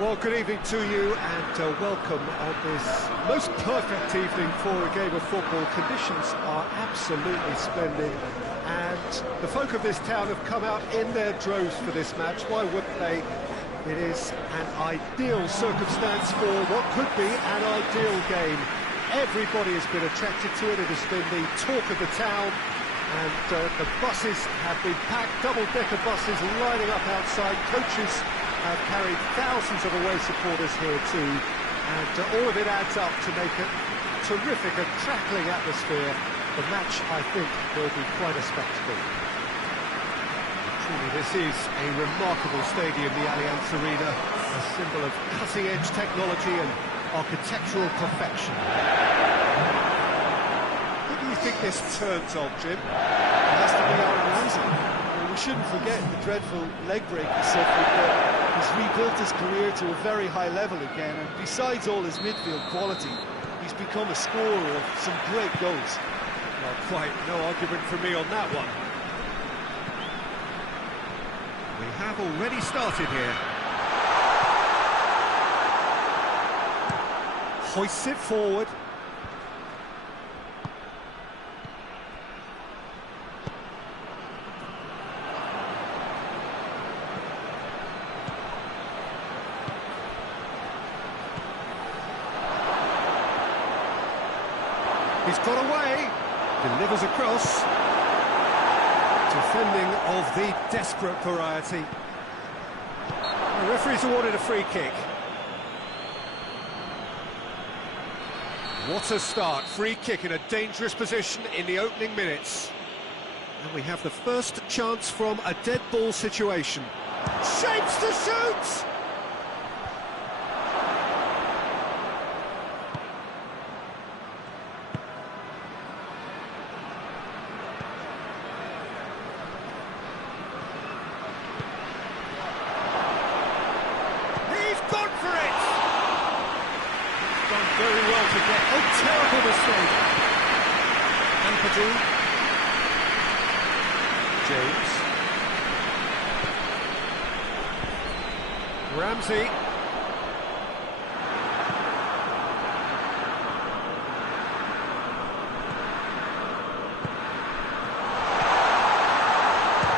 Well, good evening to you and welcome on this most perfect evening for a game of football. Conditions are absolutely splendid and the folk of this town have come out in their droves for this match. Why wouldn't they? It is an ideal circumstance for what could be an ideal game. Everybody has been attracted to it. It has been the talk of the town, and the buses have been packed, double-decker buses lining up outside. Coaches have carried thousands of away supporters here too, and all of it adds up to make a terrific and crackling atmosphere. The match, I think, will be quite a spectacle. Truly, this is a remarkable stadium, the Allianz Arena, a symbol of cutting-edge technology and architectural perfection. Who do you think this turns on, Jim? It has to be Aaron Ramsey. We shouldn't forget the dreadful leg break he suffered, but he's rebuilt his career to a very high level again, and besides all his midfield quality, he's become a scorer of some great goals. Well, quite no argument from me on that one. We have already started here. Hoists it forward. He's got away, delivers across. Defending of the desperate variety. The referee's awarded a free kick. What a start, free kick in a dangerous position in the opening minutes. And we have the first chance from a dead ball situation. Shapes to shoot! Very well to get. Oh, terrible mistake. Ampadu. James. Ramsey.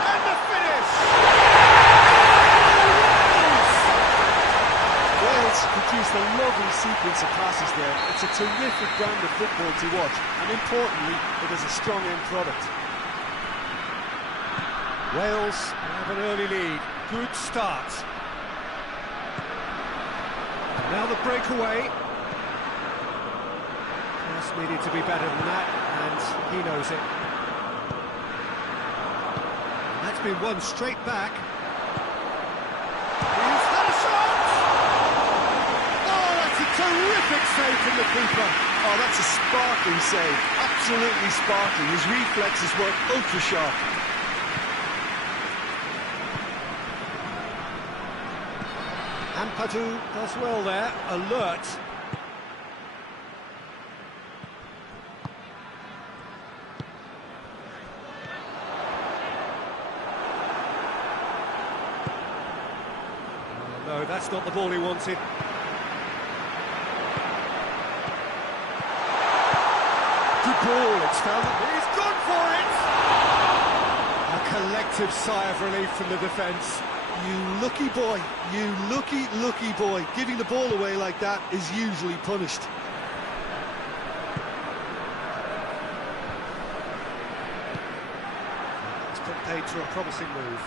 And the finish! Wales produced a lovely sequence of passes there. It's a terrific brand of football to watch, and importantly, it is a strong end product. Wales have an early lead. Good start. And now the breakaway. Pass needed to be better than that, and he knows it. And that's been won straight back. He's had a shot! Terrific save from the keeper. Oh, that's a sparkling save. Absolutely sparkling. His reflexes were ultra sharp. Ampadu does well there. Alert. Oh, no, that's not the ball he wanted. Good ball, it's found. He's gone for it! A collective sigh of relief from the defence. You lucky boy, you lucky boy. Giving the ball away like that is usually punished. It's put paid to a promising move.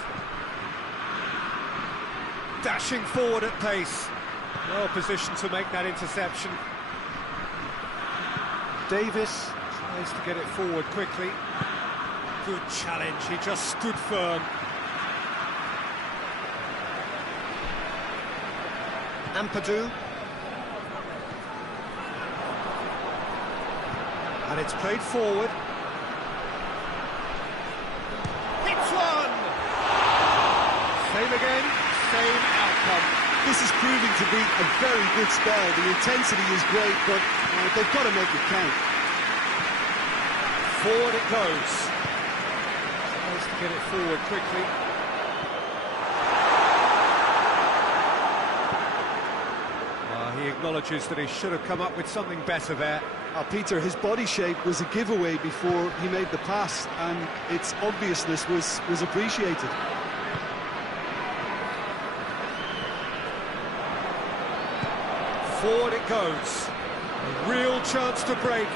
Dashing forward at pace. Well positioned to make that interception. Davis tries to get it forward quickly. Good challenge, he just stood firm. Ampadu. And it's played forward. Hits one! Same again, same outcome. This is proving to be a very good spell. The intensity is great, but they've got to make it count. Forward it goes. Tries to get it forward quickly. acknowledges that he should have come up with something better there. Peter, his body shape was a giveaway before he made the pass, and its obviousness was appreciated. Forward it goes. A real chance to break.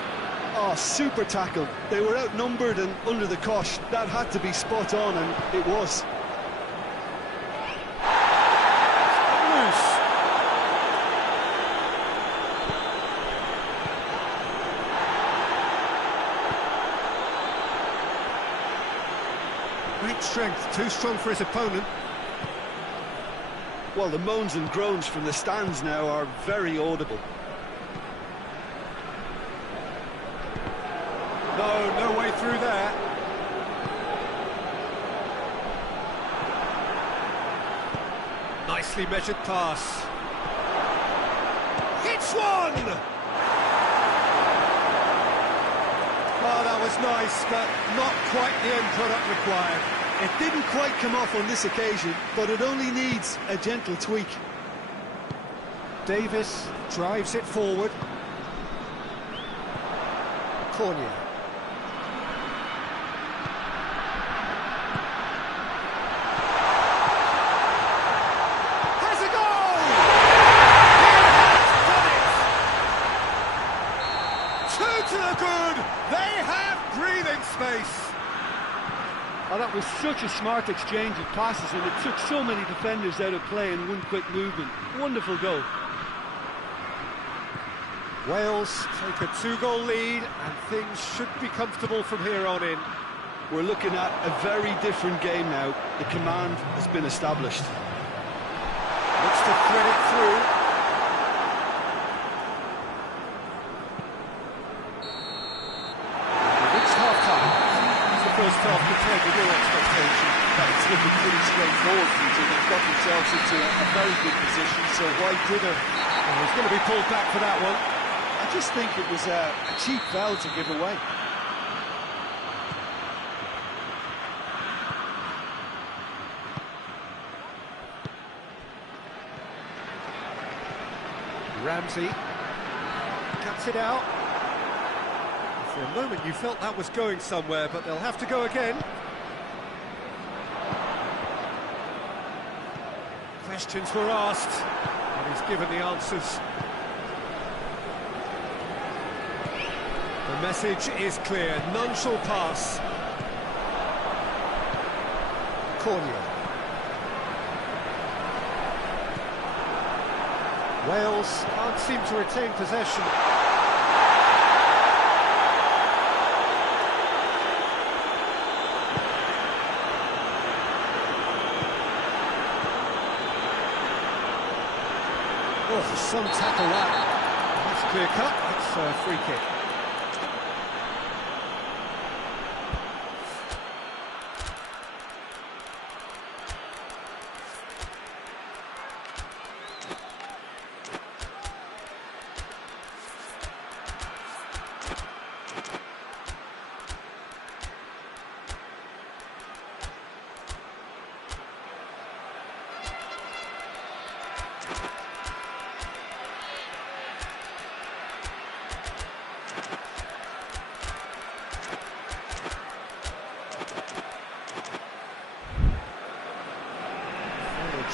Oh, super tackle. They were outnumbered and under the cosh. That had to be spot on, and it was. Loose. Great strength, too strong for his opponent. Well, the moans and groans from the stands now are very audible. No way through there. Nicely measured pass. Hits one! Oh, that was nice, but not quite the end product required. It didn't quite come off on this occasion, but it only needs a gentle tweak. Davis drives it forward. Cornier. Has a goal! He has done it! Two to the good! They have breathing space! Oh, that was such a smart exchange of passes, and it took so many defenders out of play in one quick movement. Wonderful goal. Wales take a two-goal lead, and things should be comfortable from here on in. We're looking at a very different game now. The command has been established. Looks to thread it through. It's half-time. It's the first half compared with your expectation. It's looking pretty straightforward, Peter. They've got themselves into a very good position, so why dither? Well, he's going to be pulled back for that one. I just think it was a cheap foul to give away. Ramsey cuts it out. For a moment you felt that was going somewhere, but they'll have to go again. Questions were asked, and he's given the answers. The message is clear, none shall pass. Cornier. Wales can't seem to retain possession. Oh, some tackle that. That's clear cut, it's a free kick.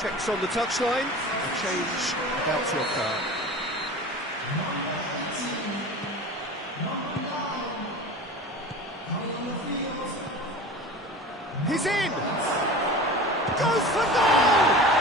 Checks on the touchline, a change about to occur. He's in! Goes for goal!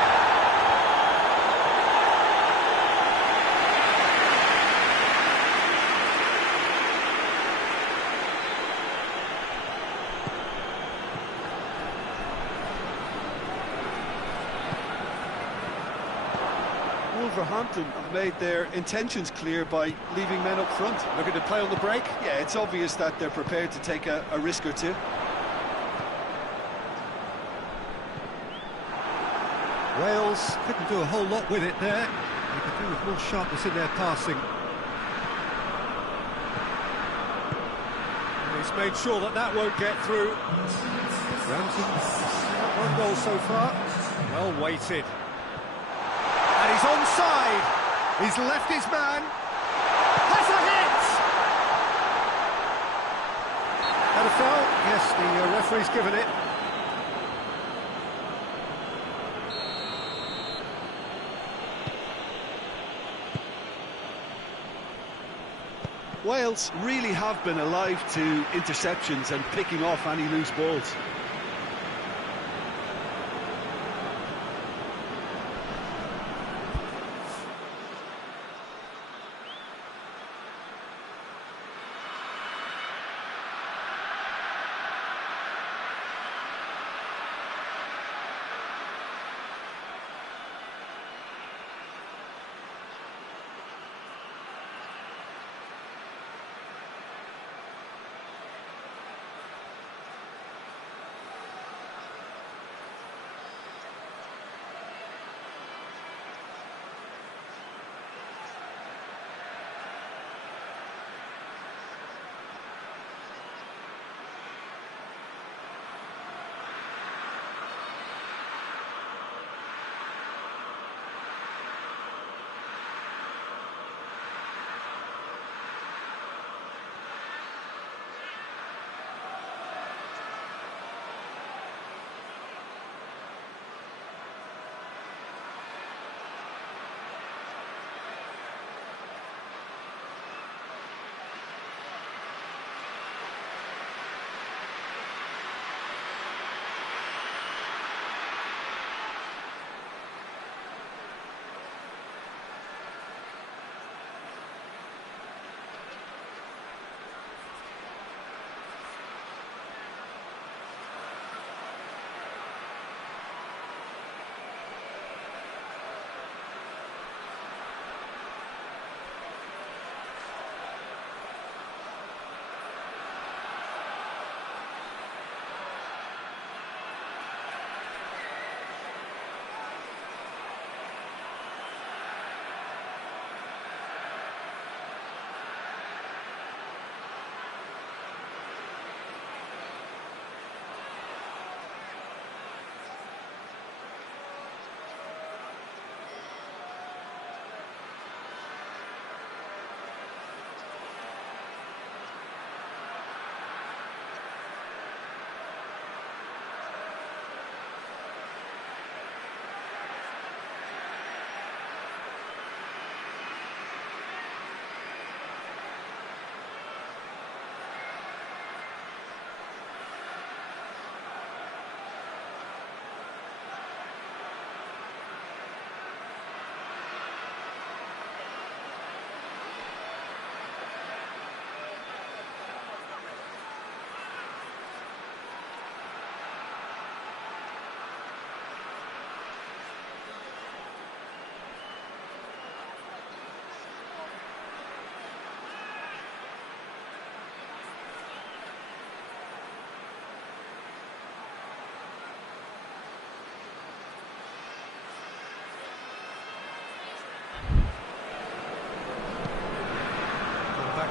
Wolverhampton have made their intentions clear by leaving men up front. Looking to play on the break? Yeah, it's obvious that they're prepared to take a risk or two. Wales couldn't do a whole lot with it there. They could do with more sharpness in their passing. And he's made sure that that won't get through. Ramsey, one goal so far. Well weighted. And he's onside. He's left his man. Has a hit! That a foul? Yes, the referee's given it. Wales really have been alive to interceptions and picking off any loose balls.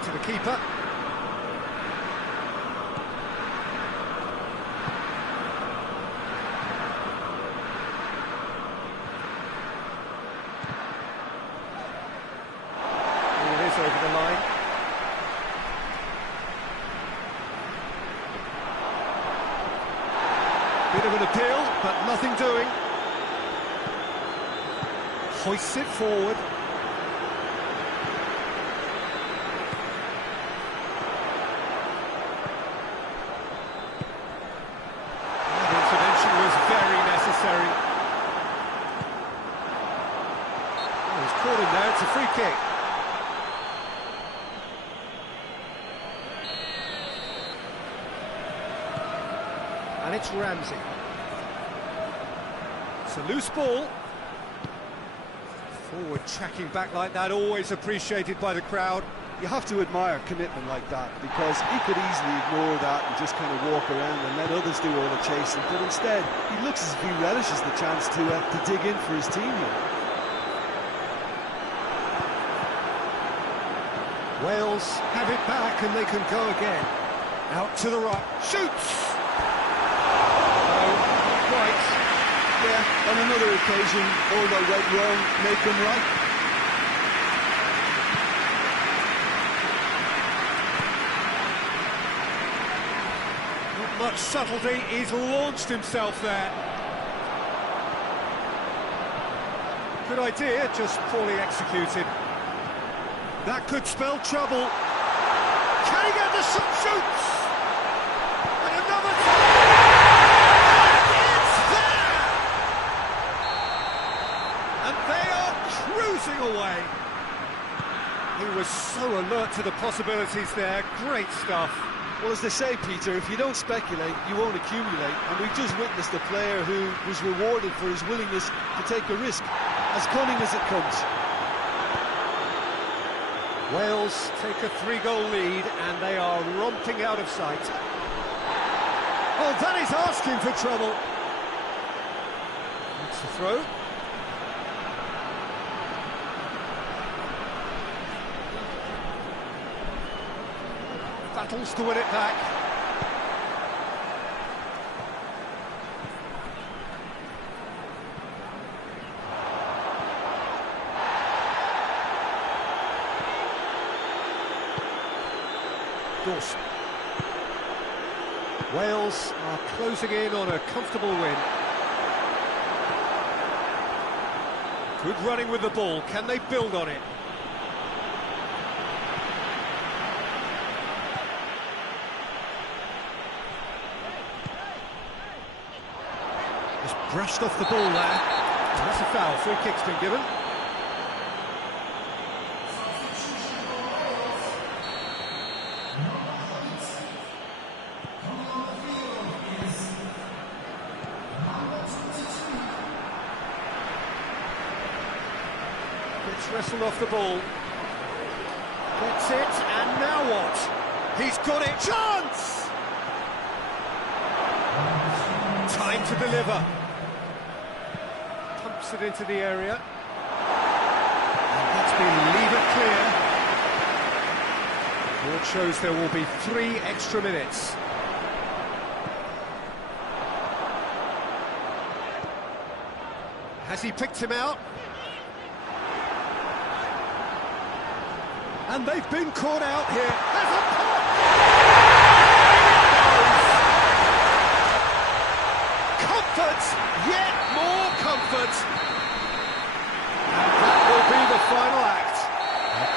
To the keeper. Here it is over the line. Bit of an appeal, but nothing doing. Hoists it forward. Caught him there, it's a free kick. And it's Ramsey. It's a loose ball. Forward tracking back like that, always appreciated by the crowd. You have to admire commitment like that, because he could easily ignore that and just kind of walk around and let others do all the chasing, but instead he looks as if he relishes the chance to dig in for his team here. Wales have it back and they can go again. Out to the right. Shoots! No, not quite. Yeah, on another occasion, all that went wrong, make them right. much subtlety, he's launched himself there. Good idea, just poorly executed. That could spell trouble. Can he get the shot? Shoots! And another... And it's there! And they are cruising away. He was so alert to the possibilities there. Great stuff. Well, as they say, Peter, if you don't speculate, you won't accumulate. And we've just witnessed a player who was rewarded for his willingness to take a risk, as cunning as it comes. Wales take a 3-goal lead, and they are romping out of sight. Oh, that is asking for trouble. That's the throw. Battles to win it back. Dawson. Wales are closing in on a comfortable win. Good running with the ball. Can they build on it? Just brushed off the ball there. That's a foul. Free kick's been given. Gets wrestled off the ball. Gets it, and now what? He's got it. Chance! Time to deliver. Pumps it into the area. And that's been levered clear. Board shows there will be 3 extra minutes. Has he picked him out? And they've been caught out here. There's a pop! Comfort, yet more comfort. And that will be the final act.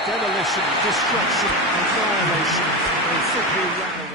Demolition, destruction, annihilation. They simply ran away.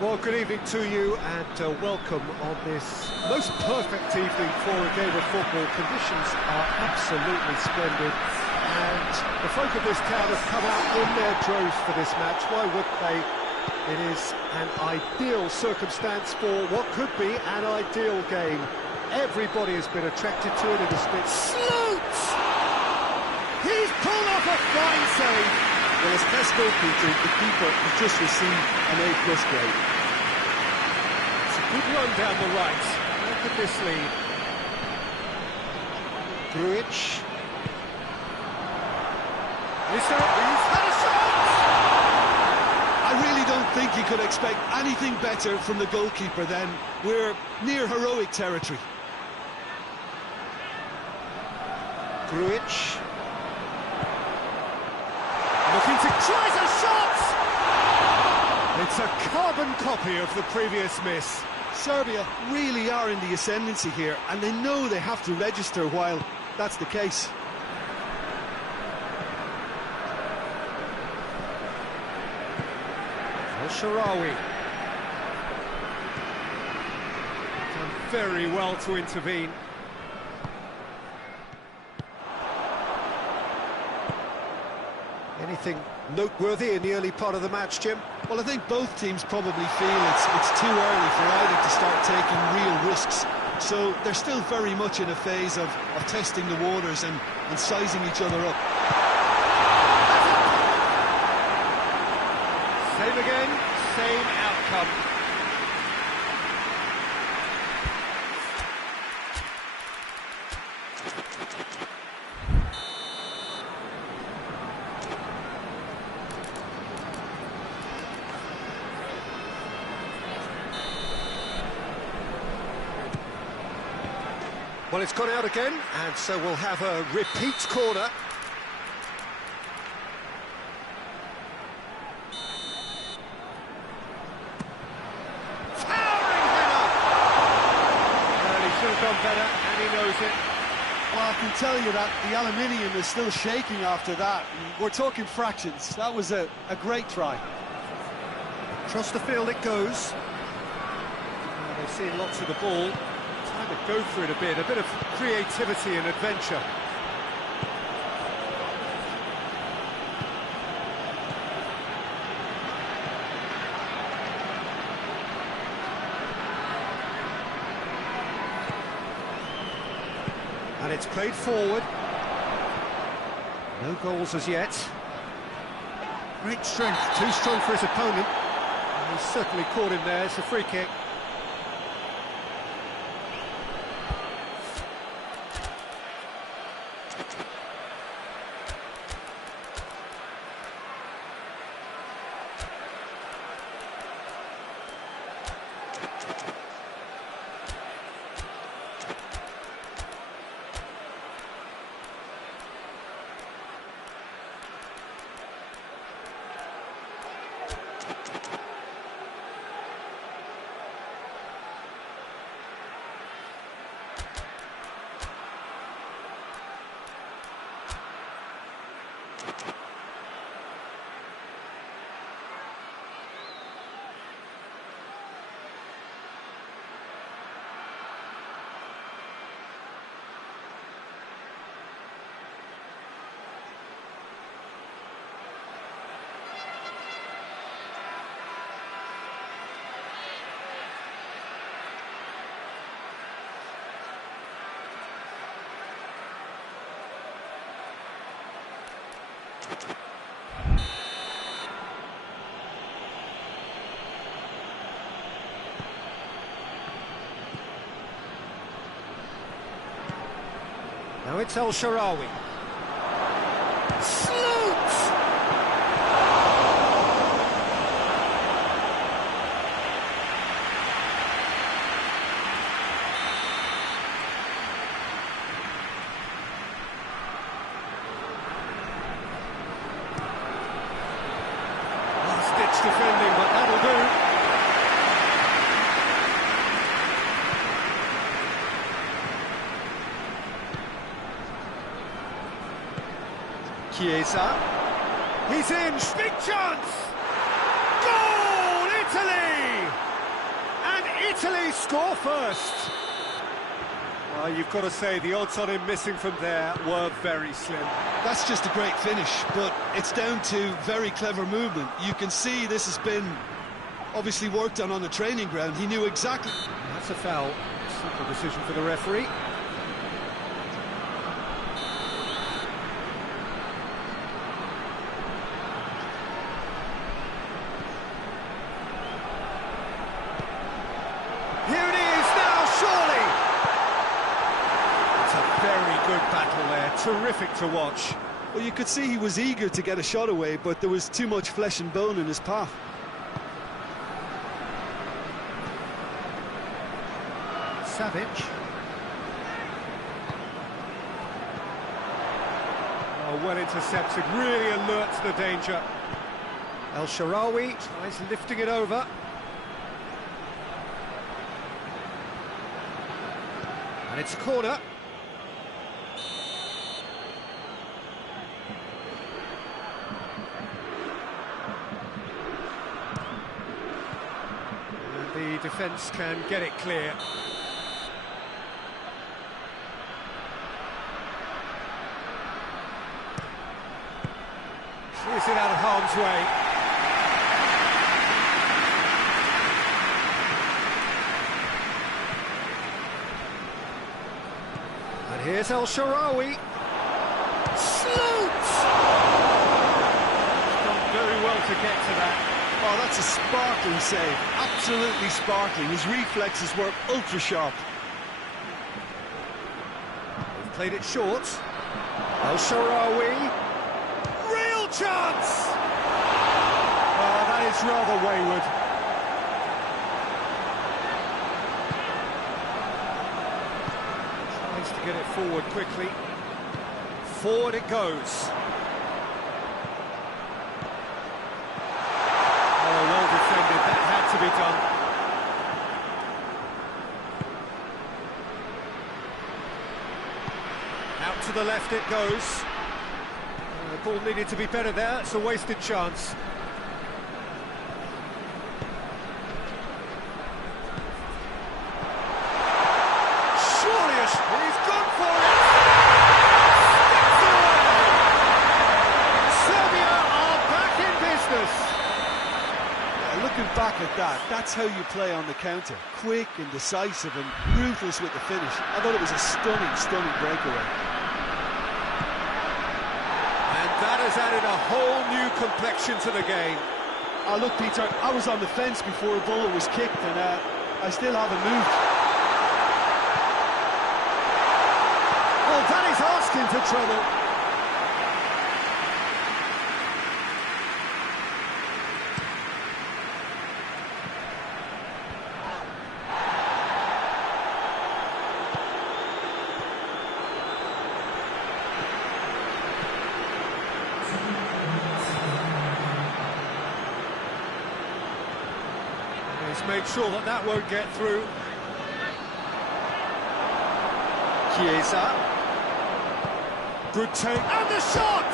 Well, good evening to you and welcome on this most perfect evening for a game of football. Conditions are absolutely splendid and the folk of this town have come out in their droves for this match. Why would they? It is an ideal circumstance for what could be an ideal game. Everybody has been attracted to it in the split. Sloots! He's pulled off a fine save! Well, as best goalkeeper, the keeper has just received an A+ grade. It's a good run down the right. Look at this lead. Diachi. He's had a shot! I really don't think you could expect anything better from the goalkeeper then. We're near heroic territory. Diachi. Looking to try a shot! It's a carbon copy of the previous miss. Serbia really are in the ascendancy here, and they know they have to register while that's the case. El-Shaarawy. Done very well to intervene. Anything noteworthy in the early part of the match, Jim? Well, I think both teams probably feel it's too early for either to start taking real risks. So they're still very much in a phase of testing the waters and sizing each other up. Same again, same outcome. Well, it's gone out again, and so we'll have a repeat corner. Towering header! Well, he should have done better, and he knows it. Well, I can tell you that the aluminium is still shaking after that. We're talking fractions. That was a great try. Across the field it goes. Well, they've seen lots of the ball. Time to go for it a bit of creativity and adventure. And it's played forward. No goals as yet. Great strength, too strong for his opponent. And he's certainly caught him there. It's a free kick. Now it's El-Shaarawy. Sloots! Last-ditch defending, but that'll do. Chiesa. He's in. Big chance! Goal, Italy! Italy score first! Well, you've got to say the odds on him missing from there were very slim. That's just a great finish, but it's down to very clever movement. You can see this has been obviously worked on the training ground. He knew exactly... That's a foul. Simple decision for the referee. Here it is now, surely! It's a very good battle there, terrific to watch. Well, you could see he was eager to get a shot away, but there was too much flesh and bone in his path. Savage. Oh, well intercepted, really alert to the danger. El Shaarawy tries lifting it over. And it's a corner. And the defence can get it clear. Clears it out of harm's way. And here's El Shaarawy. Sloops! He's done very well to get to that. Oh, that's a sparkling save. Absolutely sparkling. His reflexes were ultra sharp. They've played it short. El Shaarawy. Chance! Oh, that is rather wayward. Tries to get it forward quickly. Forward it goes. Oh, well defended. That had to be done. Out to the left it goes. The ball needed to be better there, it's a wasted chance. Surely he's gone for it! Steps away! Serbia are back in business! Yeah, looking back at that, that's how you play on the counter. Quick and decisive and ruthless with the finish. I thought it was a stunning, stunning breakaway. That has added a whole new complexion to the game. Oh, look, Peter, I was on the fence before a ball was kicked, and I still haven't moved. Oh, that is asking for trouble. Made sure that that won't get through. Chiesa. Good take. And the shot!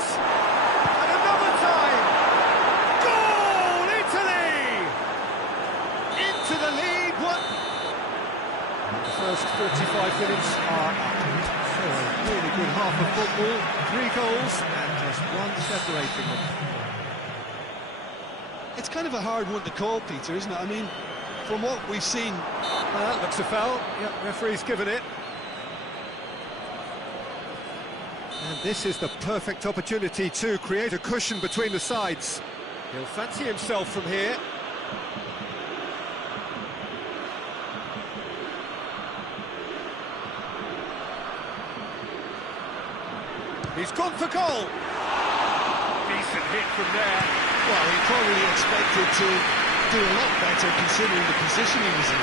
And another time! Goal, Italy! Into the lead. What? The first 45 minutes are up. So a really good half of football. 3 goals and just one separating them. It's kind of a hard one to call, Peter, isn't it? I mean, from what we've seen... That looks a foul. Yep, referee's given it. And this is the perfect opportunity to create a cushion between the sides. He'll fancy himself from here. He's gone for goal. Decent hit from there. Well, he probably expected to do a lot better considering the position he was in.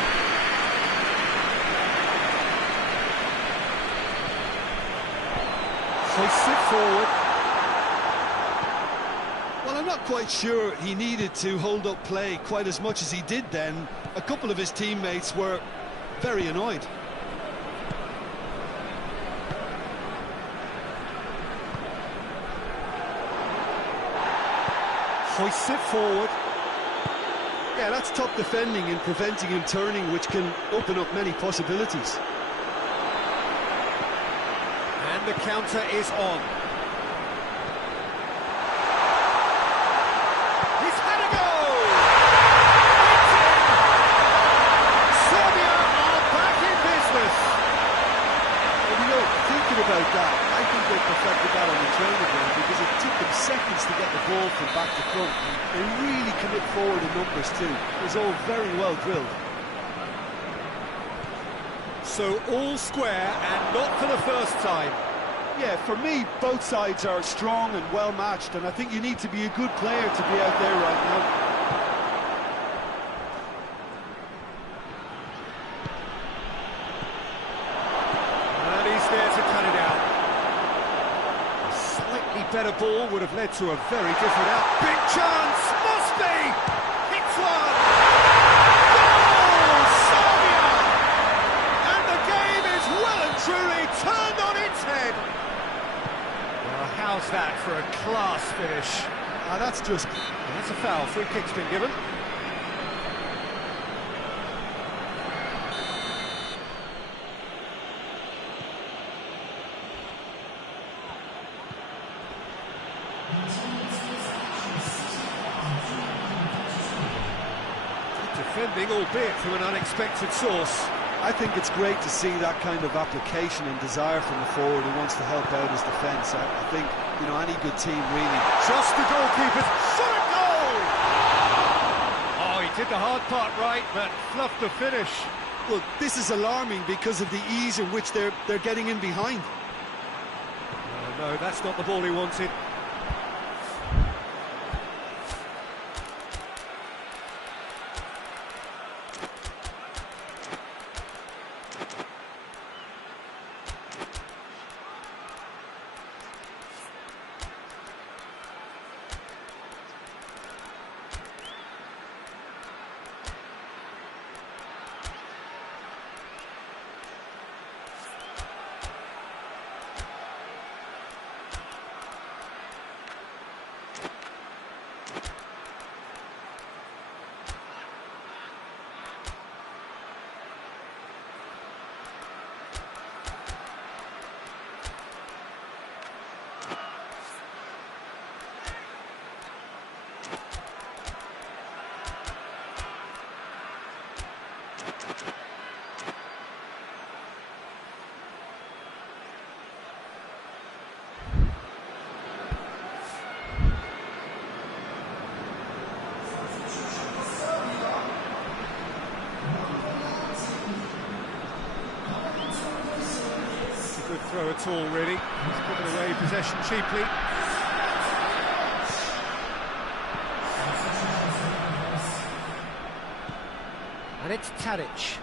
Hoists it forward. Well, I'm not quite sure he needed to hold up play quite as much as he did then. A couple of his teammates were very annoyed. Hoists it forward. Yeah, that's top defending and preventing him turning, which can open up many possibilities. And the counter is on. He's had a go! It's in! Serbia are back in business! Well, you know, thinking about that, I think they perfected that on the training ground because it took them seconds to get the ball from back to front. They really commit forward in numbers too. It was all very well drilled. So all square and not for the first time. Yeah, for me, both sides are strong and well matched, and I think you need to be a good player to be out there right now. And he's there to cut it out. A slightly better ball would have led to a very different out. Big chance! Must be! Hits one! Goal! Serbia! And the game is well and truly turned on its head. Well, how's that for a class finish? That's just... That's a foul. Free kick's been given. Defending, albeit from an unexpected source. I think it's great to see that kind of application and desire from the forward who wants to help out his defence. I think, you know, any good team really... Just the goalkeeper's shot at goal! Oh, he did the hard part right, but fluffed the finish. Look, this is alarming because of the ease in which they're getting in behind. Oh, no, that's not the ball he wanted. Good throw at all, really. He's given away possession cheaply. And it's Tadic.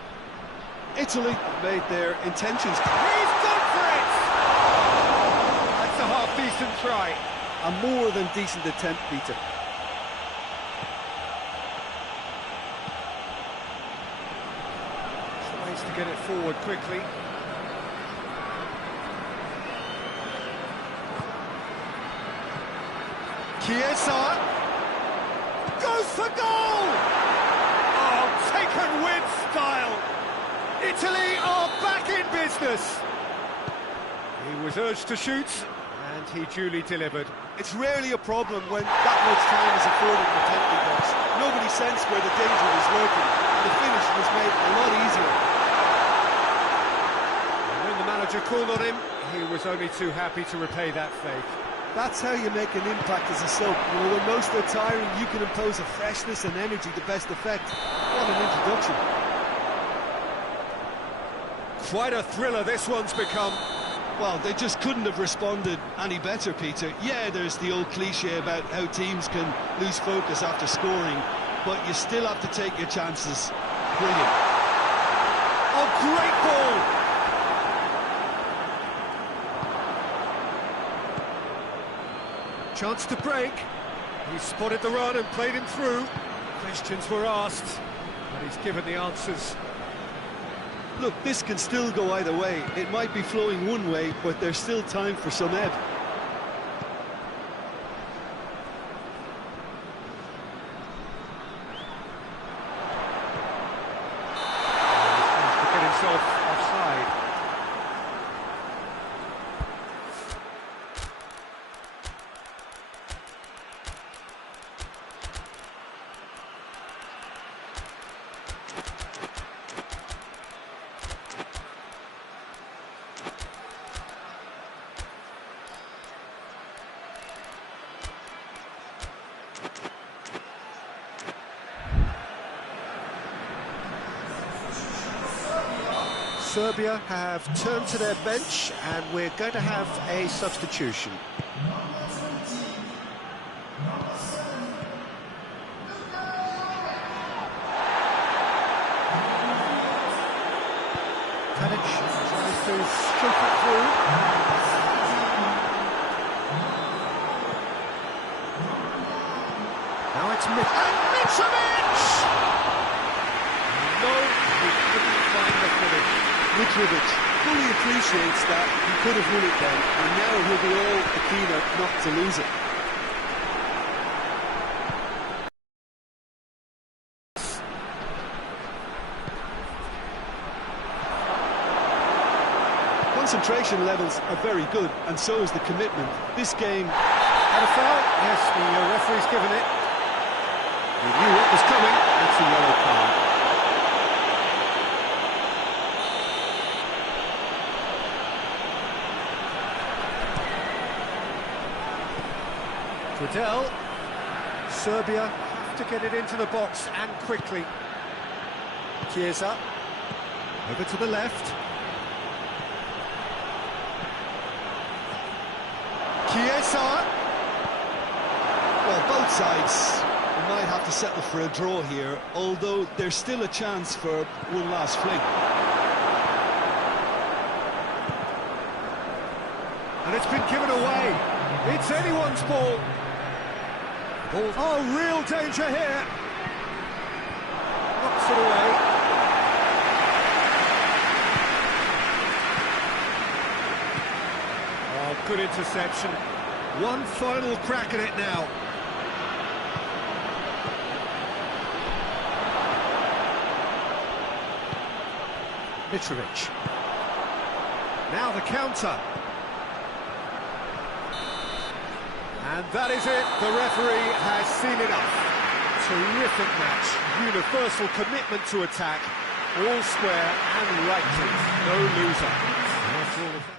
Italy made their intentions. He's gone for it! That's a half-decent try. A more than decent attempt, Peter. Tries to get it forward quickly. Chiesa goes for goal! Oh, taken with style! Italy are back in business! He was urged to shoot, and he duly delivered. It's rarely a problem when that much time is afforded in the penalty box. Nobody sensed where the danger was lurking, and the finish was made a lot easier. And when the manager called on him, he was only too happy to repay that faith. That's how you make an impact as a sub. You know, when most are tiring, you can impose a freshness and energy to best effect. What an introduction. Quite a thriller this one's become. Well, they just couldn't have responded any better, Peter. Yeah, there's the old cliche about how teams can lose focus after scoring, but you still have to take your chances. Brilliant. Oh, great ball! Chance to break. He spotted the run and played him through. Questions were asked, but he's given the answers. Look, this can still go either way. It might be flowing one way, but there's still time for some ebb. Serbia have turned to their bench, and we're going to have a substitution. Tadic tries to stroke it through. Now it's Mitrovic! No, he couldn't find the finish. Mitrovic fully appreciates that he could have won it then, and now he'll be all the keener not to lose it. Concentration levels are very good, and so is the commitment. This game... Had a foul? Yes, the referee's given it. He knew what was coming. It's a yellow card. Twiddell. Serbia have to get it into the box, and quickly. Chiesa. Over to the left. Chiesa. Well, both sides might have to settle for a draw here, although there's still a chance for one last fling. And it's been given away. It's anyone's ball. Oh, real danger here. Knocks it away. Oh, good interception. One final crack at it now. Mitrovic. Now the counter. And that is it. The referee has seen enough. Terrific match. Universal commitment to attack. All square and right to it. No loser. After all of that.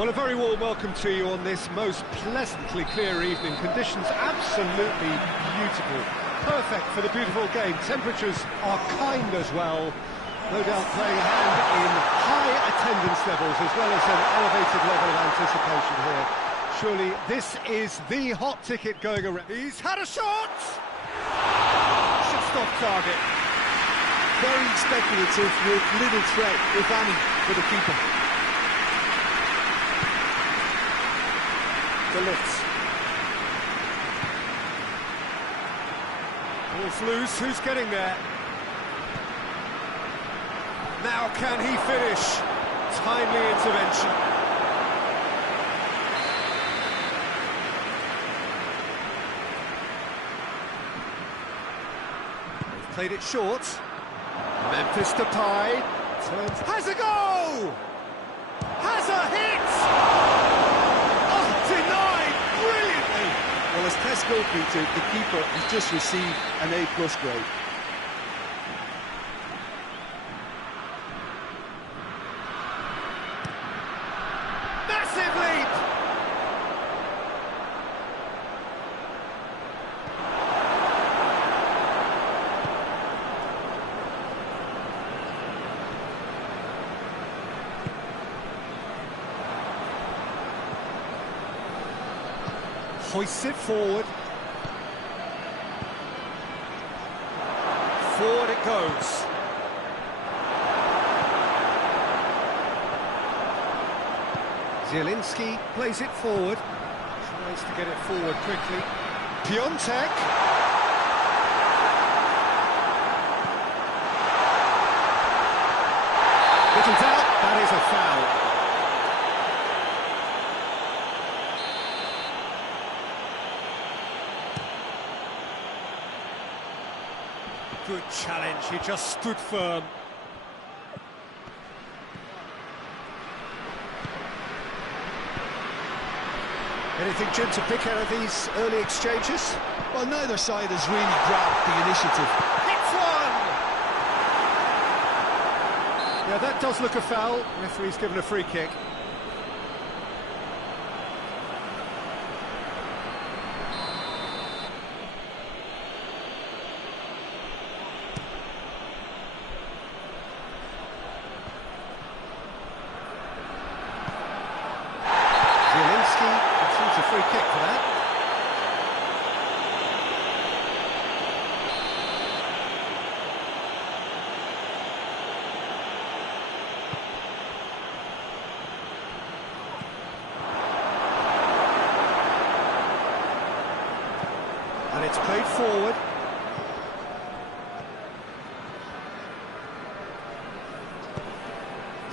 Well, a very warm welcome to you on this most pleasantly clear evening. Conditions absolutely beautiful. Perfect for the beautiful game. Temperatures are kind as well. No doubt playing hand in high attendance levels as well as an elevated level of anticipation here. Surely this is the hot ticket going around. He's had a shot! Just off target. Very speculative with little threat, if any, for the keeper. The lifts. Ball's loose, who's getting there? Now can he finish? Timely intervention. They've played it short. Memphis Depay turns, has a goal! Has a hit! Oh, denied brilliantly! Well, as test goalkeeper, the keeper has just received an A+ grade. Massive leap! Hoists it forward. Forward it goes. Zielinski plays it forward. Tries to get it forward quickly. Piontek. Little doubt, that is a foul. Good challenge, he just stood firm. Anything, Jim, to pick out of these early exchanges? Well, neither side has really grabbed the initiative. Hits one! Yeah, that does look a foul. Referee's given a free kick. A free kick for that. And it's played forward.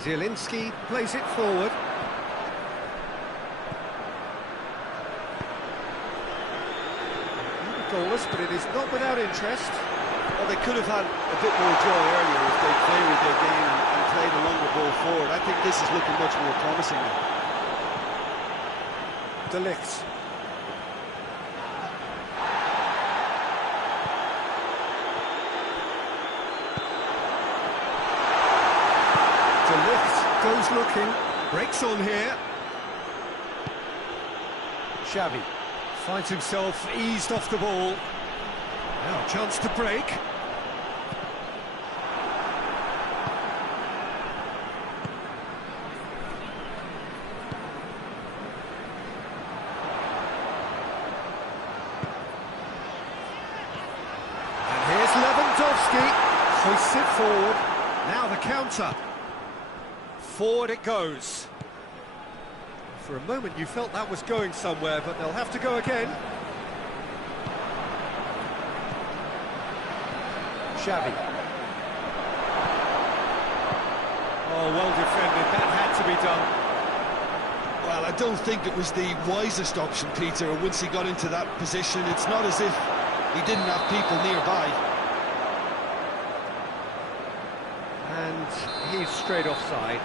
Zielinski plays it forward. Goalless, but it is not without interest. Well, they could have had a bit more joy earlier if they varied their game and played a longer ball forward. I think this is looking much more promising now. De Ligt. De Ligt goes looking, breaks on here. Xavi finds himself eased off the ball. Now a chance to break. And here's Lewandowski. Hoists it forward. Now the counter. Forward it goes. For a moment you felt that was going somewhere, but they'll have to go again. Xavi. Oh, well defended, that had to be done. Well, I don't think it was the wisest option, Peter, once he got into that position. It's not as if he didn't have people nearby. And he's straight offside.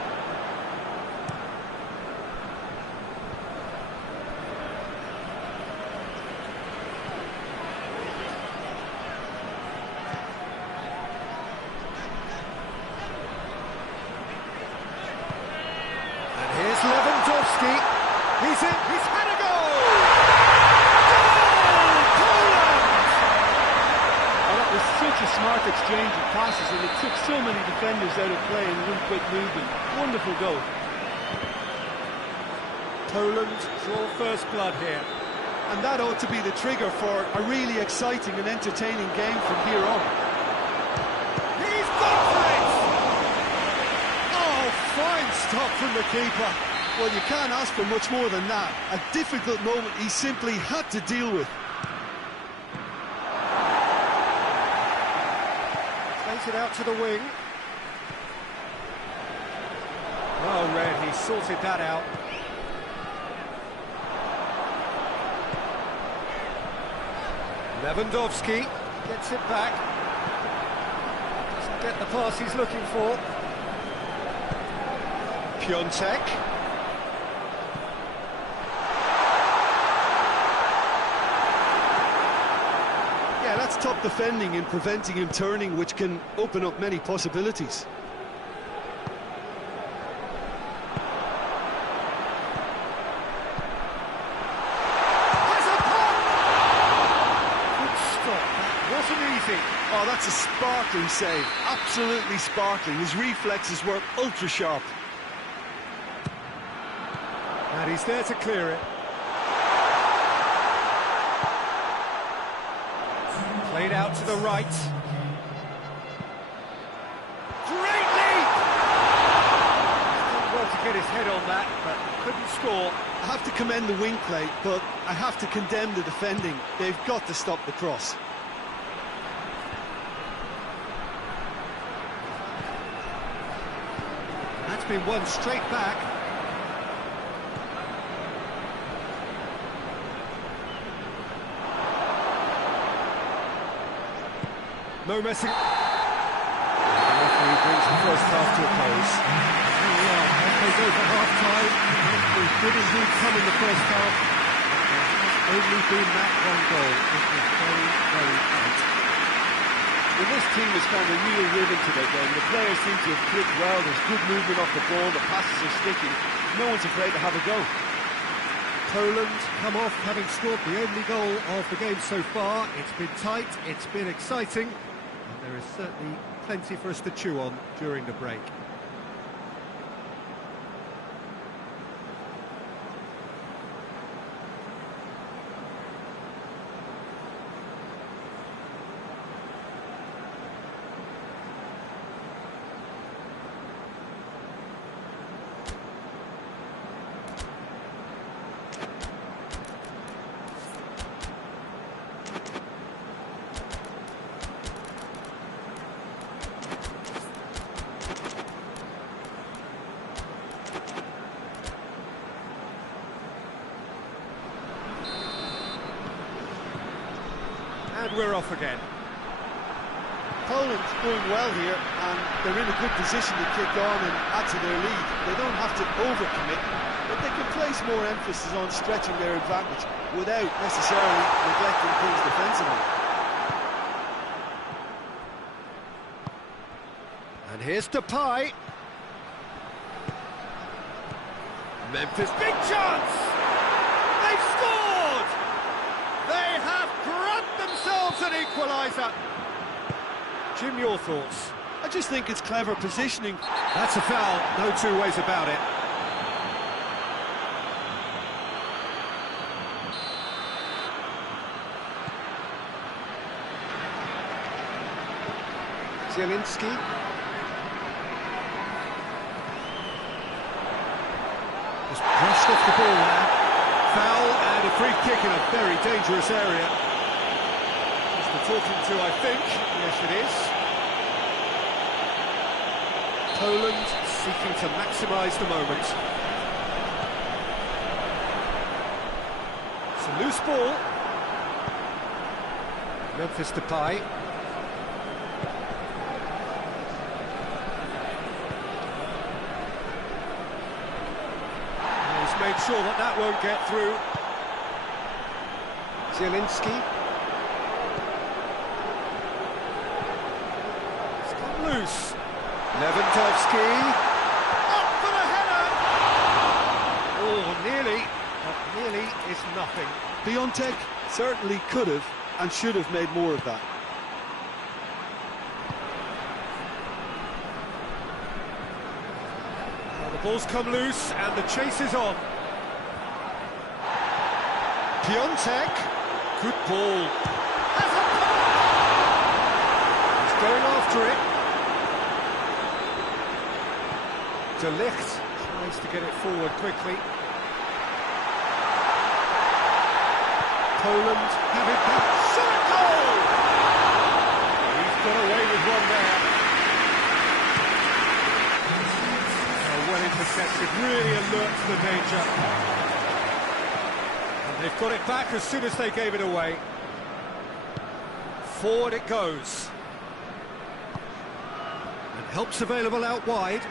Lewandowski. He's in, he's had a goal! Goal! Poland! Oh, that was such a smart exchange of passes, and it took so many defenders out of play in one quick movement. Wonderful goal. Poland draw first blood here. And that ought to be the trigger for a really exciting and entertaining game from here on. He's gone for it! Oh, fine stop from the keeper. Well, you can't ask for much more than that. A difficult moment he simply had to deal with. Plays it out to the wing. Well read, he sorted that out. Lewandowski gets it back. Doesn't get the pass he's looking for. Piontek. Yeah, that's top defending and preventing him turning, which can open up many possibilities. Oh, that's a sparkling save. Absolutely sparkling. His reflexes were ultra sharp. And he's there to clear it. Played out to the right. Great leap! Did well to get his head on that, but couldn't score. I have to commend the wing play, but I have to condemn the defending. They've got to stop the cross. That's been won straight back. No messing. The referee brings the first half to a close. Here we are, as they go for half-time. We did indeed come in the first half. There has only been that one goal. It was very, very tight. Well, this team has found a real rhythm to their game. The players seem to have clicked well. There's good movement off the ball. The passes are sticking. No one's afraid to have a go. Poland come off having scored the only goal of the game so far. It's been tight, it's been exciting, and there is certainly plenty for us to chew on during the break. And we're off again. Poland's doing well here, and they're in a good position to kick on and add to their lead. They don't have to overcommit, but they can place more emphasis on stretching their advantage without necessarily neglecting things defensively. And here's Depay. Memphis, big chance! They've scored! They have grabbed themselves an equaliser. Jim, your thoughts? I just think it's clever positioning. That's a foul, no two ways about it. Zielinski. Just brushed off the ball now. Foul and a free kick in a very dangerous area. Just the talking to, I think. Yes, it is. Poland seeking to maximise the moment. It's a loose ball. Memphis Depay. He's made sure that that won't get through. Zielinski. It's got loose. Lewandowski. Up for the header! Oh, nearly. but nearly is nothing. Piontek certainly could have and should have made more of that. Well, the ball's come loose and the chase is on. Piontek, good ball. Has a he's going after it. De Ligt tries to get it forward quickly. Poland have it back. Shot goal! He's got away with one there. Oh, well intercepted, really alert to the danger. And they've got it back as soon as they gave it away. Forward it goes. And help's available out wide.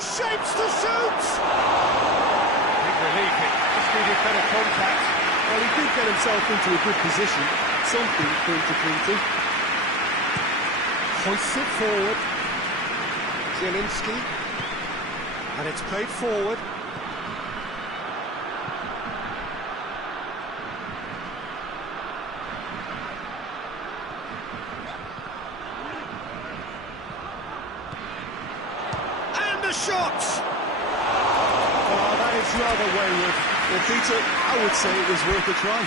Shapes to shoot! Relief, it just needed better contact. Well, he did get himself into a good position, something for him to cling to. Hoists it forward. Zielinski. And it's played forward. And the shot! Oh, that is rather wayward. Well, Peter, I would say it was worth a try.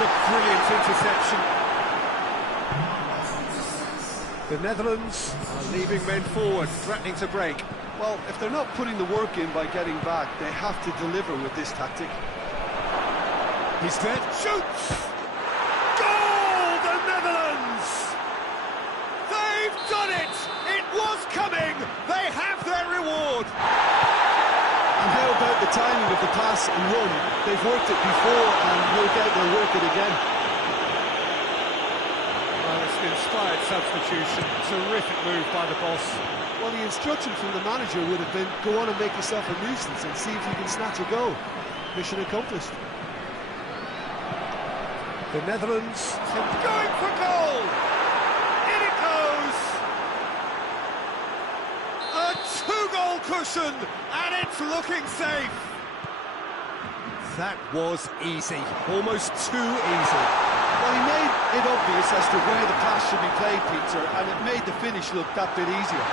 A brilliant interception. The Netherlands are leaving men forward, threatening to break. Well, if they're not putting the work in by getting back, they have to deliver with this tactic. He's dead. Shoots! Goal, the Netherlands! They've done it! It was coming! They have their reward! And how about the timing of the pass and run? They've worked it before and no doubt they'll work it again. Well, it's an inspired substitution. Terrific move by the boss. Well, the instruction from the manager would have been, go on and make yourself a nuisance and see if you can snatch a goal. Mission accomplished. The Netherlands going for goal! In it goes! A two-goal cushion, and it's looking safe. That was easy, almost too easy. Well, he made it obvious as to where the pass should be played, Peter, and it made the finish look that bit easier.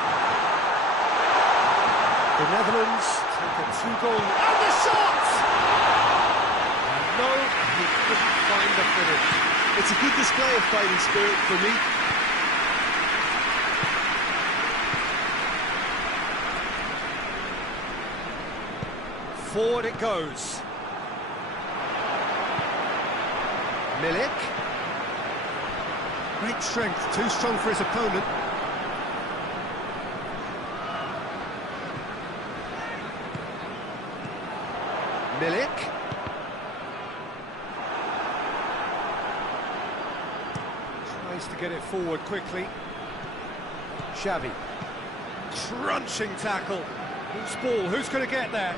The Netherlands take a two-goal... And the shot! No, he couldn't find the finish. It's a good display of fighting spirit for me. Forward it goes. Milik. Great strength, too strong for his opponent. Milik. Tries to get it forward quickly. Xavi. Crunching tackle. Who's ball? Who's going to get there?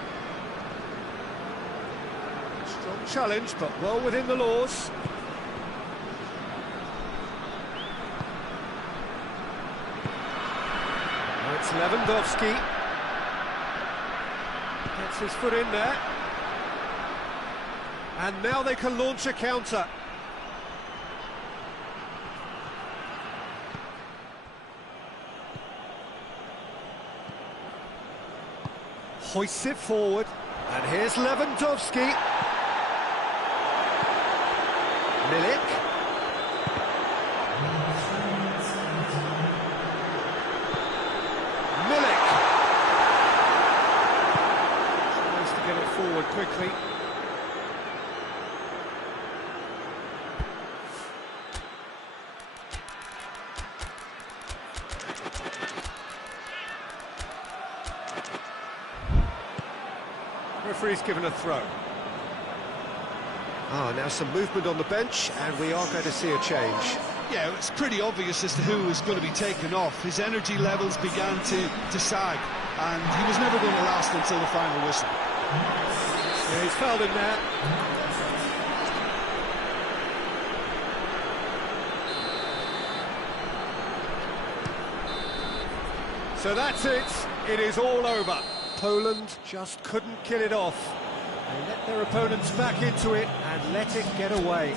Strong challenge, but well within the laws. Now it's Lewandowski. Gets his foot in there. And now they can launch a counter. Hoists it forward. And here's Lewandowski. Milik. get it forward quickly. Referee's given a throw. Now some movement on the bench, and we are going to see a change. Yeah, it's pretty obvious as to who was going to be taken off. His energy levels began to sag, and he was never going to last until the final whistle. Yeah, he's fouled him there. So that's it. It is all over. Poland just couldn't kill it off. They let their opponents back into it and let it get away.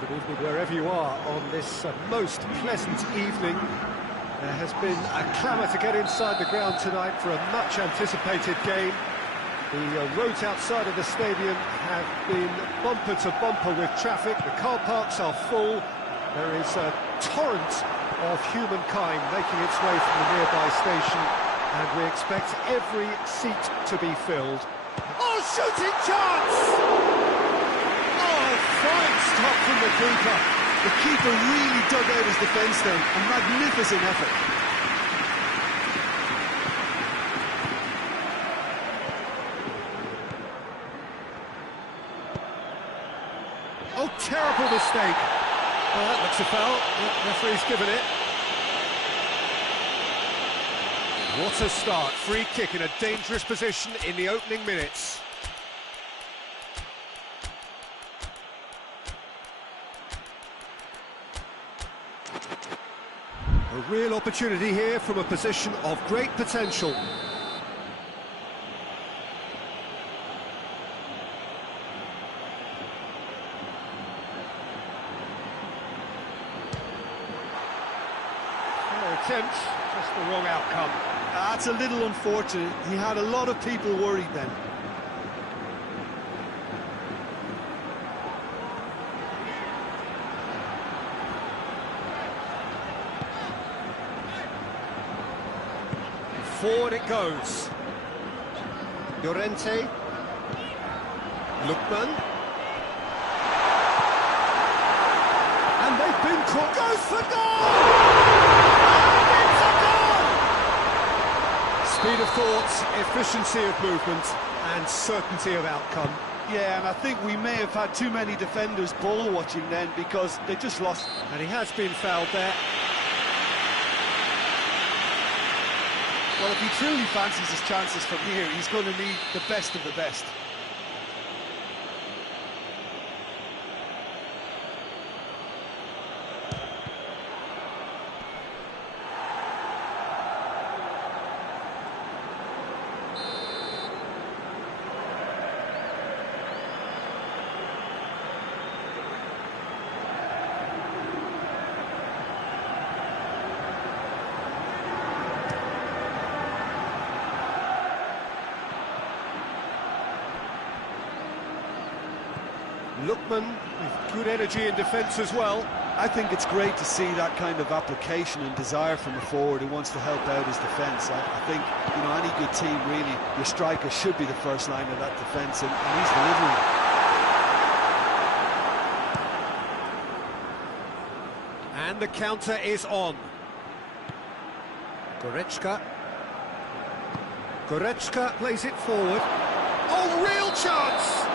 Good evening wherever you are on this most pleasant evening. There has been a clamour to get inside the ground tonight for a much anticipated game. The roads outside of the stadium have been bumper to bumper with traffic. The car parks are full. There is a torrent of humankind making its way from the nearby station, and we expect every seat to be filled. Oh, shooting chance! Fine stop from the keeper. The keeper really dug out his defence then. A magnificent effort. Oh, terrible mistake. Oh, that looks a foul. The referee's given it. What a start. Free kick in a dangerous position in the opening minutes. A real opportunity here from a position of great potential. Fair attempt, just the wrong outcome. That's a little unfortunate. He had a lot of people worried then. Forward it goes. Llorente. Lookman. And they've been caught. Goes for goal! And it's a goal! Speed of thought, efficiency of movement, and certainty of outcome. Yeah, and I think we may have had too many defenders ball watching then, because they just lost. And he has been fouled there. Well, if he truly fancies his chances from here, he's going to need the best of the best. Lookman with good energy in defence as well. I think it's great to see that kind of application and desire from a forward who wants to help out his defence. I think, you know, any good team, really, your striker should be the first line of that defence, and he's delivering. And the counter is on. Goretzka plays it forward. Oh, real chance!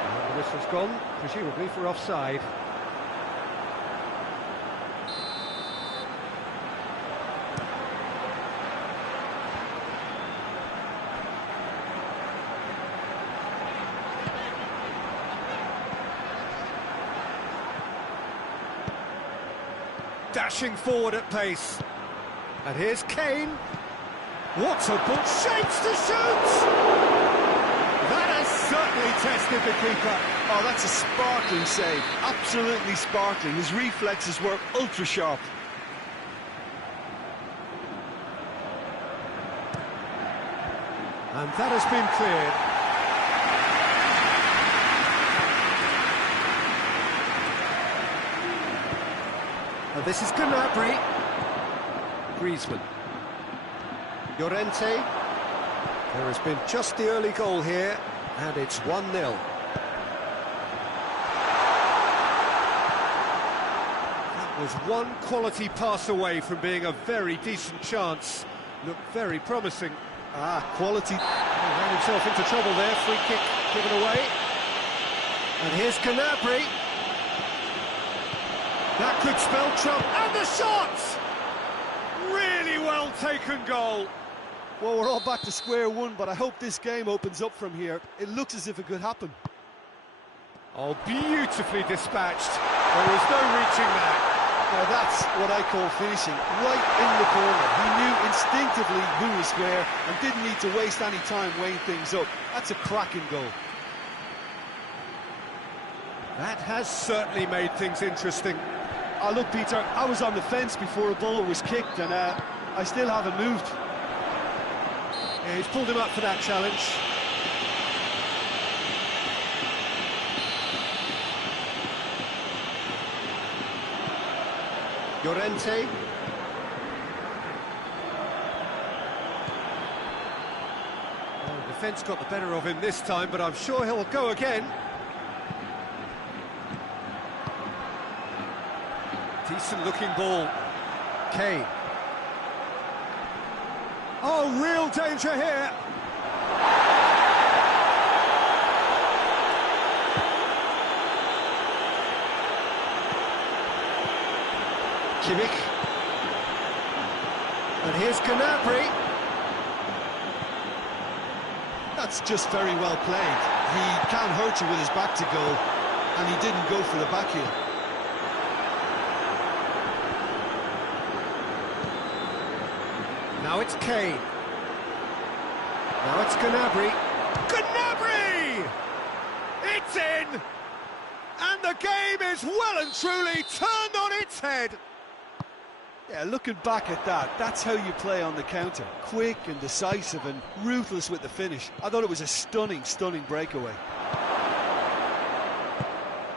And the whistle's gone, presumably for offside. Dashing forward at pace. And here's Kane. What a ball! Shapes to shoot! That has certainly tested the keeper. Oh, that's a sparkling save. Absolutely sparkling. His reflexes were ultra sharp. And that has been cleared. And this is Gnabry. Griezmann. Llorente. There has been just the early goal here, and it's 1-0. That was one quality pass away from being a very decent chance. Looked very promising. Quality. He ran himself into trouble there, free kick given away. And here's Gnabry. That could spell trouble. And the shot! Really well taken goal. Well, we're all back to square one, but I hope this game opens up from here. It looks as if it could happen. Oh, beautifully dispatched. There was no reaching that. Now that's what I call finishing, right in the corner. He knew instinctively who was where and didn't need to waste any time weighing things up. That's a cracking goal. That has certainly made things interesting. Look, Peter, I was on the fence before a ball was kicked, and I still haven't moved. Yeah, he's pulled him up for that challenge. Llorente. Oh, the defence got the better of him this time, but I'm sure he'll go again. Decent looking ball. Kane. Oh, real danger here. Kimmich. And here's Gnabry. That's just very well played. He can't hurt you with his back to goal, and he didn't go for the back heel. Now it's Kane. Now it's Gnabry. Gnabry! It's in! And the game is well and truly turned on its head. Yeah, looking back at that, that's how you play on the counter. Quick and decisive and ruthless with the finish. I thought it was a stunning, stunning breakaway.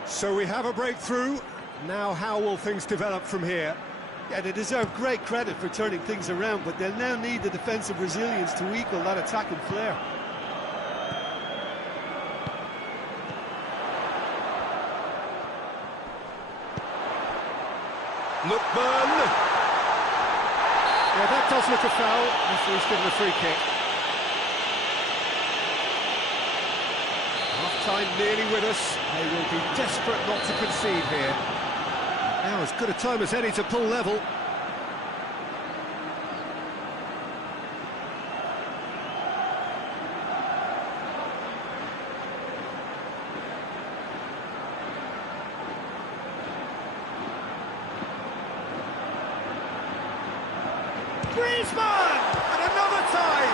So we have a breakthrough. Now how will things develop from here? Yeah, they deserve great credit for turning things around, but they'll now need the defensive resilience to equal that attacking flair. Lookman! Yeah, that does look a foul. He's given a free kick. Half-time nearly with us. They will be desperate not to concede here. Now as good a time as any to pull level. Griezmann! And another time!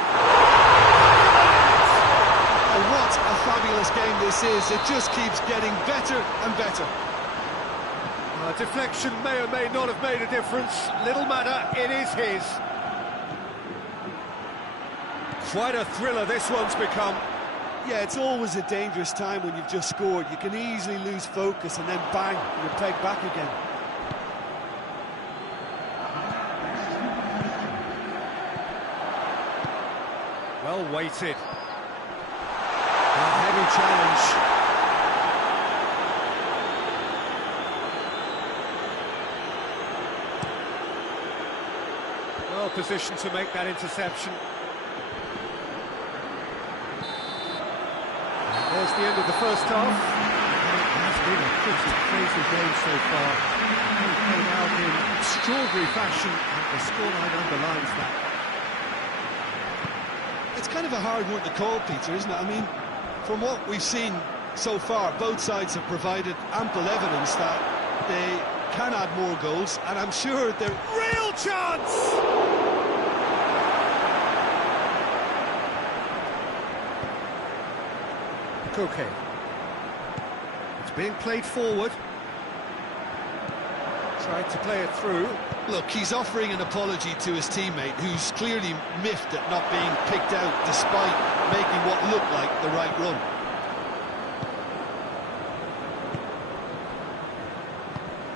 And what a fabulous game this is. It just keeps getting better and better. Deflection may or may not have made a difference. Little matter, it is his. Quite a thriller this one's become. Yeah, it's always a dangerous time when you've just scored. You can easily lose focus and then bang, you're pegged back again. Well weighted. A heavy challenge. Well positioned to make that interception. There's the end of the first half. It has been a pretty crazy game so far. They've played out in extraordinary fashion, and the scoreline underlines that. It's kind of a hard one to call, Peter, isn't it? I mean, from what we've seen so far, both sides have provided ample evidence that they can add more goals, and I'm sure they're... Real chance! Koke. It's being played forward. Tried to play it through. Look, he's offering an apology to his teammate, who's clearly miffed at not being picked out despite making what looked like the right run.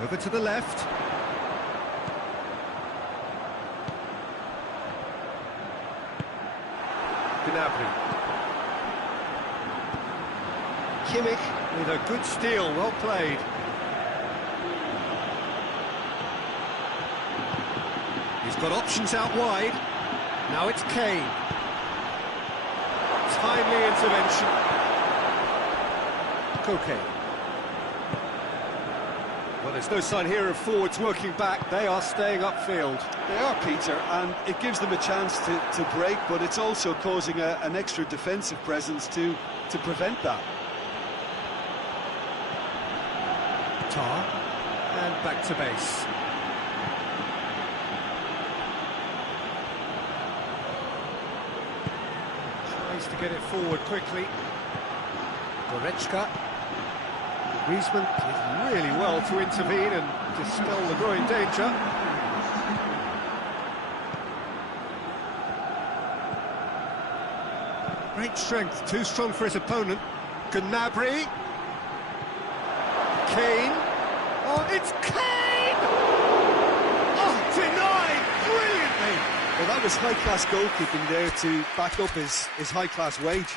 Over to the left. Gnabry. Kimmich with a good steal, well played. He's got options out wide. Now it's Kane. Timely intervention. Koke. Well, there's no sign here of forwards working back. They are staying upfield. They are, Peter, and it gives them a chance to break, but it's also causing an extra defensive presence to prevent that. Tar, and back to base. Tries to get it forward quickly. Goretzka. Griezmann did really well to intervene and dispel the growing danger. Great strength, too strong for his opponent. Gnabry. Kane. Oh, it's Kane! Oh, denied brilliantly! Well, that was high-class goalkeeping there to back up his high-class wage.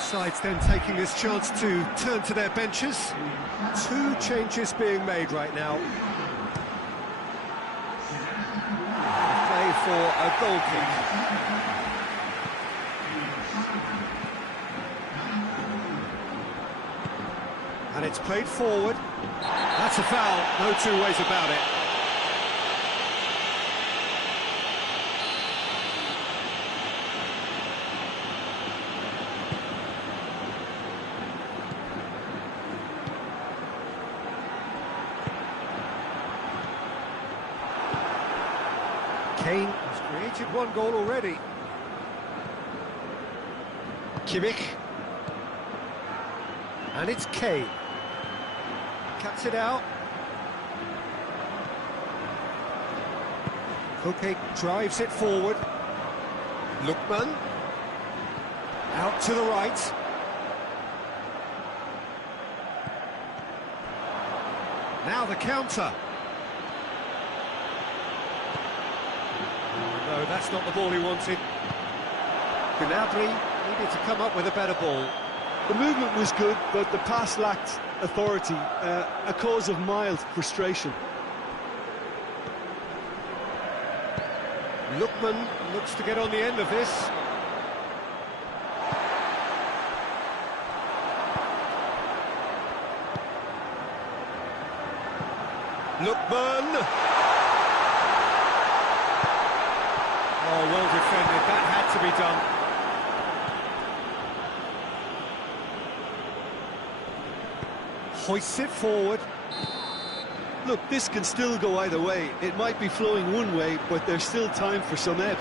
Sides then taking this chance to turn to their benches. Two changes being made right now. Play for a goal kick. And it's played forward. That's a foul, no two ways about it. Kane has created one goal already. Kimmich. And it's Kane. Cuts it out. Koke drives it forward. Lookman. Out to the right. Now the counter. No, that's not the ball he wanted. Gnabry needed to come up with a better ball. The movement was good, but the pass lacked authority, a cause of mild frustration. Lookman looks to get on the end of this. Lookman! Oh, well defended, that had to be done. Hoists it forward. Look, this can still go either way. It might be flowing one way, but there's still time for some ebb.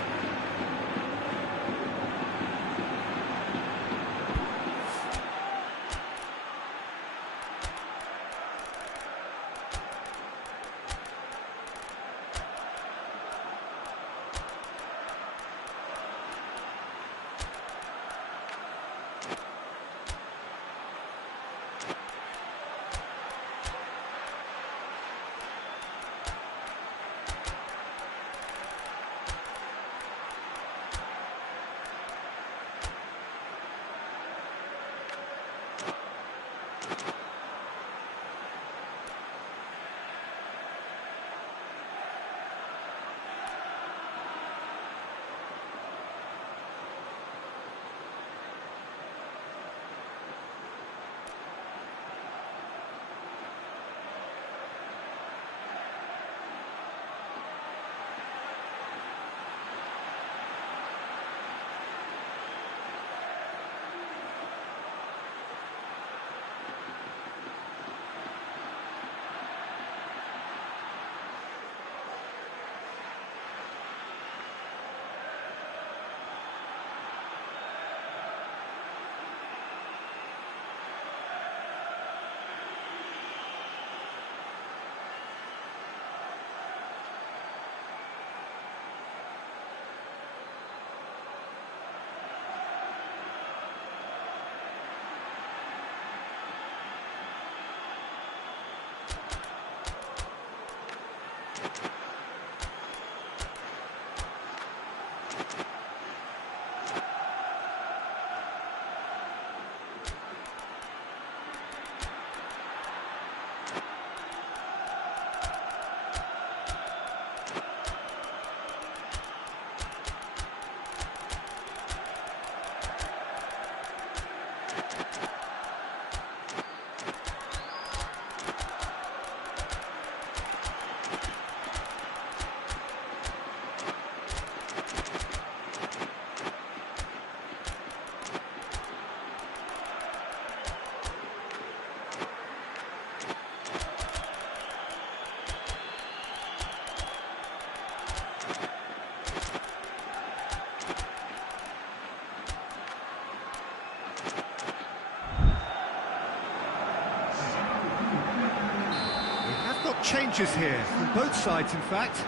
Changes here from both sides, in fact.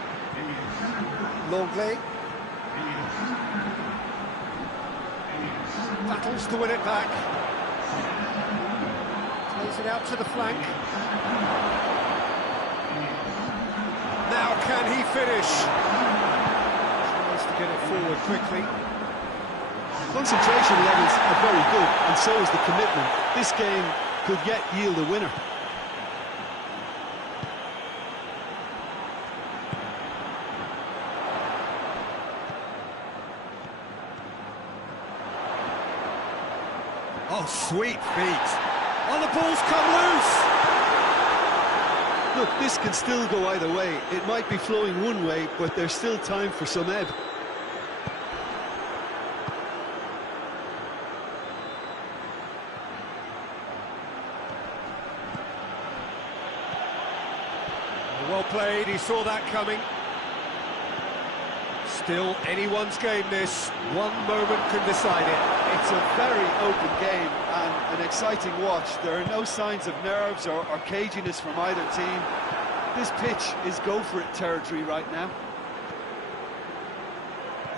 Longley battles to win it back. Plays it out to the flank. Now can he finish? Tries to get it forward quickly. Concentration levels are very good, and so is the commitment. This game could yet yield a winner. Oh, sweet feet. Oh, the ball's come loose. Look, this can still go either way. It might be flowing one way, but there's still time for some ebb. Well played, he saw that coming. Still anyone's game, this. One moment can decide it. It's a very open game and an exciting watch. There are no signs of nerves or caginess from either team. This pitch is go-for-it territory right now.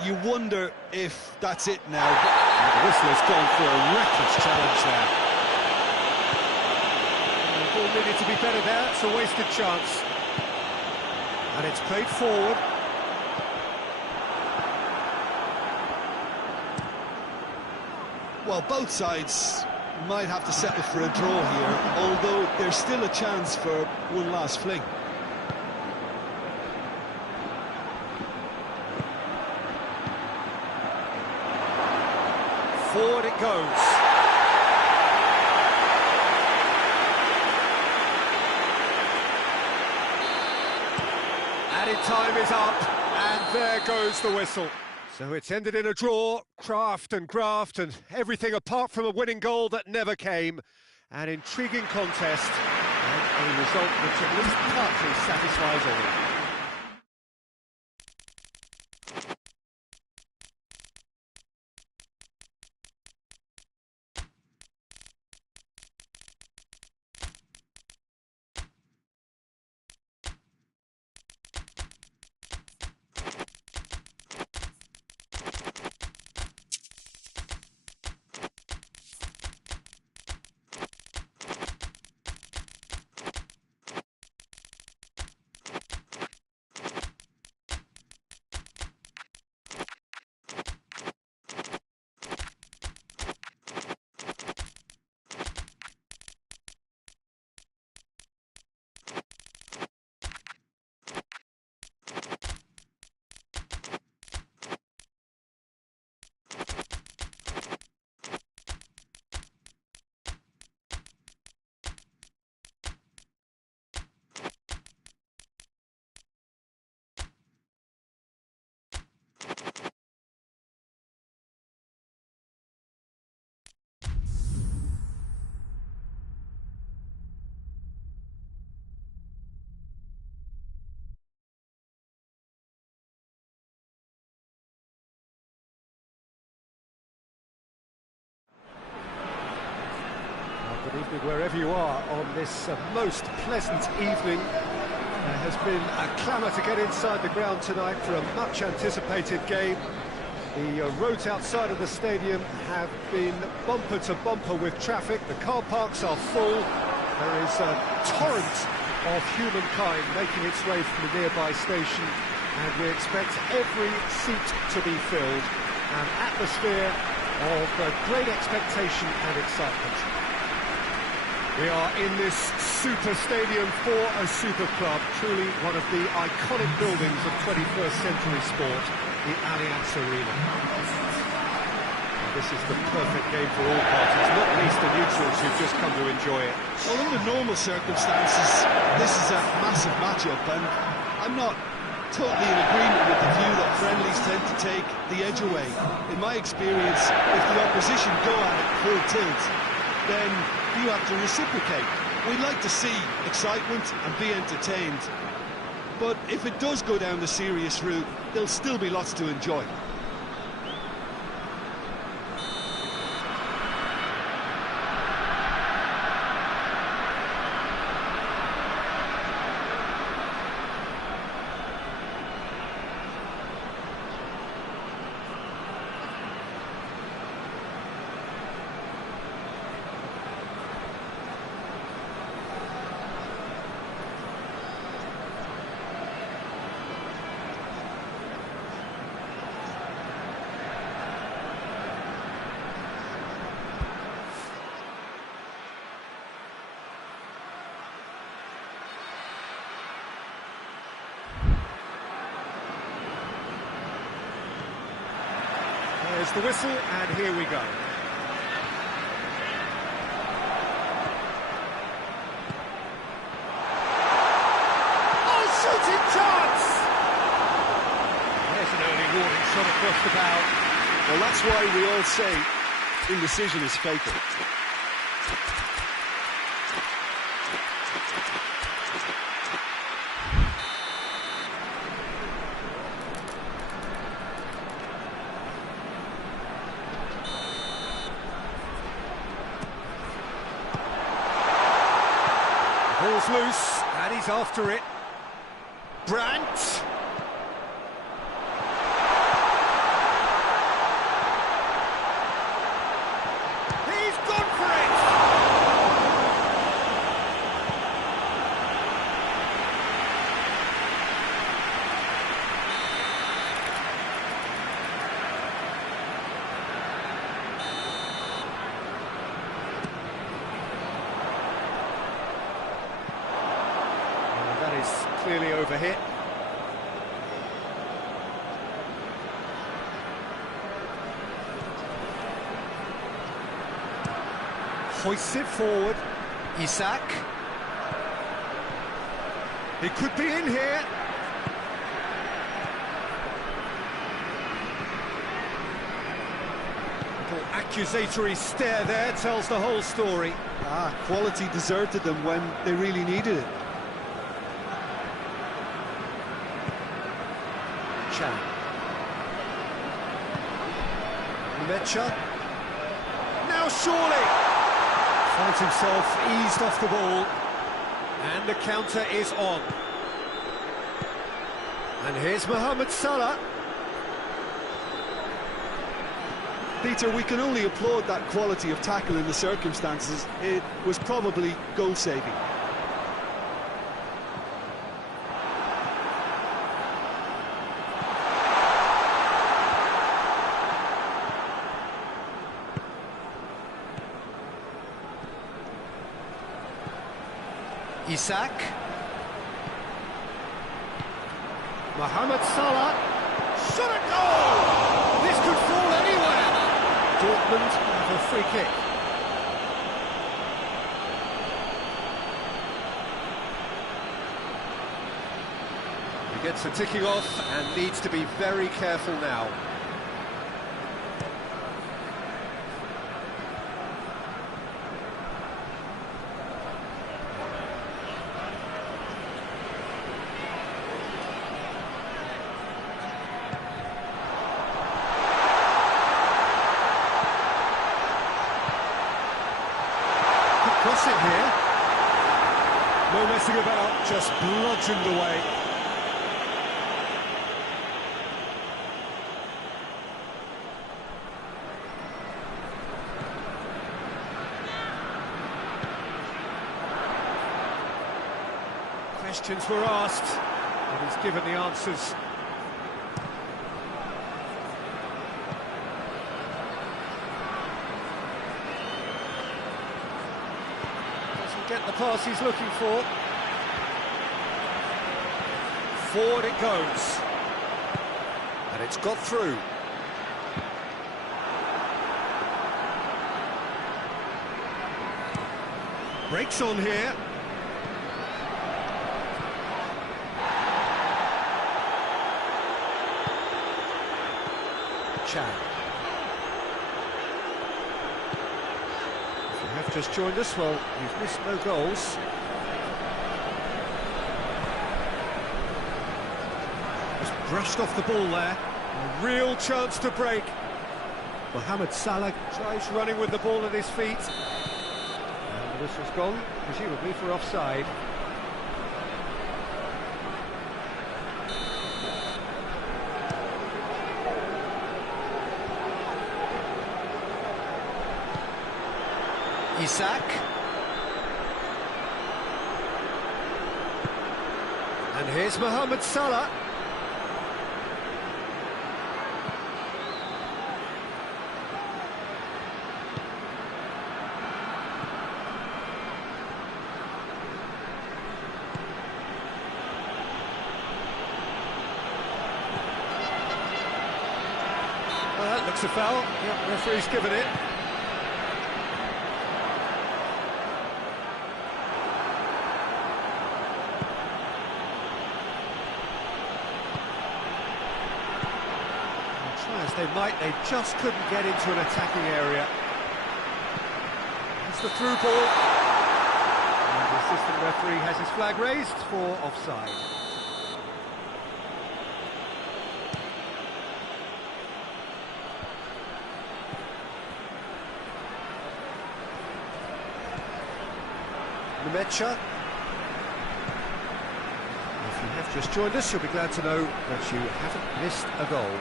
You wonder if that's it now. The whistler's gone for a reckless challenge there. The ball needed to be better there, it's a wasted chance. And it's played forward. Well, both sides might have to settle for a draw here, although there's still a chance for one last fling. Forward it goes. Added time is up, and there goes the whistle. So it's ended in a draw, craft and graft and everything apart from a winning goal that never came. An intriguing contest. And a result which at least partly satisfies all. Good evening wherever you are on this most pleasant evening. There has been a clamour to get inside the ground tonight for a much anticipated game. The roads outside of the stadium have been bumper to bumper with traffic. The car parks are full. There is a torrent of humankind making its way from the nearby station, and we expect every seat to be filled. An atmosphere of great expectation and excitement. We are in this super stadium for a super club, truly one of the iconic buildings of 21st century sport, the Allianz Arena. And this is the perfect game for all parties, not least the neutrals who've just come to enjoy it. Well, under normal circumstances, this is a massive matchup, and I'm not totally in agreement with the view that friendlies tend to take the edge away. In my experience, if the opposition go at it full tilt, then you have to reciprocate. We'd like to see excitement and be entertained, but if it does go down the serious route, there'll still be lots to enjoy. There's the whistle, and here we go. Oh, shooting chance! There's an early warning shot across the bow. Well, that's why we all say indecision is fatal. Ball's loose, and he's after it. Brandt! He's gone for it! Clearly overhit. Hoists it forward. Isak. He could be in here. Little accusatory stare there tells the whole story. Quality deserted them when they really needed it. Chan. Mecha. Now surely! Finds himself eased off the ball. And the counter is on. And here's Mohamed Salah. Peter, we can only applaud that quality of tackle in the circumstances. It was probably goal-saving. Isak. Mohamed Salah. Shot it goal! This could fall anywhere. Dortmund have a free kick. He gets the ticking off and needs to be very careful now. Cross it here. No messing about, just bludgeoned away. Questions were asked, and he's given the answers. Get the pass he's looking for. Forward it goes. And it's got through. Breaks on here. Chan. Have just joined us, well, you've missed no goals. Just brushed off the ball there. A real chance to break. Mohamed Salah tries running with the ball at his feet. And the whistle's gone, presumably for offside. Isak. And here's Mohamed Salah. Well, that looks a foul. Yep, referee's given it. They just couldn't get into an attacking area. It's the through ball. And the assistant referee has his flag raised for offside. Mecha. If you have just joined us, you'll be glad to know that you haven't missed a goal.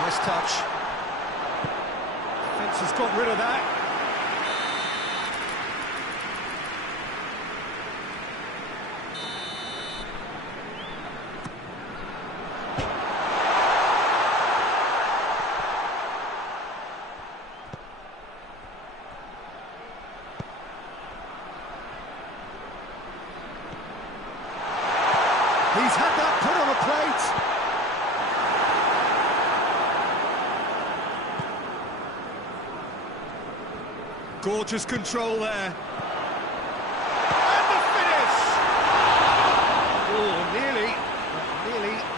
Nice touch. Defence has got rid of that. He's had that put on a plate. Gorgeous control there. And the finish! Oh, nearly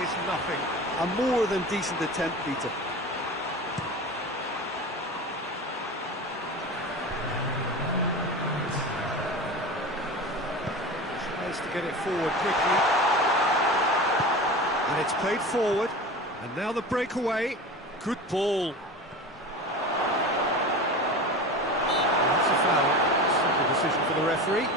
is nothing. A more than decent attempt, Peter. forward quickly. And it's played forward. And now the breakaway. Good ball. That's a foul. Simple decision for the referee.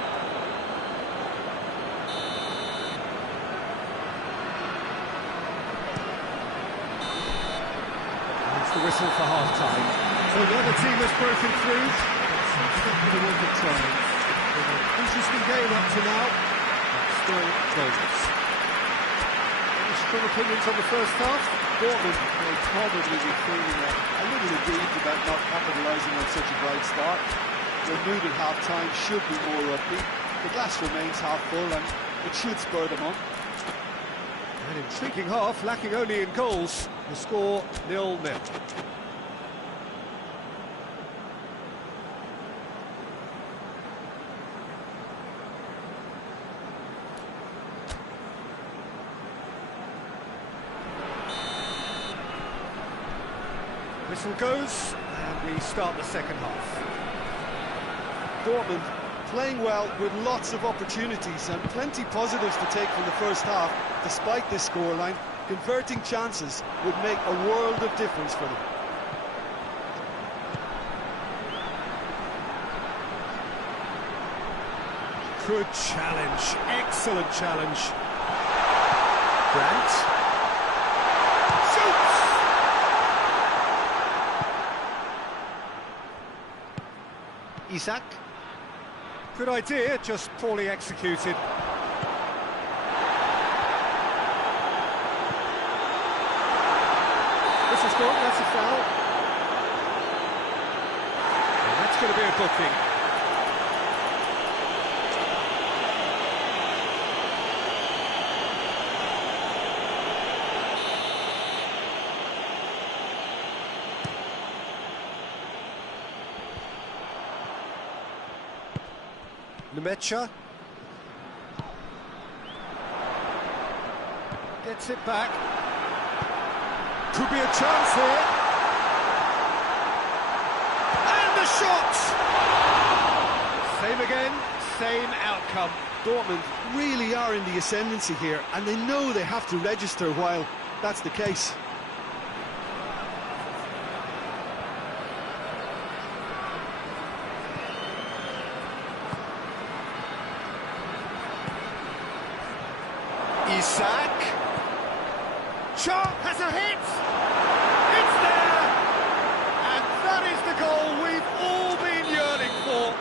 That's the whistle for half-time. So the other team has broken through. Interesting game up to now, but still goals. Any strong opinions on the first half? Dortmund will probably be feeling a little aggrieved about not capitalising on such a bright start. Their mood at half-time should be more upbeat. The glass remains half full and it should spur them on. An intriguing half, lacking only in goals. The score 0-0. Whistle goes, and we start the second half. Dortmund playing well with lots of opportunities and plenty positives to take from the first half. Despite this scoreline, converting chances would make a world of difference for them. Good challenge, excellent challenge. Brandt. Shoots! Isak. Good idea, just poorly executed. This is good, that's a foul. And that's going to be a booking. Nemecha gets it back. Could be a chance here. And the shot! Same again, same outcome. Dortmund really are in the ascendancy here, and they know they have to register while that's the case. Isak. Chart has a hit. It's there. And that is the goal we've all been yearning for.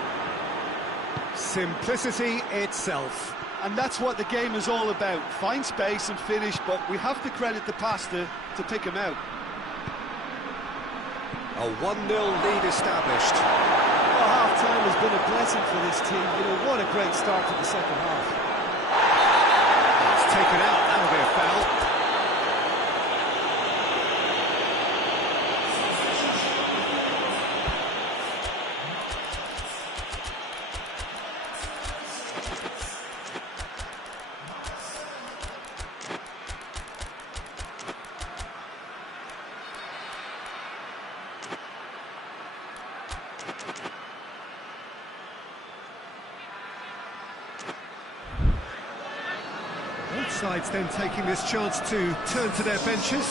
Simplicity itself. And that's what the game is all about. Find space and finish, but we have to credit the passer to pick him out. A 1-0 lead established. Well, half-time has been a blessing for this team. You know, what a great start to the second half. Taken out, that'll be a foul. Both sides then taking this chance to turn to their benches.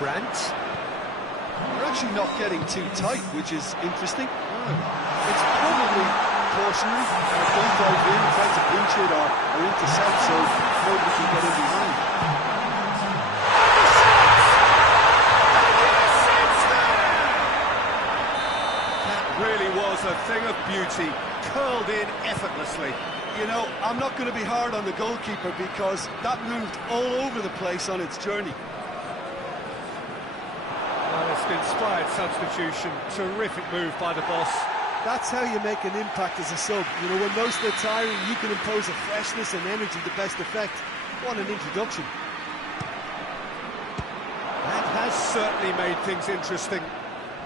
Brandt. They're actually not getting too tight, which is interesting. It's probably cautionary. Don't dive in, try to pinch it or intercept so nobody can get in behind. Really was a thing of beauty, curled in effortlessly. You know, I'm not going to be hard on the goalkeeper because that moved all over the place on its journey. Well, it's an inspired substitution, terrific move by the boss. That's how you make an impact as a sub. You know, when most are tiring, you can impose a freshness and energy to best effect. What an introduction. That has certainly made things interesting.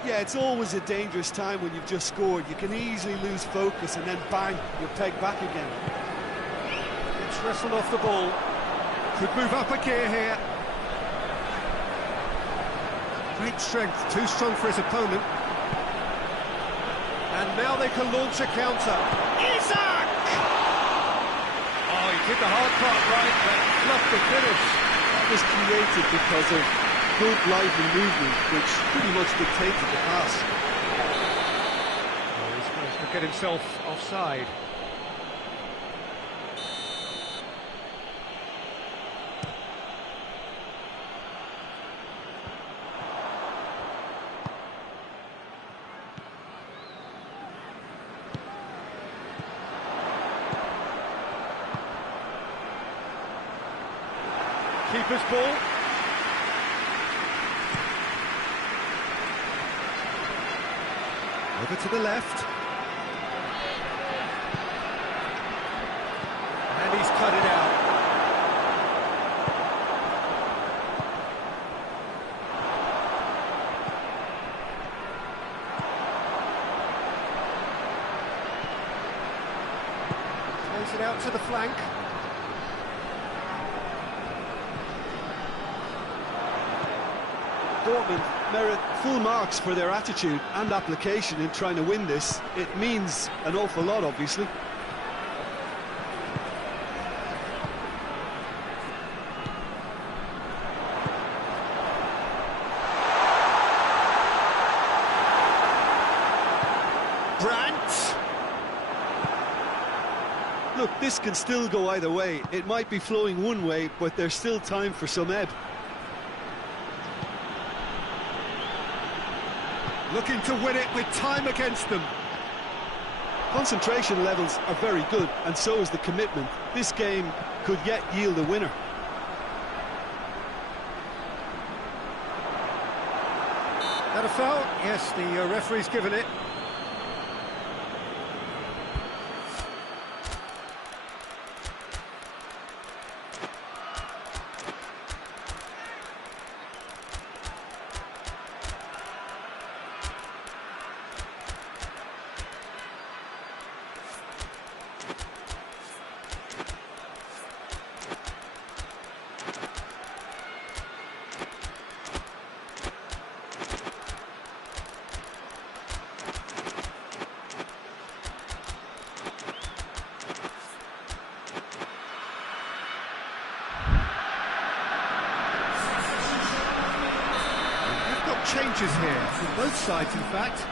Yeah, it's always a dangerous time when you've just scored. You can easily lose focus and then bang, you're pegged back again. It's wrestled off the ball. Could move up a gear here. Great strength, too strong for his opponent. And now they can launch a counter. Isaac! Oh, he did the hard part right, but fluffed the finish. That was created because of good lively movement, which pretty much dictated the pass. Oh, he's managed to get himself offside. Keeper's ball. Over to the left. And he's cut it out. Plays it out to the flank. Dortmund merit full marks for their attitude and application in trying to win this. It means an awful lot, obviously. Brandt! Look, this can still go either way. It might be flowing one way, but there's still time for some ebb. Looking to win it with time against them. Concentration levels are very good, and so is the commitment. This game could yet yield a winner. That a foul? Yes, the referee's given it. Changes here, from both sides in fact.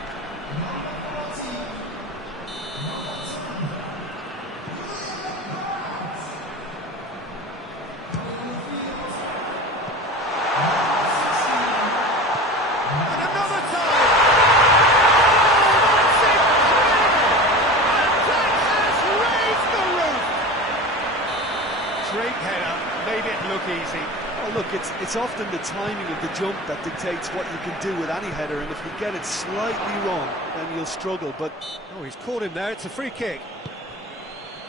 And another time! Oh, that's incredible! Attack has raised the roof! Straight header, made it look easy. Oh, look, it's often the timing of the jump that dictates what you can do with any header, and if you get it slightly wrong, then you'll struggle, but... Oh, he's caught him there, it's a free kick.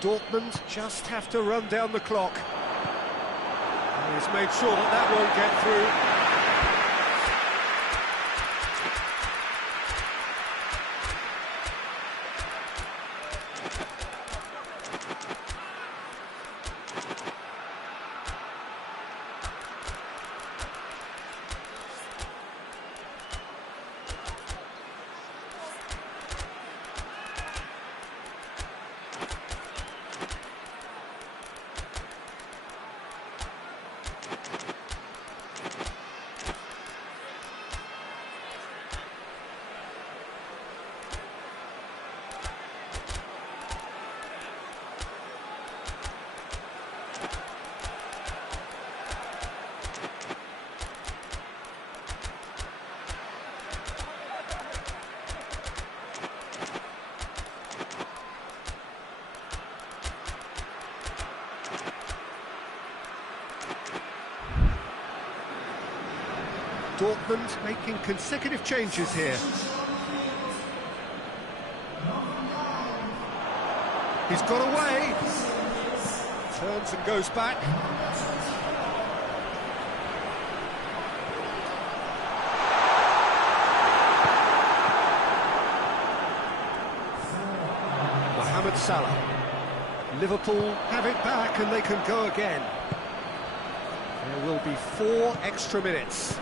Dortmund just have to run down the clock. And he's made sure that that won't get through. Dortmund making consecutive changes here. He's got away. Turns and goes back. Mohamed Salah. Liverpool have it back and they can go again. There will be 4 extra minutes.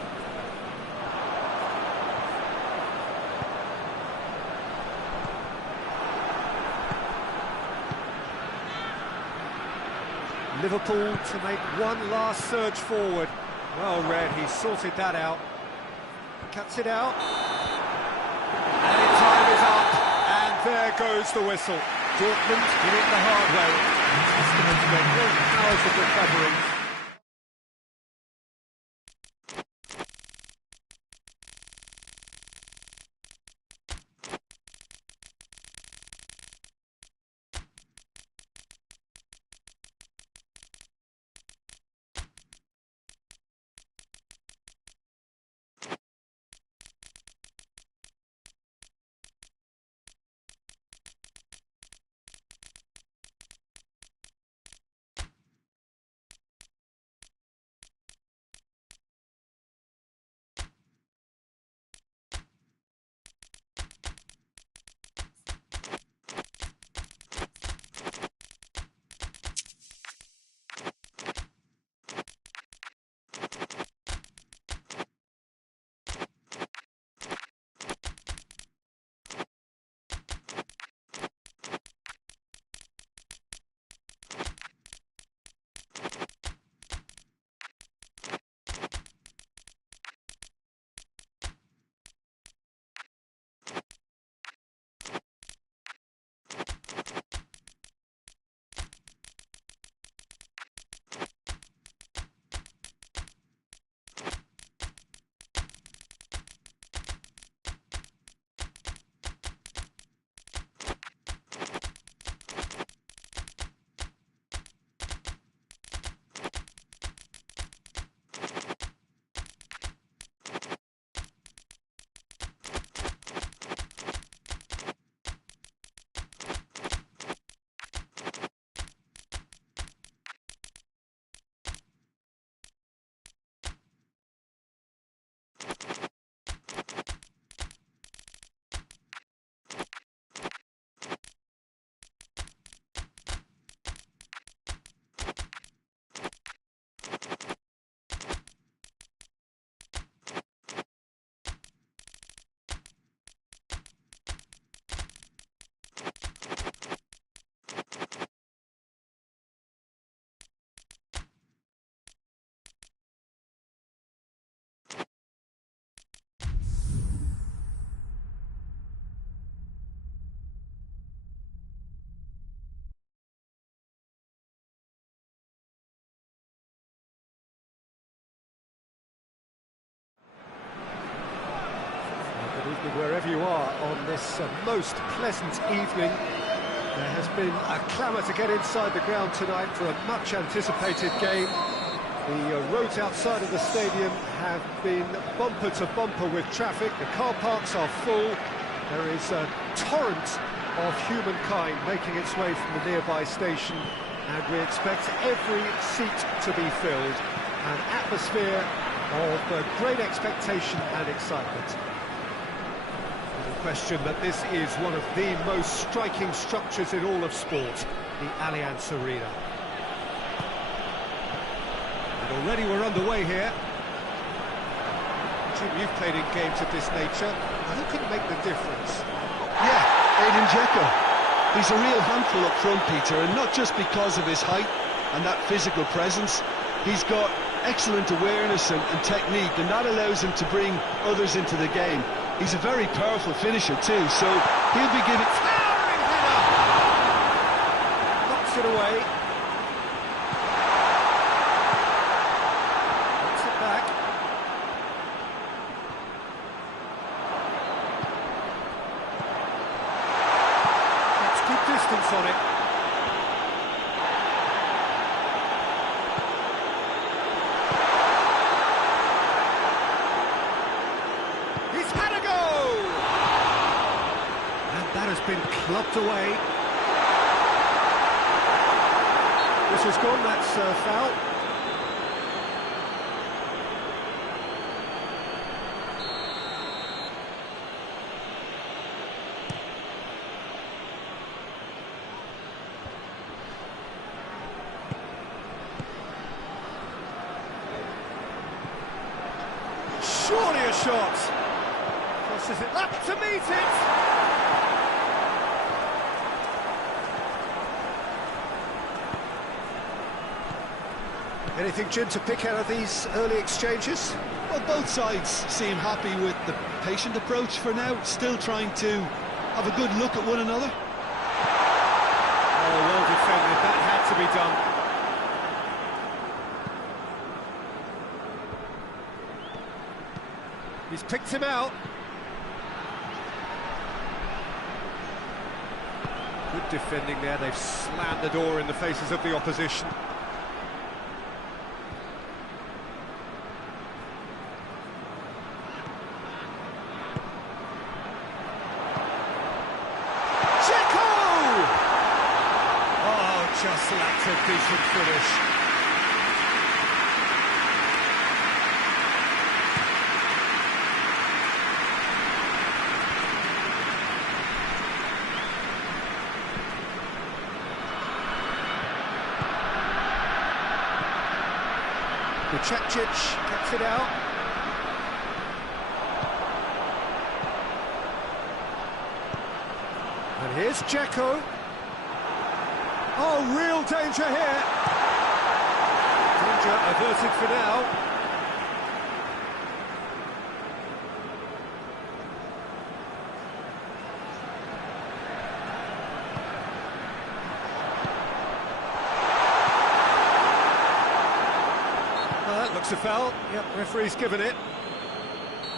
Liverpool to make one last surge forward. Well read, he sorted that out. Cuts it out. And time is up. And there goes the whistle. Dortmund did it the hard way. Testament to their great powers of recovery. Wherever you are on this most pleasant evening, there has been a clamour to get inside the ground tonight for a much anticipated game. The roads outside of the stadium have been bumper to bumper with traffic. The car parks are full. There is a torrent of humankind making its way from the nearby station, and we expect every seat to be filled. An atmosphere of great expectation and excitement. Question that this is one of the most striking structures in all of sport, the Allianz Arena. And already we're underway here. Jim, you've played in games of this nature. Who can make the difference? Yeah, Edin Dzeko. He's a real handful up front, Peter, and not just because of his height and that physical presence. He's got excellent awareness and technique, and that allows him to bring others into the game. He's a very powerful finisher too, so he'll be giving... Towering header! Knocks it away. Puts it back. Gets good distance on it. Been clubbed away. This has gone, that's foul. Surely a shot. Crosses it up to meet it. Anything, Jim, to pick out of these early exchanges? Well, both sides seem happy with the patient approach for now, still trying to have a good look at one another. Oh, well defended, that had to be done. He's picked him out. Good defending there, they've slammed the door in the faces of the opposition. Just lacked a decent finish. Diachi gets it out. And here's Dzeko. Oh, real danger here. Danger averted for now. Well, that looks a foul. Yep, referee's given it.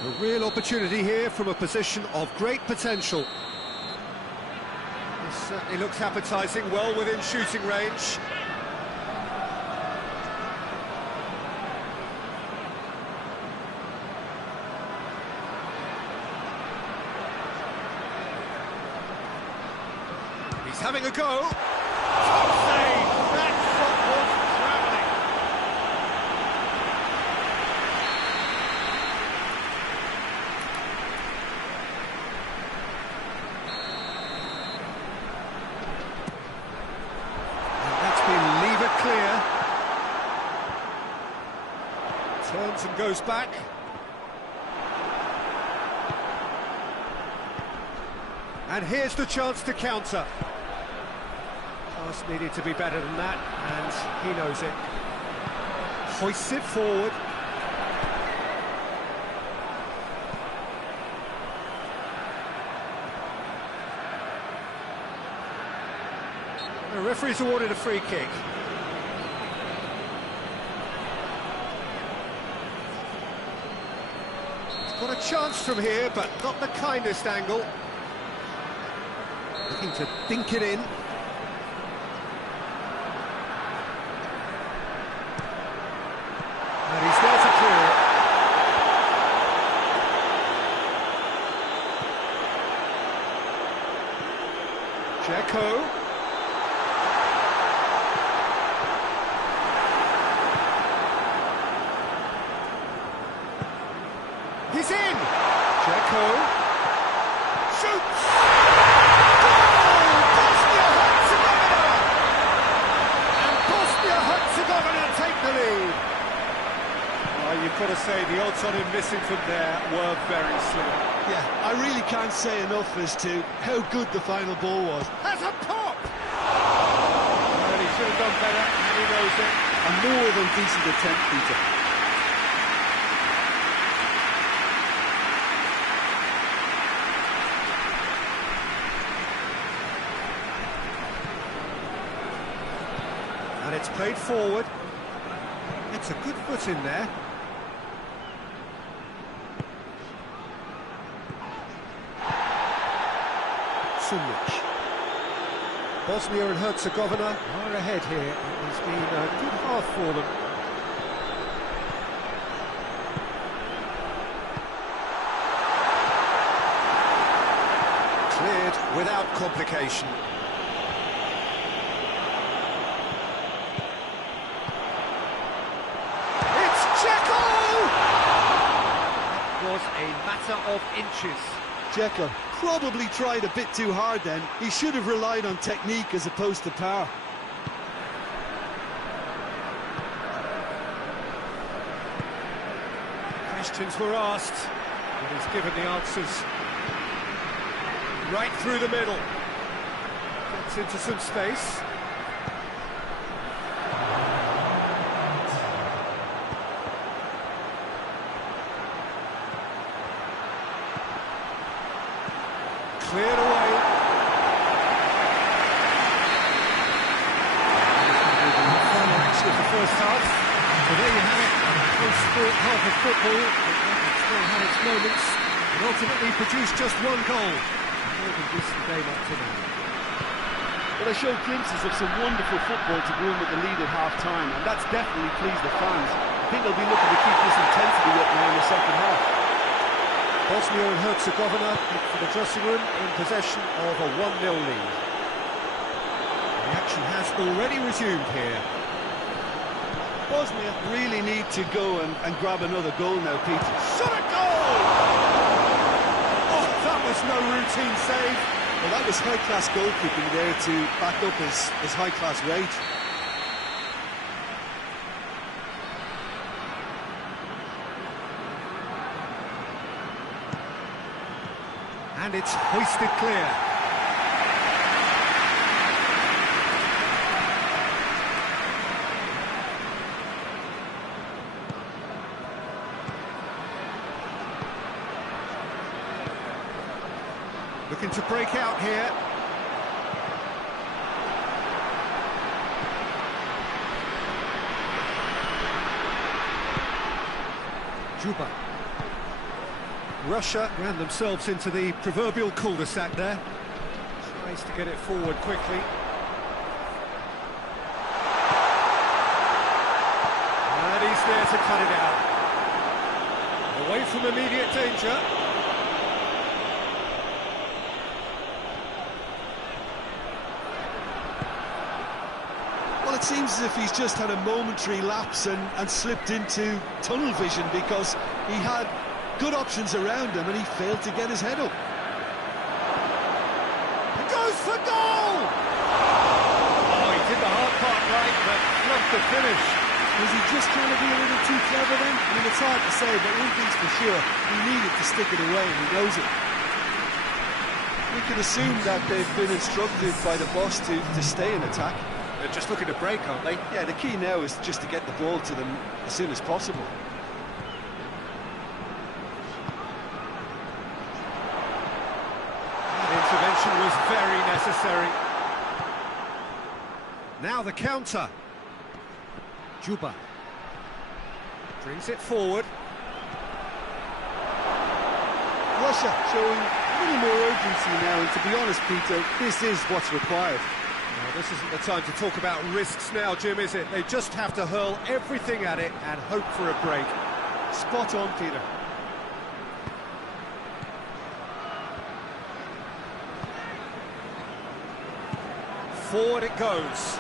A real opportunity here from a position of great potential. Certainly looks appetising, well within shooting range. He's having a go. Top save! That shot was travelling. Clear. Turns and goes back. And here's the chance to counter. Pass needed to be better than that, and he knows it. Hoists it forward. The referee's awarded a free kick. Got a chance from here, but not the kindest angle. Looking to dink it in. And he's there to clear it. Dzeko. He's in! Dzeko shoots! Goal! Bosnia-Herzegovina! And Bosnia-Herzegovina take the lead. Well, you've got to say the odds on him missing from there were very slim. Yeah, I really can't say enough as to how good the final ball was. Has a pop! Well, he should have done better, and he knows it. A more than decent attempt, Peter. And it's played forward. It's a good foot in there. Sumic. Bosnia and Herzegovina are ahead here. It has been a good half for them. Cleared without complication. Was a matter of inches. Dzeko probably tried a bit too hard then. He should have relied on technique as opposed to power. Questions were asked, but he's given the answers. Right through the middle. Gets into some space. half of football, it still had its moments, and ultimately produced just one goal. More than decent game up to now. Well, they showed glimpses of some wonderful football to go in with the lead at half-time, and that's definitely pleased the fans. I think they'll be looking to keep this intensity up now in the second half. Bosnia and Herzegovina look for the dressing room in possession of a 1-0 lead. The action has already resumed here. Bosnia really need to go and grab another goal now, Pete. Shot a goal! Oh, that was no routine save. Well, that was high-class goalkeeping there to back up his high-class rage. And it's hoisted clear. Looking to break out here. Juba. Russia ran themselves into the proverbial cul-de-sac there. Tries to get it forward quickly. And he's there to cut it out. Away from immediate danger. Well, it seems as if he's just had a momentary lapse and slipped into tunnel vision, because he had good options around him and he failed to get his head up. He goes for goal! Oh, he did the hard part right, but flunked the finish. Was he just trying to be a little too clever then? I mean, it's hard to say, but one thing's for sure, he needed to stick it away and he knows it. We can assume that they've been instructed by the boss to stay in attack. They're just looking to break, aren't they? Yeah, the key now is just to get the ball to them as soon as possible. Intervention was very necessary. Now the counter. Juba brings it forward. Russia showing a little more urgency now, and to be honest, Peter, this is what's required. Now, this isn't the time to talk about risks now, Jim, is it? They just have to hurl everything at it and hope for a break. Spot on, Peter. Forward it goes.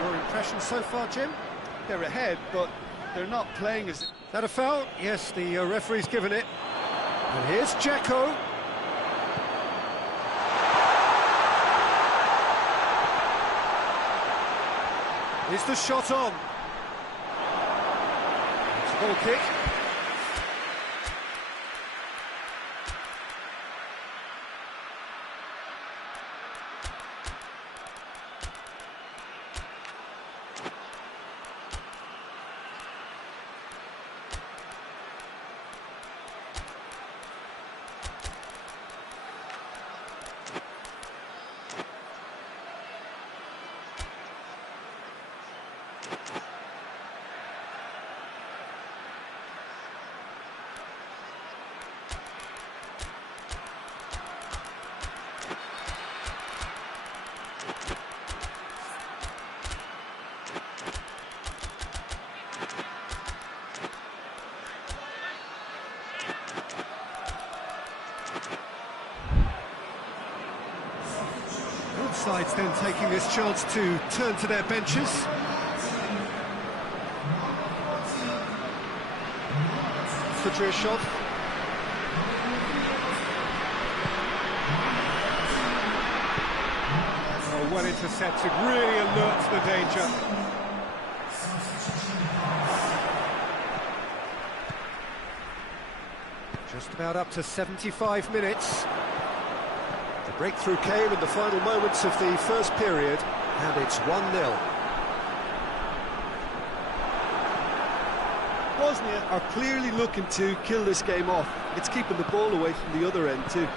Your impression so far, Jim? They're ahead, but they're not playing as... That a foul? Yes, the referee's given it. And here's Dzeko. Is the shot on? It's a goal kick. Both sides then taking this chance to turn to their benches. Kudryashov. Oh, well intercepted, really alert to the danger. Just about up to 75 minutes. The breakthrough came in the final moments of the first period, and it's 1-0. Bosnia are clearly looking to kill this game off. It's keeping the ball away from the other end too.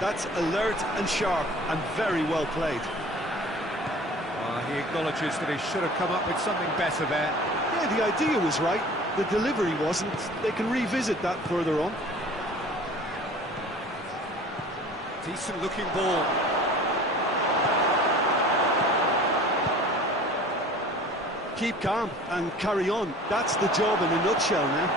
That's alert and sharp and very well played. He acknowledges that he should have come up with something better there. Yeah, the idea was right, the delivery wasn't. They can revisit that further on. Decent looking ball. Keep calm and carry on. That's the job in a nutshell now.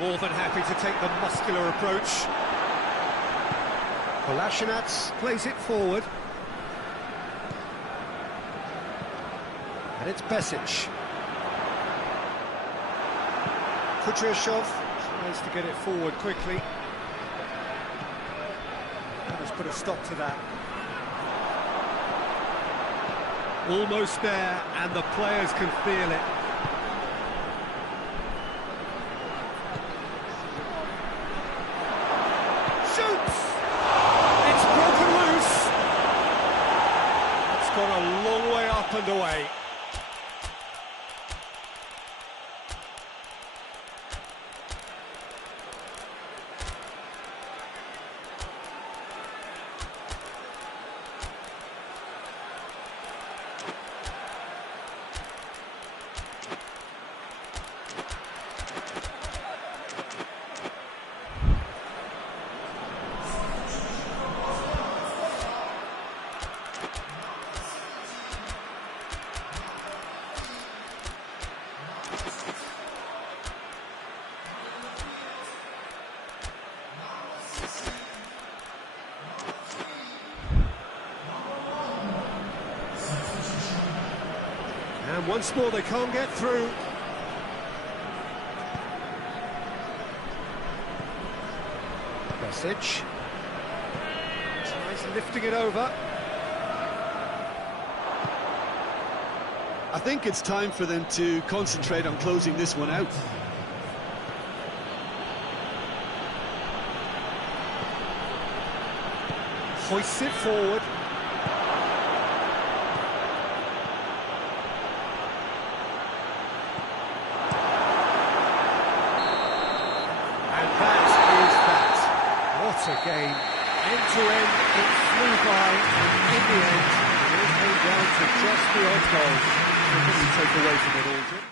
More than happy to take the muscular approach. Kolasinac plays it forward. And it's Besic. Kudryashov tries to get it forward quickly. Let's put a stop to that. Almost there, and the players can feel it. Shoots! It's broken loose! It's gone a long way up and away. And once more they can't get through. Besic tries lifting it over. I think it's time for them to concentrate on closing this one out. Hoists it forward. What a game. End to end, it flew by, and in the end, it came down to just the odd goal. What do you take away from it all, Jim?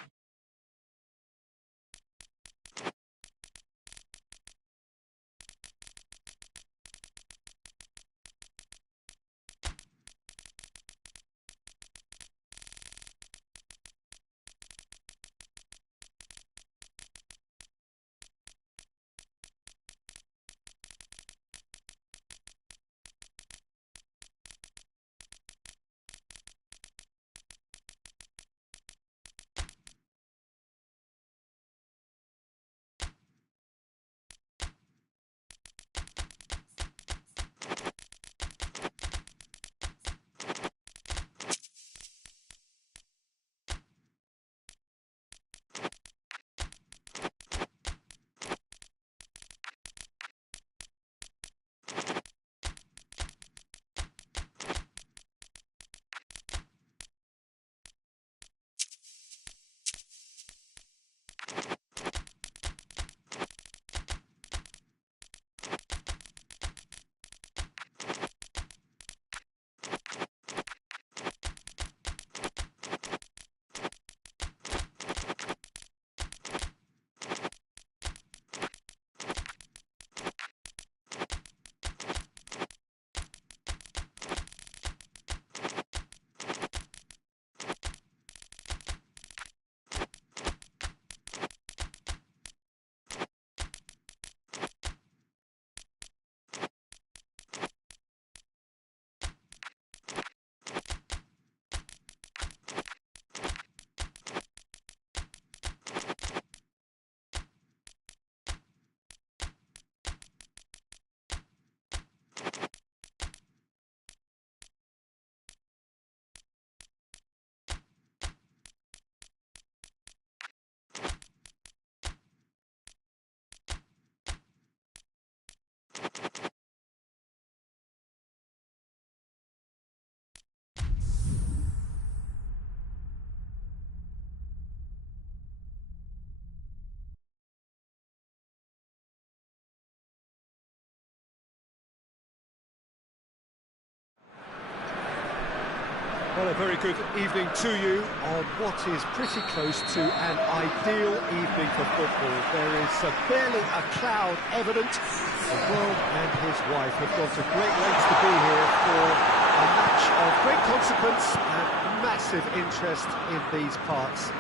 Well, a very good evening to you on what is pretty close to an ideal evening for football. There is barely a cloud evident. The world and his wife have gone to great lengths to be here for a match of great consequence and massive interest in these parts.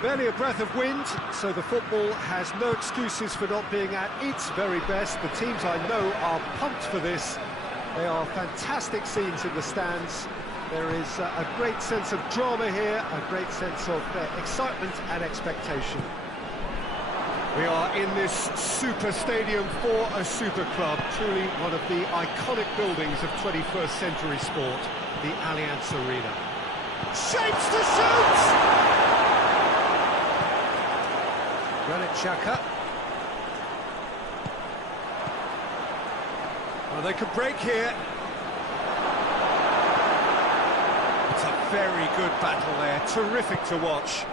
Barely a breath of wind, so the football has no excuses for not being at its very best. The teams I know are pumped for this. They are fantastic scenes in the stands. There is a great sense of drama here, a great sense of excitement and expectation. We are in this super stadium for a super club, truly one of the iconic buildings of 21st century sport, the Allianz Arena. Shapes to shoot! Granit Xhaka. Well, they could break here. It's a very good battle there, terrific to watch.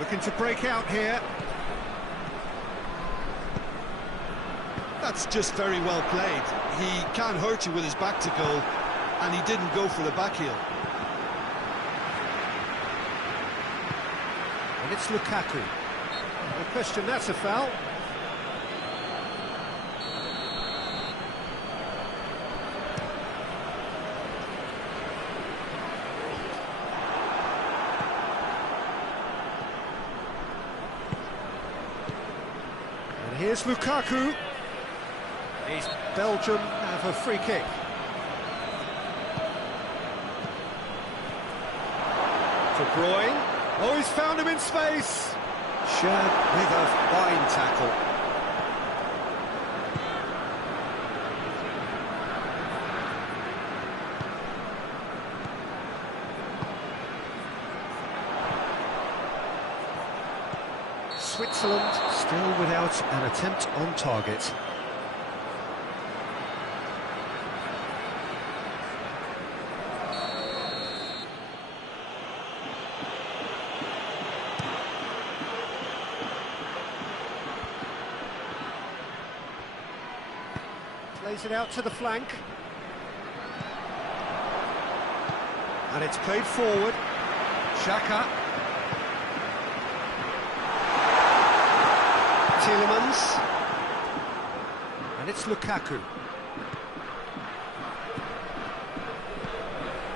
Looking to break out here. That's just very well played. He can't hurt you with his back to goal, and he didn't go for the back heel. And it's Lukaku. No question, that's a foul. And here's Lukaku. Belgium have a free kick. De Bruyne. Oh, he's found him in space. Shared with a fine tackle. Switzerland still without an attempt on target. Plays it out to the flank. And it's played forward. Xhaka. Tielemans. And it's Lukaku.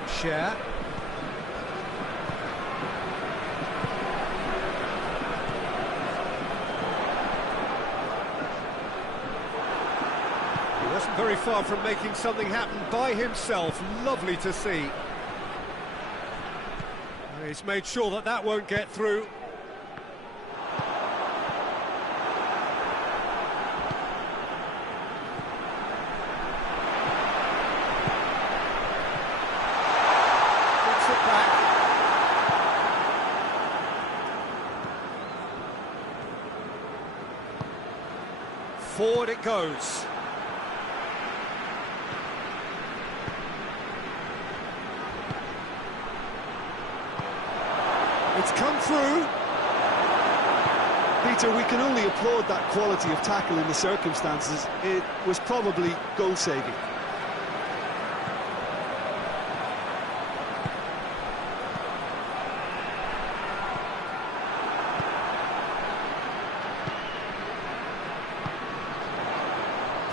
Cher. Wasn't very far from making something happen by himself. Lovely to see. He's made sure that that won't get through. Gets it back. Forward it goes. It's come through. Peter, we can only applaud that quality of tackle in the circumstances. It was probably goal-saving.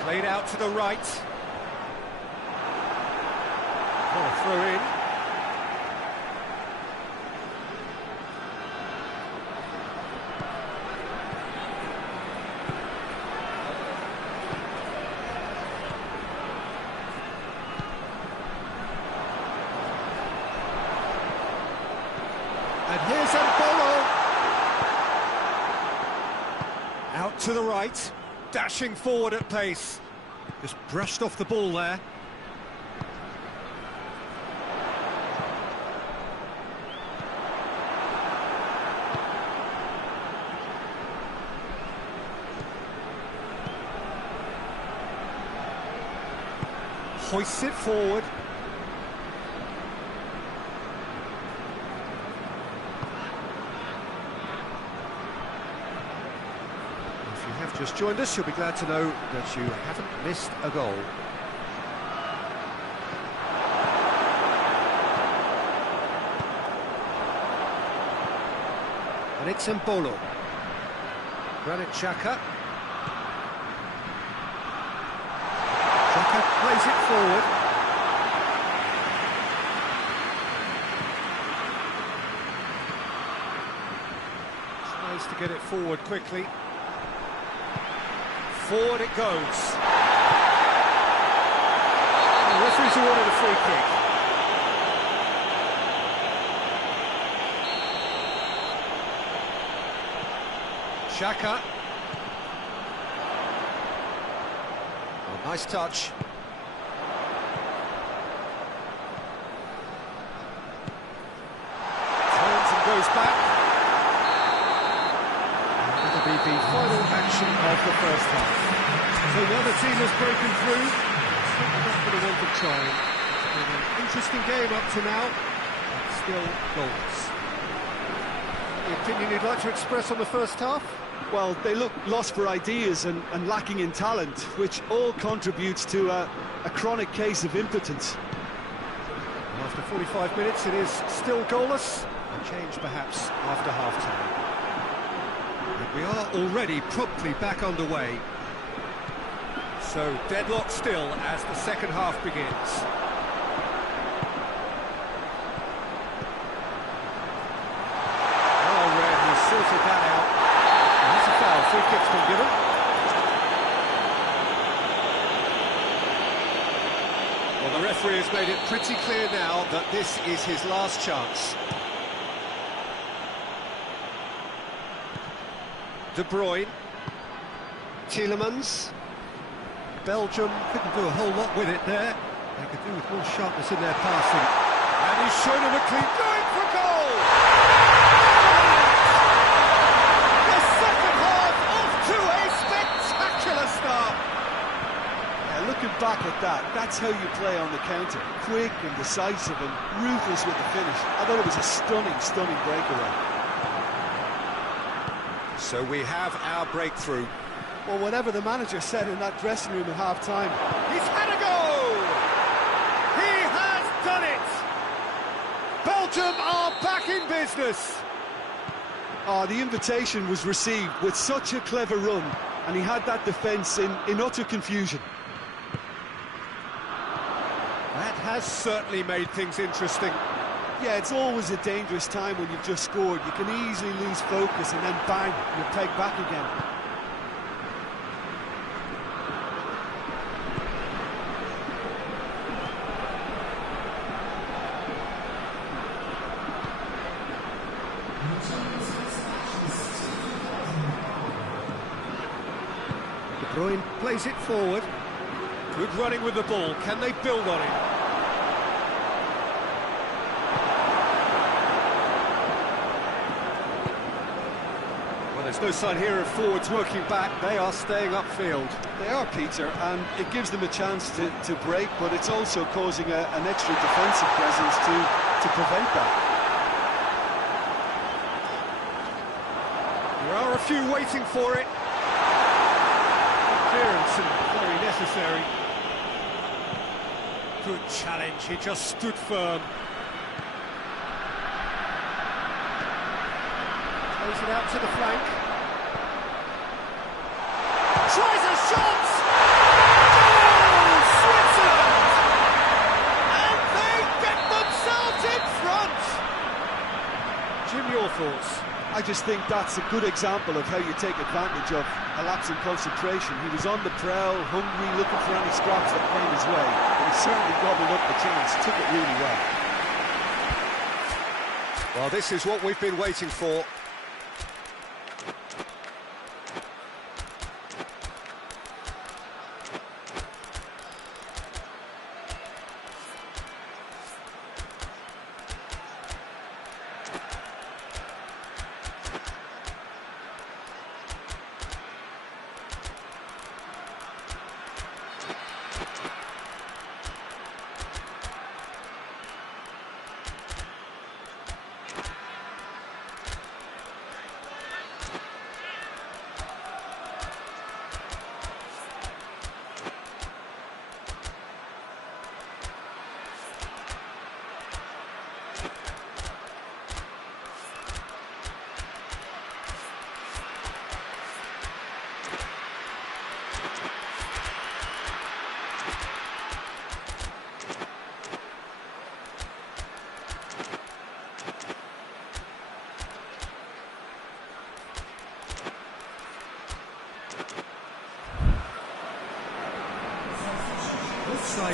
Played out to the right. Oh, throw in. And here's Embolo. Out to the right, dashing forward at pace. Just brushed off the ball there. Hoists it forward. If you have just joined us, you'll be glad to know that you haven't missed a goal. And it's Mbolo. Granit Xhaka. Xhaka plays it forward. Tries to get it forward quickly. Forward it goes. The referee's awarded a free kick. Xhaka. Oh, nice touch. Turns and goes back. And it'll be the final action of the first half. So the other team has broken through. Not going to want to try. It's been an interesting game up to now, but still goals. The opinion you'd like to express on the first half? Well, they look lost for ideas and lacking in talent, which all contributes to a chronic case of impotence. After 45 minutes, it is still goalless. A change, perhaps, after half-time. But we are already promptly back underway. So, deadlock still as the second half begins. Oh, Red has sorted that out. And that's a foul. Free kick's been given. Well, the referee has made it pretty clear now that this is his last chance. De Bruyne. Tielemans. Belgium couldn't do a whole lot with it there. They could do with more sharpness in their passing. And he's shown him a clean going for goal! The second half off to a spectacular start! Yeah, looking back at that, that's how you play on the counter. Quick and decisive and ruthless with the finish. I thought it was a stunning breakaway. So we have our breakthrough. Well, whatever the manager said in that dressing room at half-time, He's had a goal! He has done it! Belgium are back in business! the invitation was received with such a clever run, and he had that defence in utter confusion. That has certainly made things interesting. Yeah, it's always a dangerous time when you've just scored. You can easily lose focus and then bang, you're pegged back again. De Bruyne plays it forward. Good running with the ball. Can they build on it? Well, there's no sign here of forwards working back. They are staying upfield. They are, Peter, and it gives them a chance to break, but it's also causing an extra defensive presence to prevent that. There are a few waiting for it. Clearance and very necessary. Good challenge, he just stood firm. Plays it out to the flank. Tries a shot! Goal! Switzerland! And they get themselves in front! Jim, your thoughts? I just think that's a good example of how you take advantage of a lapse in concentration. He was on the prowl, hungry, looking for any scraps that came his way, but he certainly gobbled up the chance, took it really well. Well, this is what we've been waiting for.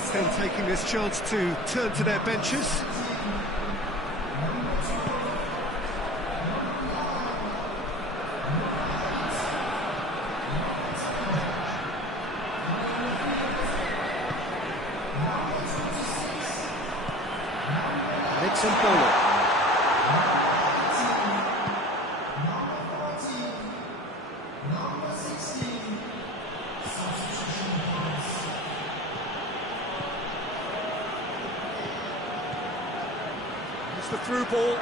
sides then taking this chance to turn to their benches. Mix and bowler. It's the through ball.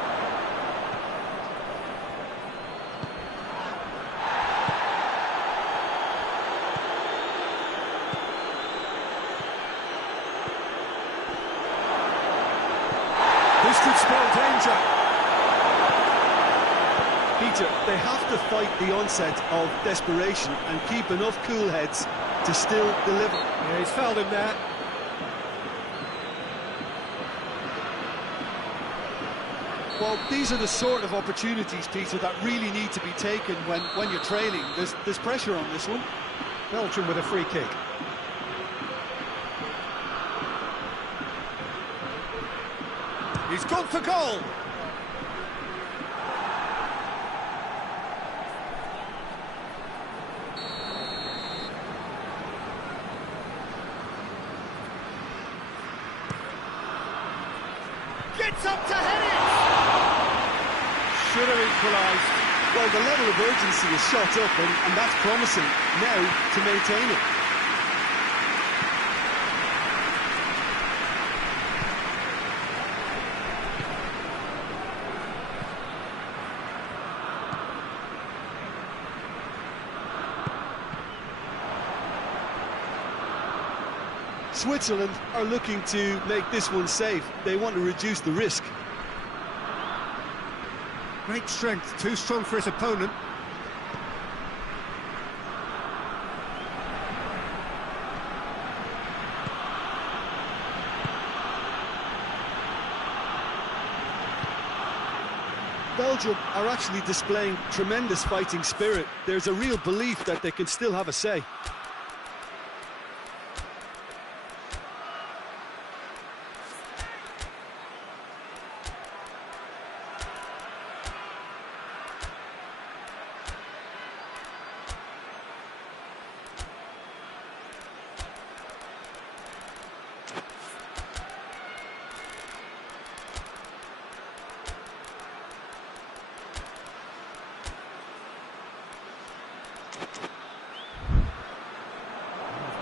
This could spell danger. Peter, they have to fight the onset of desperation and keep enough cool heads to still deliver. Yeah, he's fouled him there. Well, these are the sort of opportunities, Peter, that really need to be taken when you're trailing. There's pressure on this one. Belgium with a free kick. He's gone for goal. Gets up to head it. Should have equalised. Well, the level of urgency is shot up, and that's promising. Now to maintain it. Switzerland are looking to make this one safe. They want to reduce the risk. Great strength, too strong for his opponent. Belgium are actually displaying tremendous fighting spirit. There's a real belief that they can still have a say.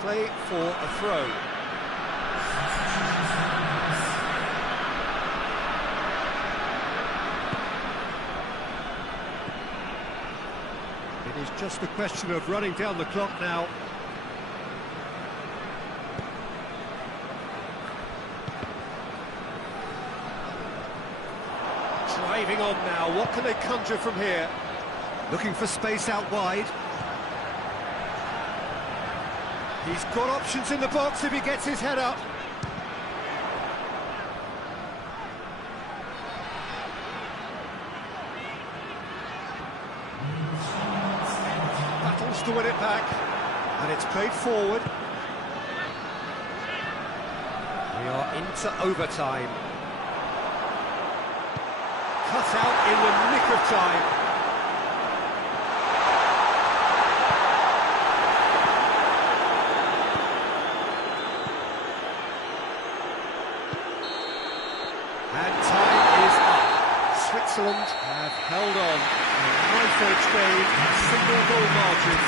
Play for a throw. It is just a question of running down the clock now. Driving on now, what can they conjure from here? Looking for space out wide. He's got options in the box if he gets his head up. Battles to win it back, and it's played forward. We are into overtime. Cut out in the nick of time. And time is up. Switzerland have held on. A knife-edge game, a single goal margin.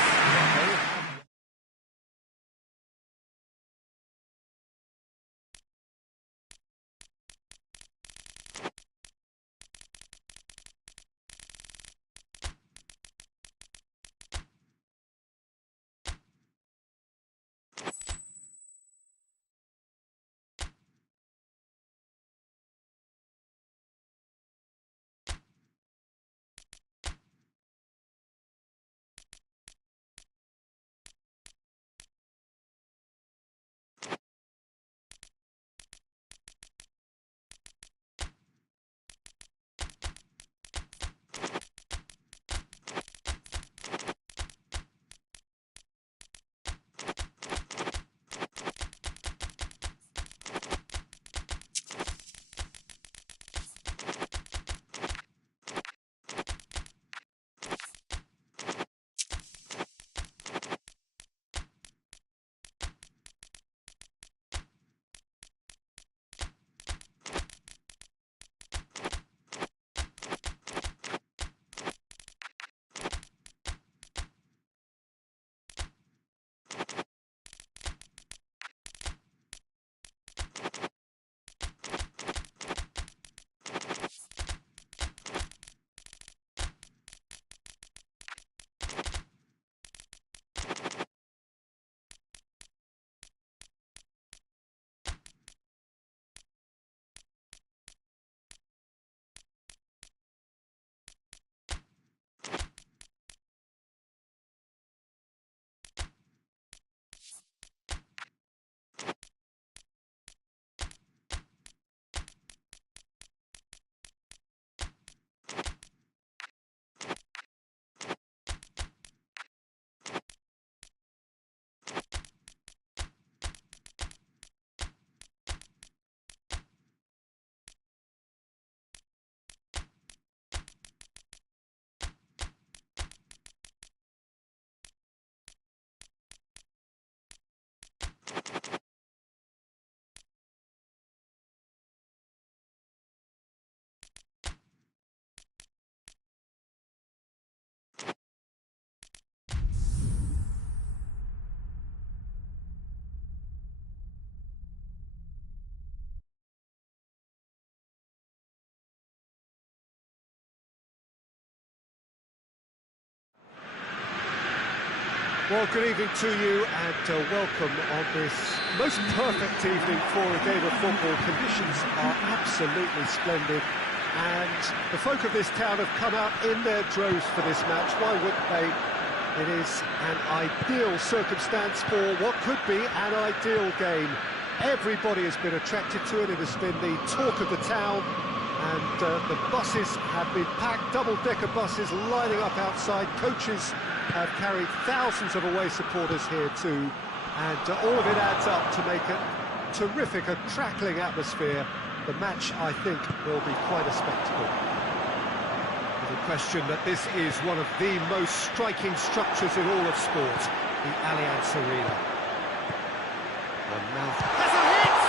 Well, good evening to you and welcome on this most perfect evening for a game of football. Conditions are absolutely splendid and the folk of this town have come out in their droves for this match. Why wouldn't they? It is an ideal circumstance for what could be an ideal game. Everybody has been attracted to it. It has been the talk of the town. And the buses have been packed, double-decker buses lining up outside. Coaches have carried thousands of away supporters here too. And all of it adds up to make a terrific, a crackling atmosphere. The match, I think, will be quite a spectacle. There's a question that this is one of the most striking structures in all of sport, the Allianz Arena. One mouth has a hit!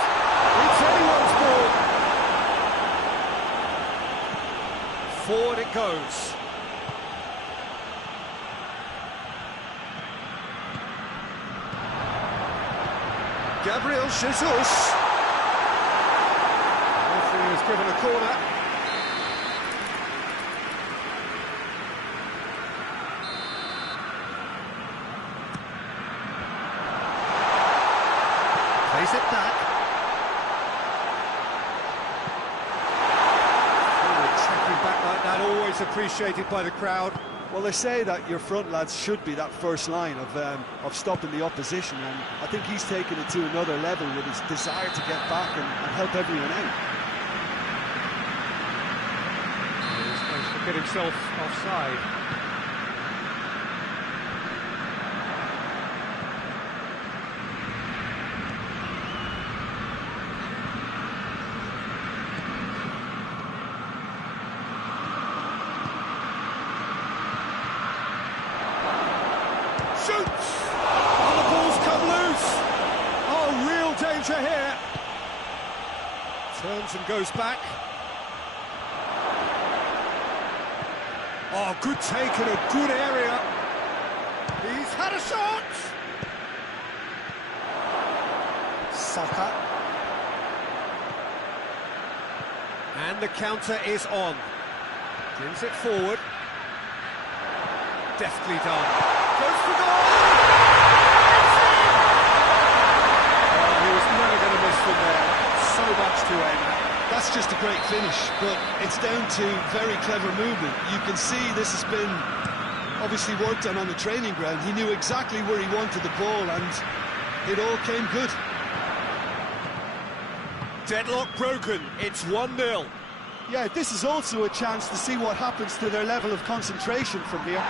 It's anyone's ball! Forward it goes. Gabriel Jesus. The referee has given a corner. Plays it back. Always appreciated by the crowd. Well, they say that your front lads should be that first line of stopping the opposition, and I think he's taken it to another level with his desire to get back and help everyone out. He's supposed to get himself offside. Shoots! And the ball's come loose. Oh, real danger here. Turns and goes back. Oh, good take in a good area. He's had a shot. Saka. And the counter is on. Brings it forward. Deftly done. Goes for goal! Oh, he was never going to miss from there. So much to aim at. That's just a great finish, but it's down to very clever movement. You can see this has been obviously worked on the training ground. He knew exactly where he wanted the ball, and it all came good. Deadlock broken. It's 1-0. Yeah, this is also a chance to see what happens to their level of concentration from here.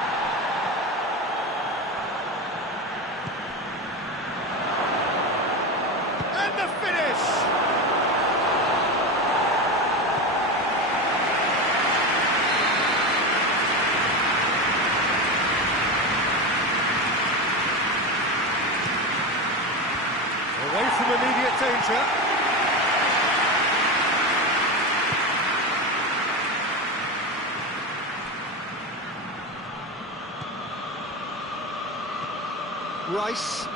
Away from immediate danger. Rice.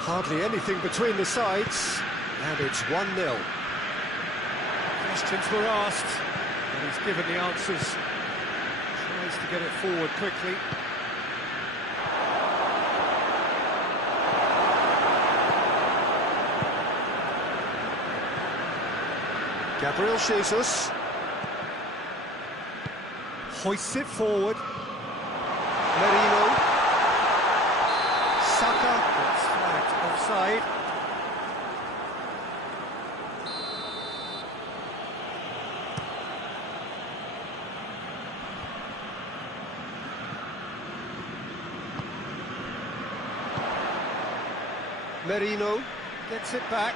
Hardly anything between the sides. And it's 1-0. Questions were asked, and he's given the answers. Tries to get it forward quickly. Gabriel Jesus hoists it forward. Merino. Saka gets flagged offside. Merino gets it back.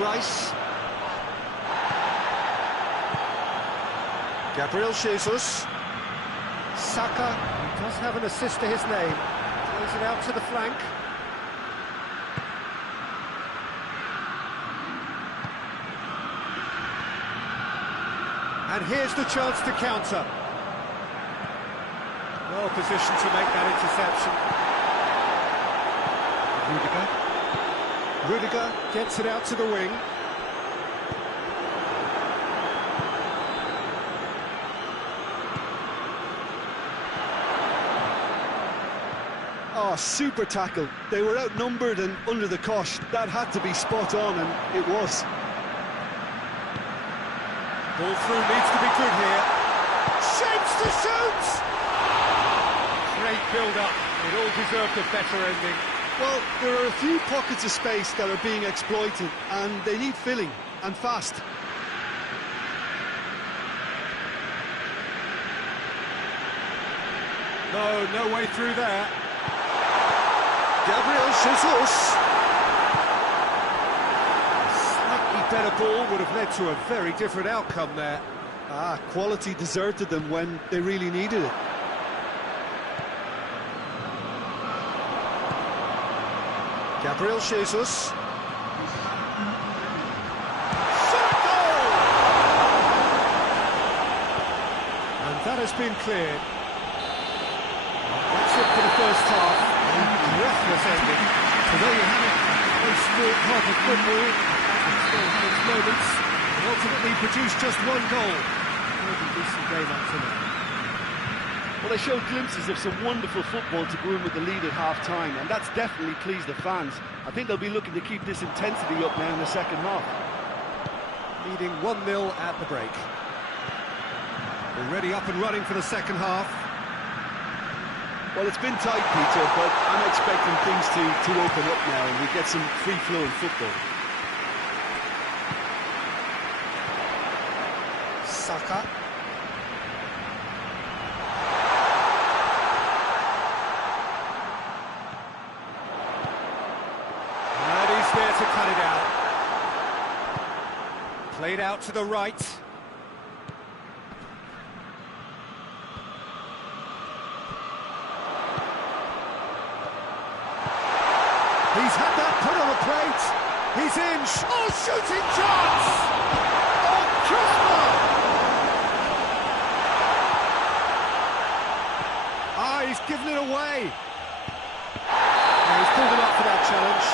Rice. Gabriel Jesus. Saka, he does have an assist to his name. Plays it out to the flank. And here's the chance to counter. Well positioned to make that interception. Rudiger gets it out to the wing. Oh, super tackle. They were outnumbered and under the cosh. That had to be spot on, and it was. Ball through needs to be good here. Shapes to shoot! Great build-up. It all deserved a better ending. Well, there are a few pockets of space that are being exploited, and they need filling, and fast. No way through there. Gabriel Jesus. Slightly better ball would have led to a very different outcome there. Ah, quality deserted them when they really needed it. Gabriel Jesus. Shot goal! And that has been cleared. That's it for the first half. A breathless ending. So there you have it. A sport half of football. It still had its moments. It ultimately produced just one goal. Very decent game up to now. Well, they showed glimpses of some wonderful football to go in with the lead at half-time, and that's definitely pleased the fans. I think they'll be looking to keep this intensity up now in the second half. Leading 1-0 at the break. Already up and running for the second half. Well, it's been tight, Peter, but I'm expecting things to open up now and we get some free-flowing football. Saka. And he's there to cut it out. Played out to the right. He's had that put on a plate. He's in. Oh, shooting chance! Oh, Christmas! Ah, he's given it away. Yeah, he's pulled him up for that challenge.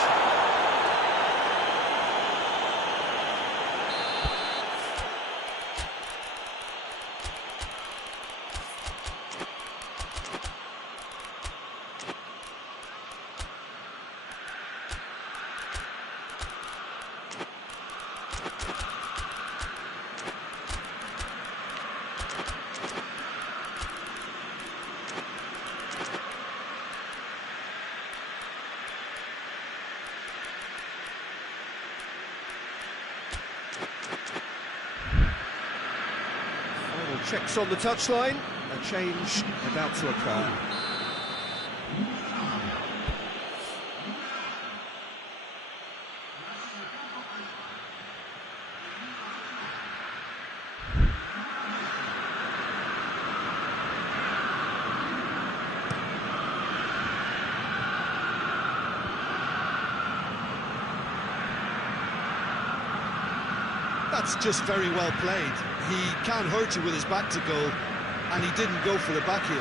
Checks on the touchline, a change about to occur. That's just very well played. He can't hurt you with his back to goal, and he didn't go for the back heel.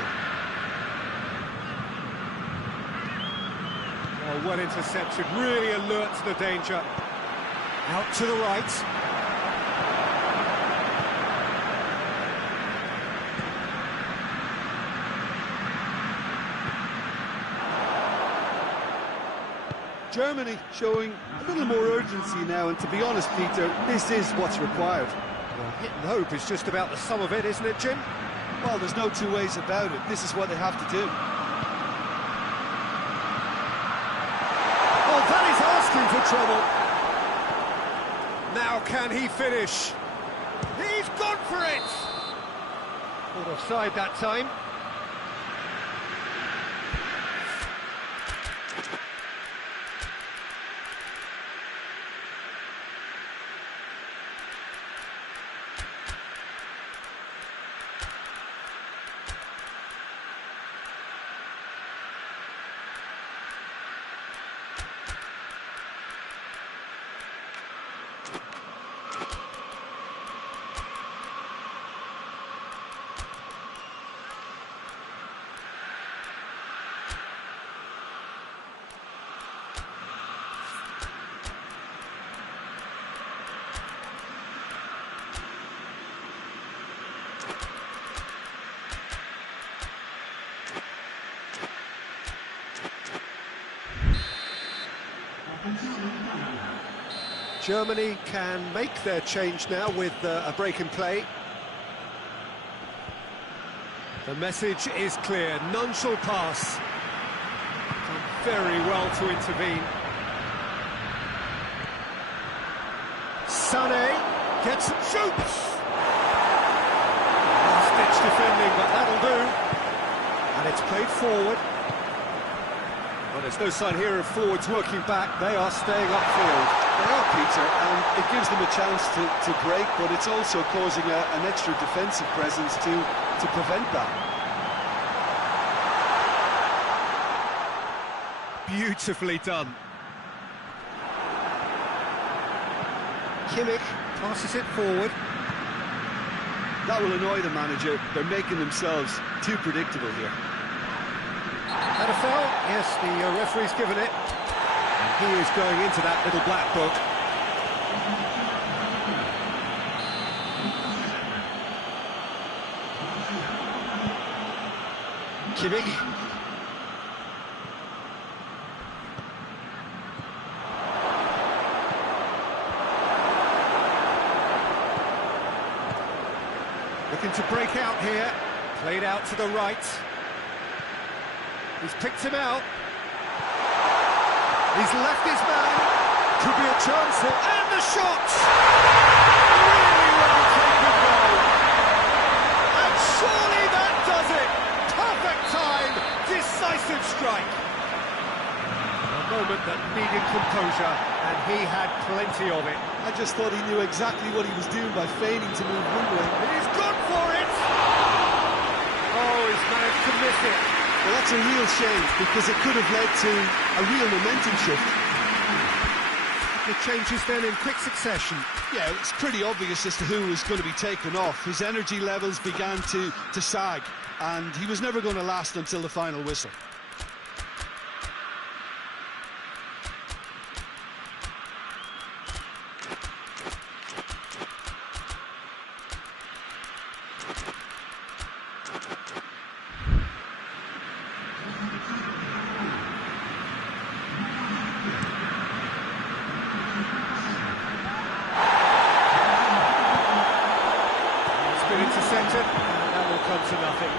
Oh, well intercepted, really alert to the danger. Out to the right. Germany showing a little more urgency now, and to be honest, Peter, this is what's required. Well, hit and hope is just about the sum of it, isn't it, Jim? Well, there's no two ways about it. This is what they have to do. Oh, that is asking for trouble. Now can he finish? He's gone for it! Caught offside that time. Germany can make their change now with a break in play. The message is clear, none shall pass. Done very well to intervene. Sané gets and shoots! Last-ditch defending, but that'll do. And it's played forward. Well, there's no sign here of forwards working back. They are staying upfield. They are, Peter, and it gives them a chance to break, but it's also causing an extra defensive presence to prevent that. Beautifully done. Kimmich passes it forward. That will annoy the manager. They're making themselves too predictable here. And a foul? Yes, the referee's given it. And he is going into that little black book. Kimmich. Looking to break out here. Played out to the right. He's picked him out. He's left his man. Could be a chance here. And the shot! Really well taken goal. And surely that does it. Perfect time. Decisive strike. A moment that needed composure, and he had plenty of it. I just thought he knew exactly what he was doing by feigning to move one way. He's gone for it! Oh, he's managed to miss it. Well, that's a real shame, because it could have led to a real momentum shift. The changes then in quick succession. Yeah, it's pretty obvious as to who was going to be taken off. His energy levels began to sag, and he was never going to last until the final whistle. Intercepted, and that will come to nothing.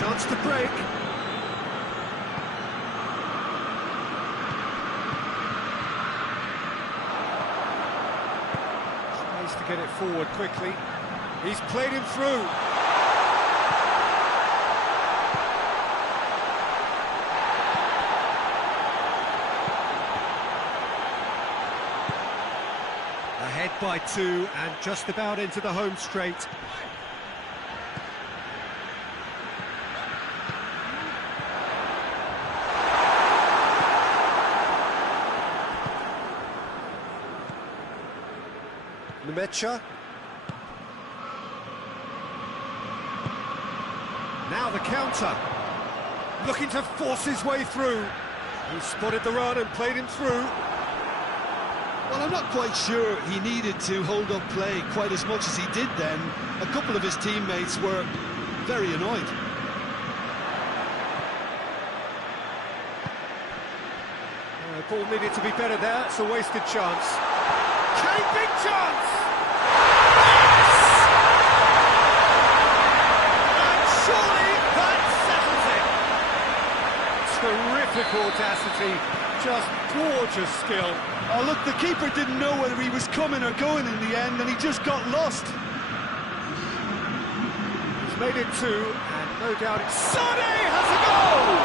Chance to break. Space to get it forward quickly. He's played him through. Ahead by 2 and just about into the home straight. Nemecha. Now the counter. Looking to force his way through. He spotted the run and played him through. Well, I'm not quite sure he needed to hold up play quite as much as he did then. A couple of his teammates were very annoyed. The ball needed to be better there. It's a wasted chance. Kane, big chance! Yes! And surely that settles it. Terrific audacity, just gorgeous skill. Oh, look, the keeper didn't know whether he was coming or going in the end, and he just got lost. He's made it 2, and no doubt it's... Sané has a goal!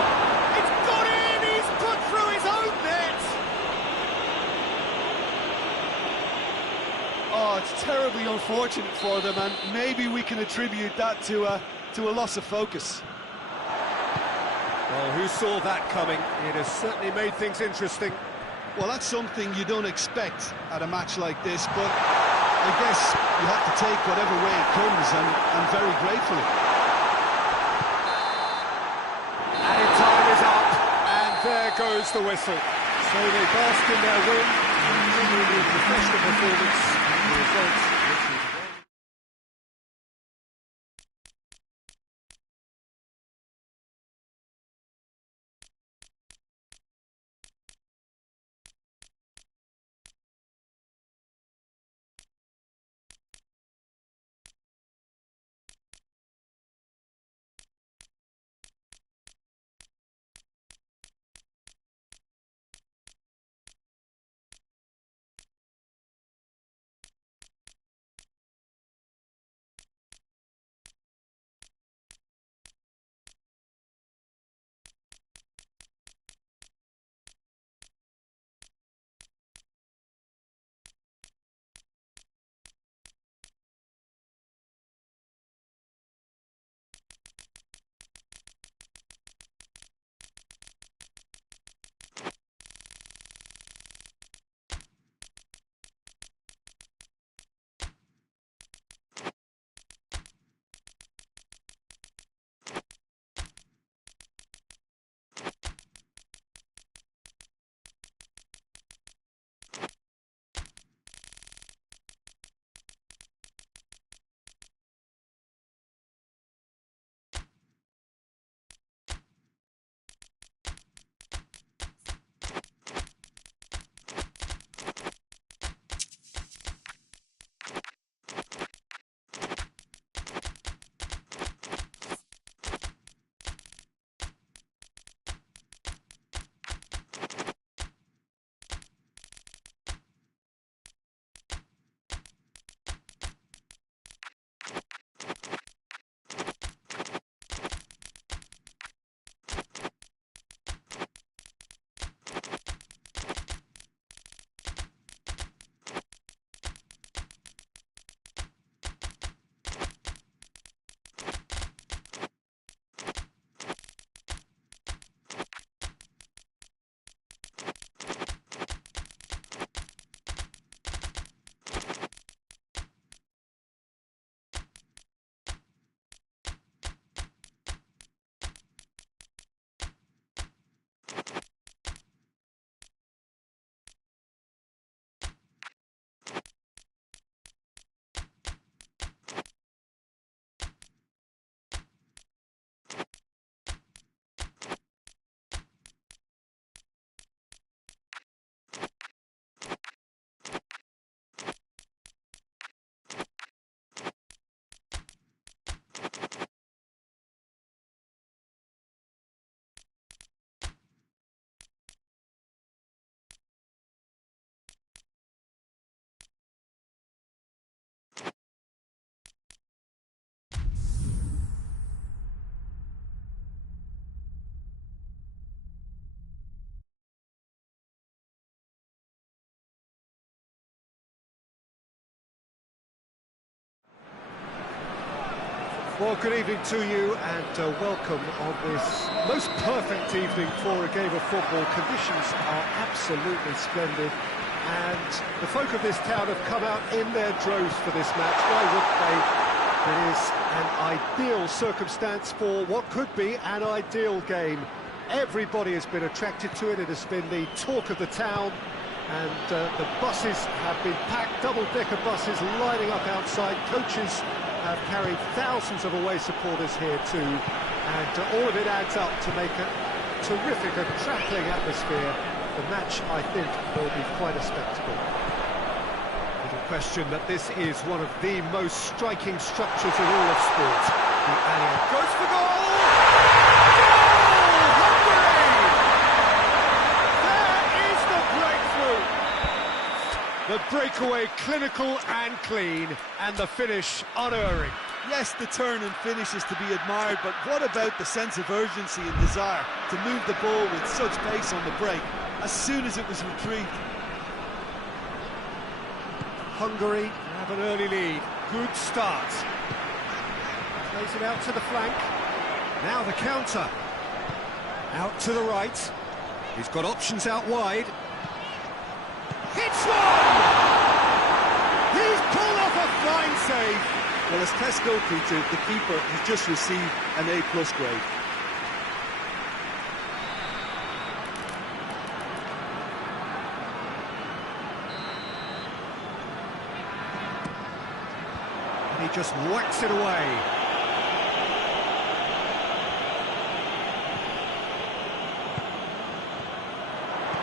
It's gone in, he's put through his own net! Oh, it's terribly unfortunate for them, and maybe we can attribute that to a loss of focus. Well, who saw that coming? It has certainly made things interesting. Well, that's something you don't expect at a match like this, but I guess you have to take whatever way it comes, and very gratefully. Added time is up, and there goes the whistle. So they bask in their win, and a professional performance, and the results. Well, good evening to you and welcome on this most perfect evening for a game of football. Conditions are absolutely splendid and the folk of this town have come out in their droves for this match. Why wouldn't they? It is an ideal circumstance for what could be an ideal game. Everybody has been attracted to it. It has been the talk of the town. And the buses have been packed, double-decker buses lining up outside. Coaches have carried thousands of away supporters here too. And all of it adds up to make a terrific and crackling atmosphere. The match, I think, will be quite a spectacle. Little question that this is one of the most striking structures in all of sport. The alley goes for goal! The breakaway clinical and clean, and the finish unerring. Yes, the turn and finish is to be admired, but what about the sense of urgency and desire to move the ball with such pace on the break as soon as it was retrieved? Hungary have an early lead. Good start. Plays it out to the flank. Now the counter. Out to the right. He's got options out wide. Hits one! He's pulled off a fine save. Well, as PESJOKER-t, the keeper has just received an A+ grade. And he just whacks it away.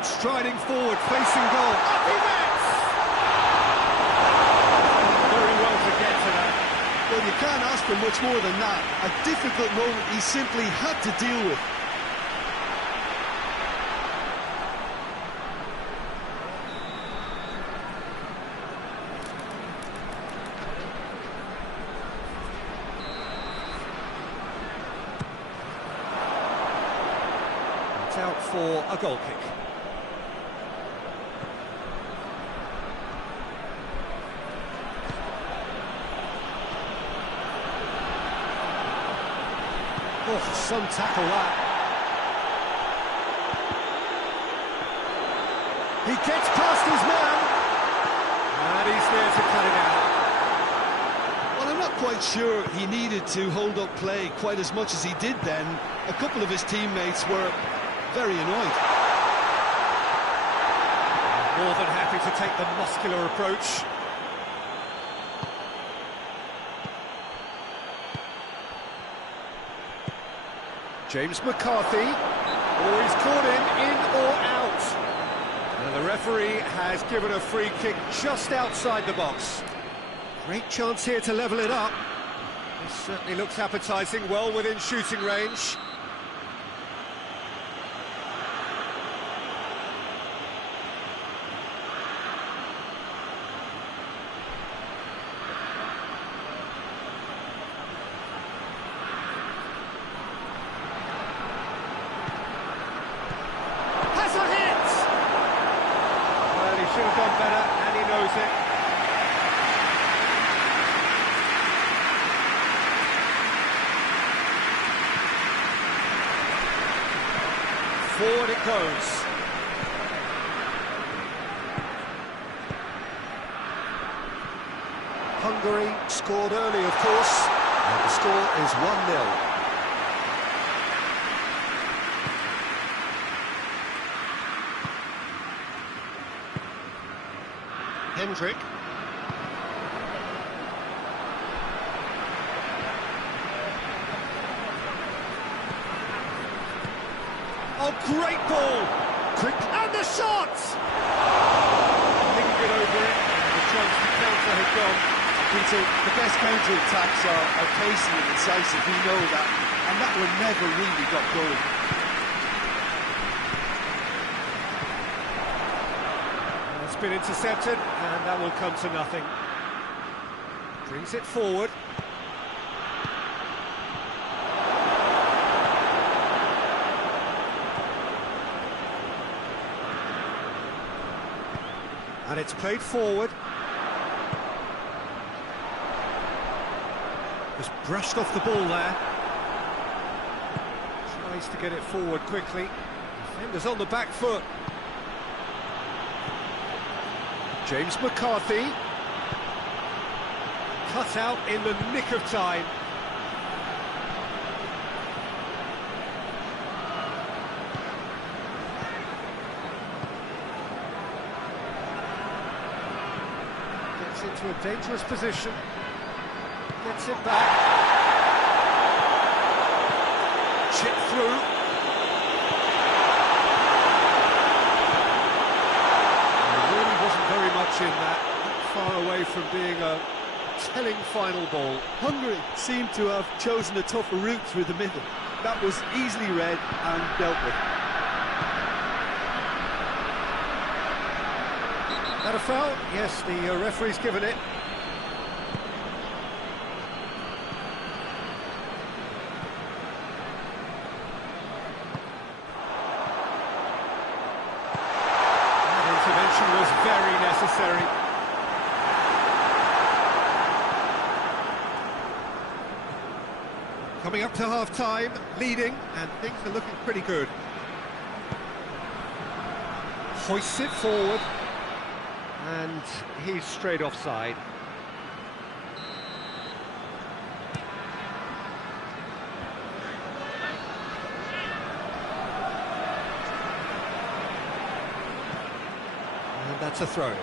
Striding forward, facing goal. Up he gets! Very well to get to that. Well, you can't ask for much more than that. A difficult moment he simply had to deal with. It's out for a goal kick. Oh, some tackle that. He gets past his man. And he's there to cut it out. Well, I'm not quite sure he needed to hold up play quite as much as he did then. A couple of his teammates were very annoyed. More than happy to take the muscular approach. James McCarthy, he's caught in or out. And the referee has given a free kick just outside the box. Great chance here to level it up. This certainly looks appetising, well within shooting range. Should have done better, and he knows it. Forward it goes. Hungary scored early, of course, and the score is 1-0. Hendrick. Oh, great ball! Quick, and the shot! Didn't get over it, and the chance to counter had gone. Peter, the best counter-attacks are pacey and incisive, we know that, and that one never really got going. It's been intercepted, and that will come to nothing. Brings it forward. And it's played forward. Just brushed off the ball there. Tries to get it forward quickly. Defender's on the back foot. James McCarthy. Cut out in the nick of time. Gets into a dangerous position. Gets it back. Chip through. There really wasn't very much in that. Not far away from being a telling final ball. Hungary seemed to have chosen a tougher route through the middle. That was easily read and dealt with. That a foul? Yes, the referee's given it. That intervention was very necessary. Coming up to half-time, leading, and things are looking pretty good. Hoists it forward, and he's straight offside. And that's a throw.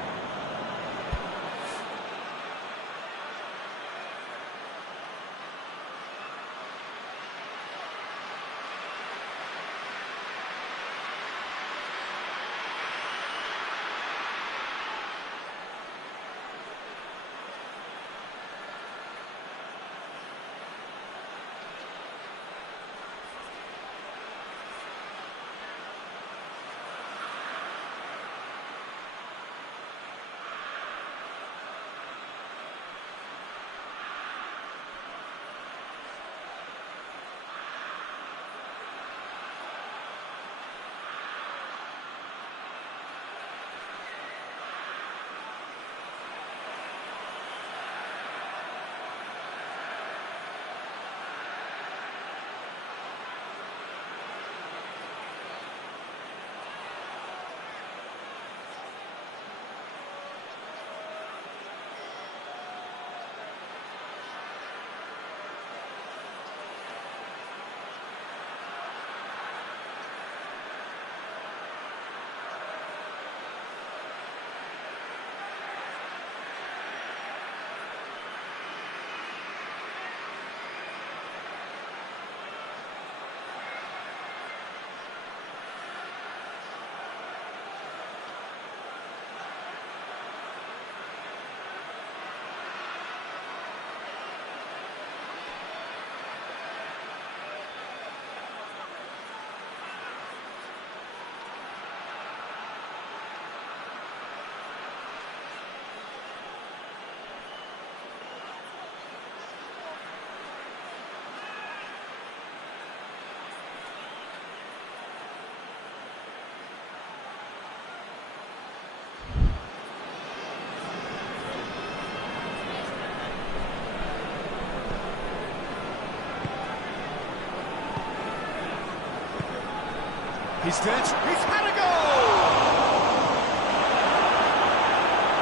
He's dead. He's had a goal!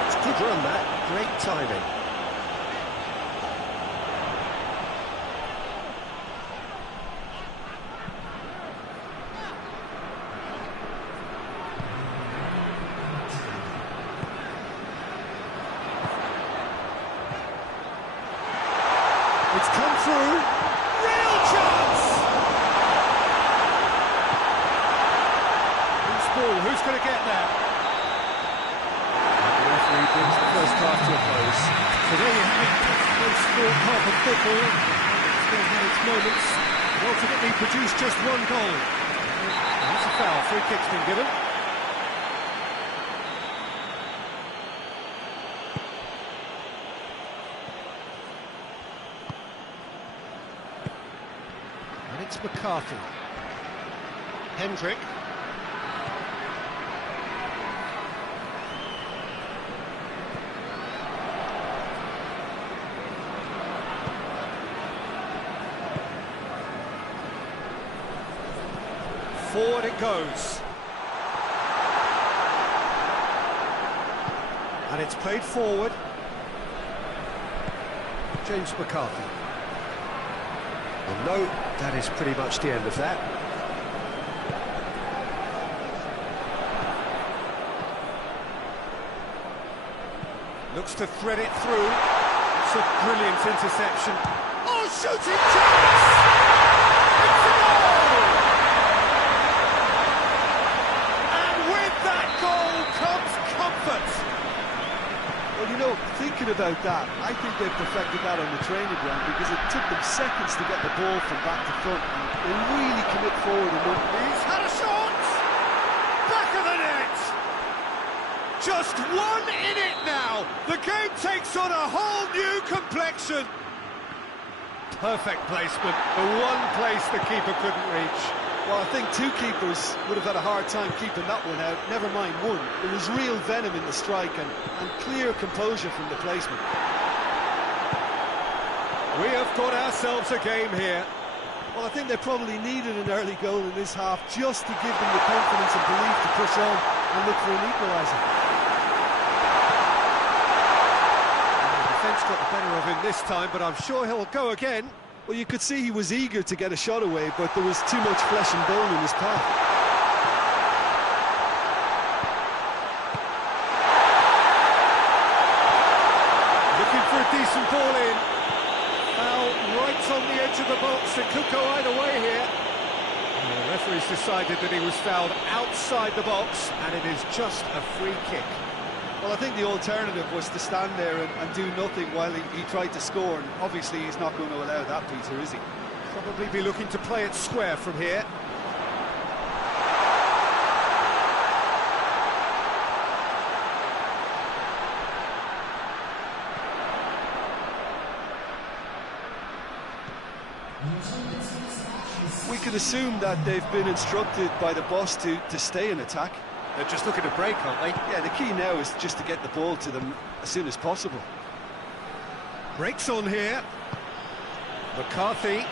It's good run, that. Great timing. It's come through. Real chance! Who's going to get that? The referee brings the first half to a close. So there you have it. Most sport half of football. It's still had its moments. It ultimately produced just one goal. That's a foul. Free kick's been given. And it's McCarthy. Hendrick. Forward it goes. And it's played forward. James McCarthy. Well, no, that is pretty much the end of that. Looks to thread it through. It's a brilliant interception. Oh, shooting chance! It's a goal! And with that goal comes comfort. Well, you know, thinking about that, I think they perfected that on the training ground because it took them seconds to get the ball from back to front. And they really commit forward enough. He's had a shot! Back of the net! Just one in it now! The game takes on a whole new complexion! Perfect placement, the one place the keeper couldn't reach. Well, I think two keepers would have had a hard time keeping that one out, never mind one. There was real venom in the strike and clear composure from the placement. We have got ourselves a game here. Well, I think they probably needed an early goal in this half just to give them the confidence and belief to push on and look for an equaliser. The defence got the better of him this time, but I'm sure he'll go again. Well, you could see he was eager to get a shot away, but there was too much flesh and bone in his path. Looking for a decent ball in. Foul right on the edge of the box. It could go either way here. And the referee's decided that he was fouled outside the box, and it is just a free kick. Well, I think the alternative was to stand there and do nothing while he tried to score, and obviously he's not going to allow that, Peter, is he? Probably be looking to play it square from here. We can assume that they've been instructed by the boss to stay in attack. They're just looking to break, aren't they? Yeah, the key now is just to get the ball to them as soon as possible. Breaks on here. McCarthy.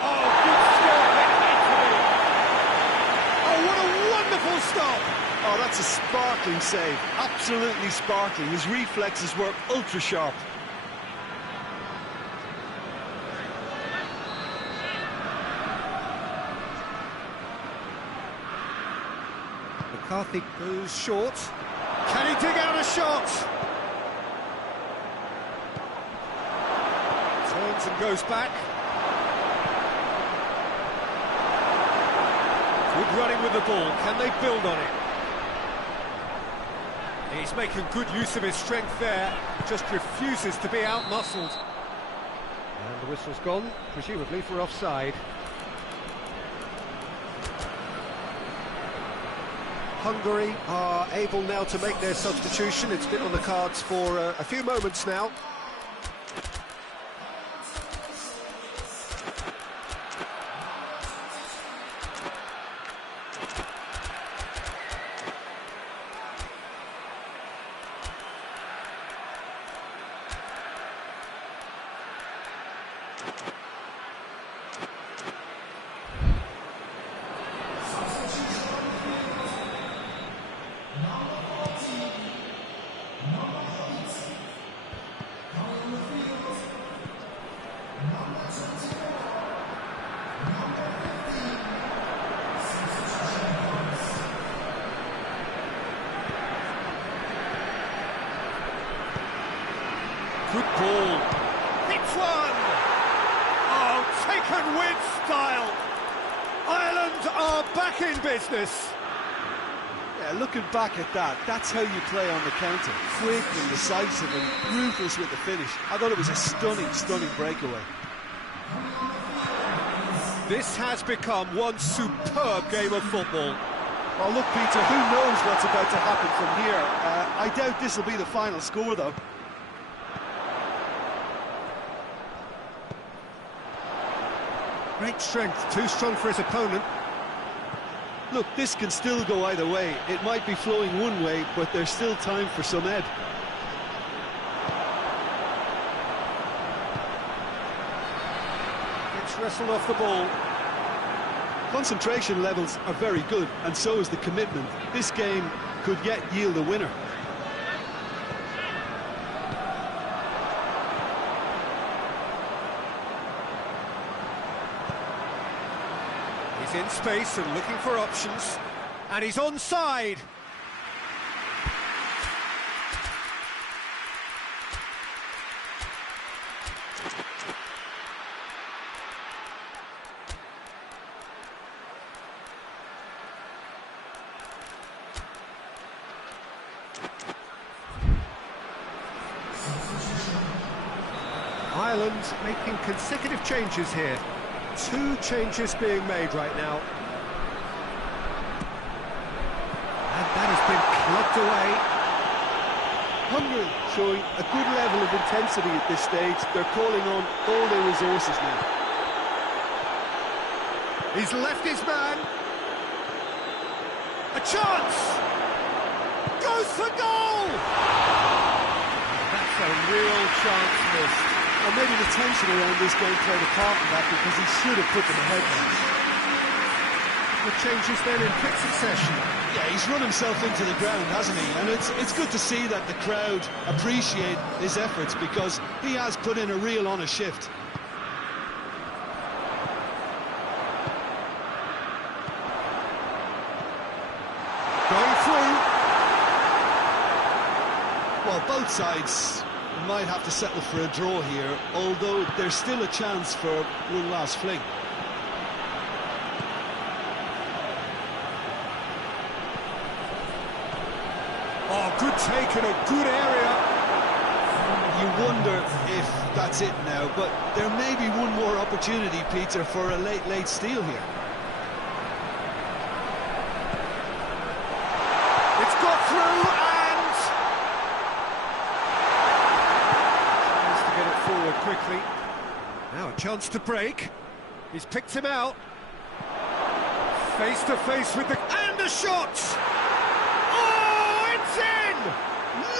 Oh, good skill getting into it. Oh, what a wonderful stop. Oh, that's a sparkling save. Absolutely sparkling. His reflexes were ultra sharp. McCarthy goes short. Can he dig out a shot? Turns and goes back. Good running with the ball. Can they build on it? He's making good use of his strength there. Just refuses to be out-muscled. And the whistle's gone, presumably for offside. Hungary are able now to make their substitution. It's been on the cards for a few moments now. Good ball. Hits one! Oh, taken with style. Ireland are back in business. Yeah, looking back at that, that's how you play on the counter. Quick and decisive and ruthless with the finish. I thought it was a stunning, stunning breakaway. This has become one superb game of football. Well, look, Peter, who knows what's about to happen from here? I doubt this will be the final score, though. Great strength, too strong for his opponent. Look, this can still go either way. It might be flowing one way, but there's still time for some ebb. It's wrestled off the ball. Concentration levels are very good, and so is the commitment. This game could yet yield a winner. He's in space and looking for options, and he's onside. Ireland making consecutive changes here. 2 changes being made right now. And that has been clubbed away. Hungary showing a good level of intensity at this stage. They're calling on all their resources now. He's left his man. A chance! Goes for goal! That's a real chance missed. And maybe the tension around this game played a part in that, because he should have put them ahead now. The changes then in quick succession. Yeah, he's run himself into the ground, hasn't he? And it's good to see that the crowd appreciate his efforts, because he has put in a real honest shift. Going through. Well, both sides might have to settle for a draw here, although there's still a chance for one last fling. Oh, good take in a good area. You wonder if that's it now, but there may be one more opportunity, Peter, for a late steal here. It's got through and... tries to get it forward quickly. Now a chance to break. He's picked him out. Face to face with the... and a shot! Oh, it's in!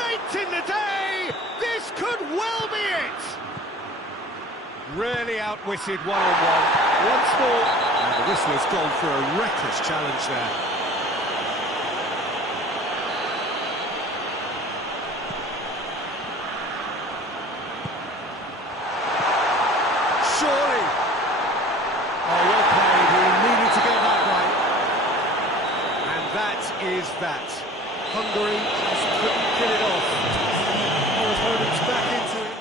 Late in the day! This could well be it! Really outwitted one-on-one. Once more. And the whistler's gone for a reckless challenge there. Surely. Oh, well played. He needed to get that right. And that is that. Hungary just couldn't get it off. Our opponents back into it.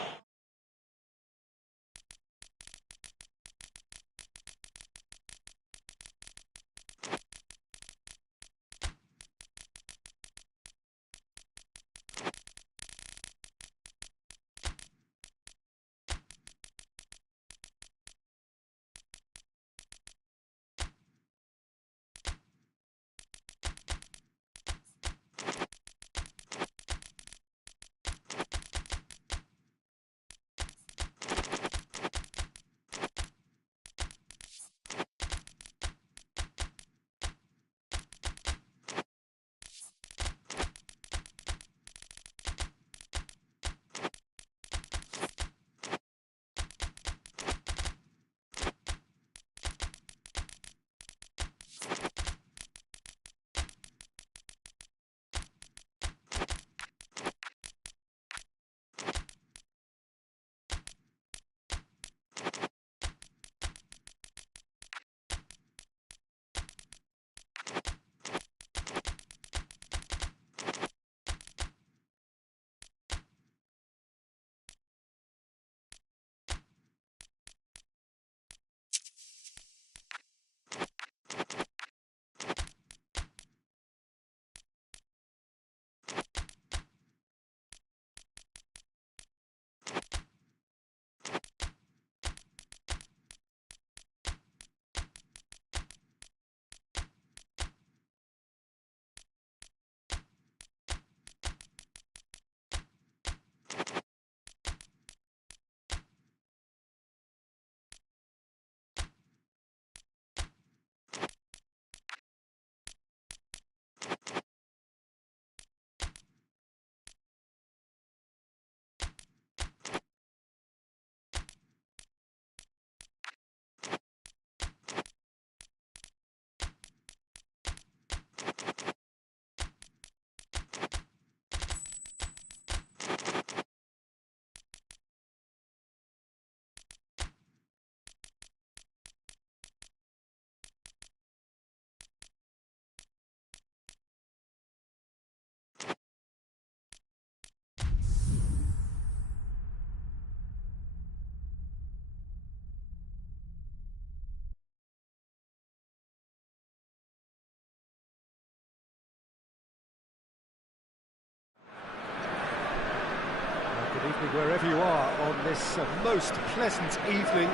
Wherever you are on this most pleasant evening,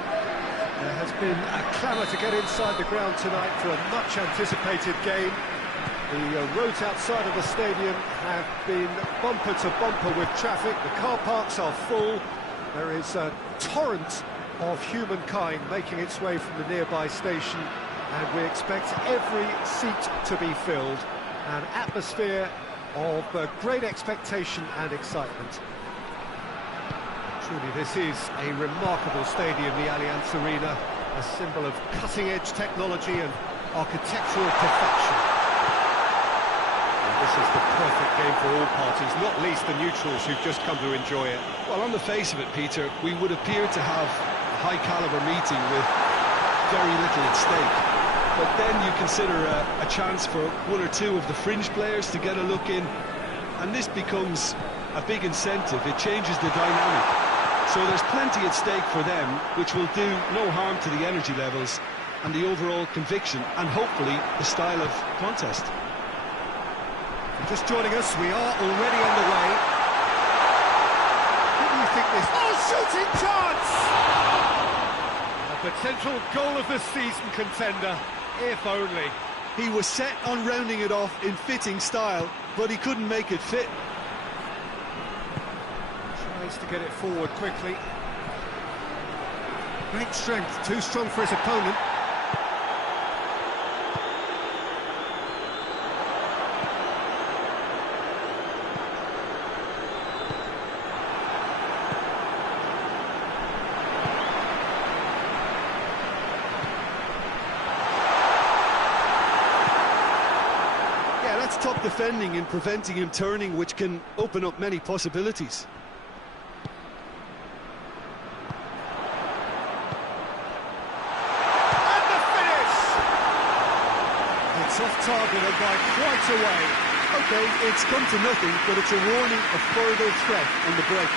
there has been a clamour to get inside the ground tonight for a much-anticipated game. The roads outside of the stadium have been bumper to bumper with traffic. The car parks are full. There is a torrent of humankind making its way from the nearby station, and we expect every seat to be filled. An atmosphere of great expectation and excitement. Truly, this is a remarkable stadium, the Allianz Arena, a symbol of cutting-edge technology and architectural perfection. And this is the perfect game for all parties, not least the neutrals who've just come to enjoy it. Well, on the face of it, Peter, we would appear to have a high-caliber meeting with very little at stake. But then you consider a chance for one or two of the fringe players to get a look in, and this becomes a big incentive. It changes the dynamic. So there's plenty at stake for them, which will do no harm to the energy levels and the overall conviction, and hopefully the style of contest. Just joining us, we are already underway. What do you think this... Oh, shooting chance! A potential goal of the season contender, if only. He was set on rounding it off in fitting style, but he couldn't make it fit. Tries to get it forward quickly. Great strength, too strong for his opponent. Top defending and preventing him turning, which can open up many possibilities. And the finish! It's off target and by quite a way. Okay, it's come to nothing, but it's a warning of further threat on the break.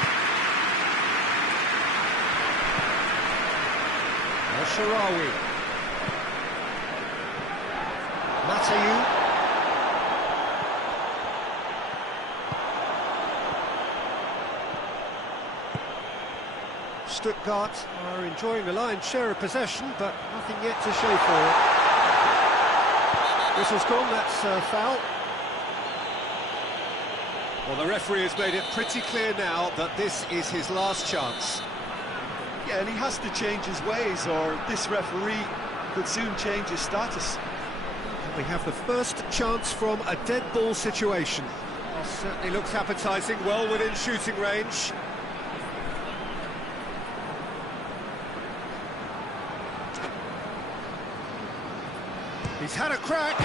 El-Shaarawy. Matayu. Stuttgart are enjoying the lion's share of possession, but nothing yet to show for it. Whistle's gone, that's a foul. Well, the referee has made it pretty clear now that this is his last chance. Yeah, and he has to change his ways, or this referee could soon change his status. We have the first chance from a dead ball situation. This certainly looks appetising, well within shooting range. He's had a crack.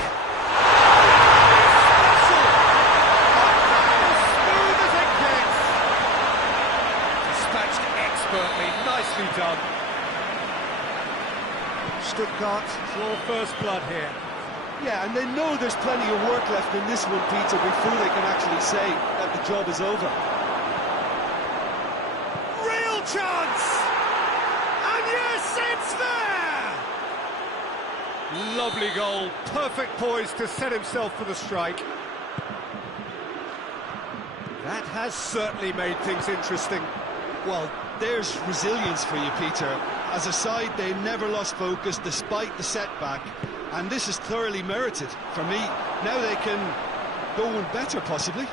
Smooth as it gets. Dispatched expertly, nicely done. Stuttgart draw first blood here. Yeah, and they know there's plenty of work left in this one, Peter, before they can actually say that the job is over. Real chance! And yes, it's there! Lovely goal, perfect poise to set himself for the strike. That has certainly made things interesting. Well, there's resilience for you, Peter. As a side, they never lost focus despite the setback, and this is thoroughly merited for me. Now they can go one better, possibly.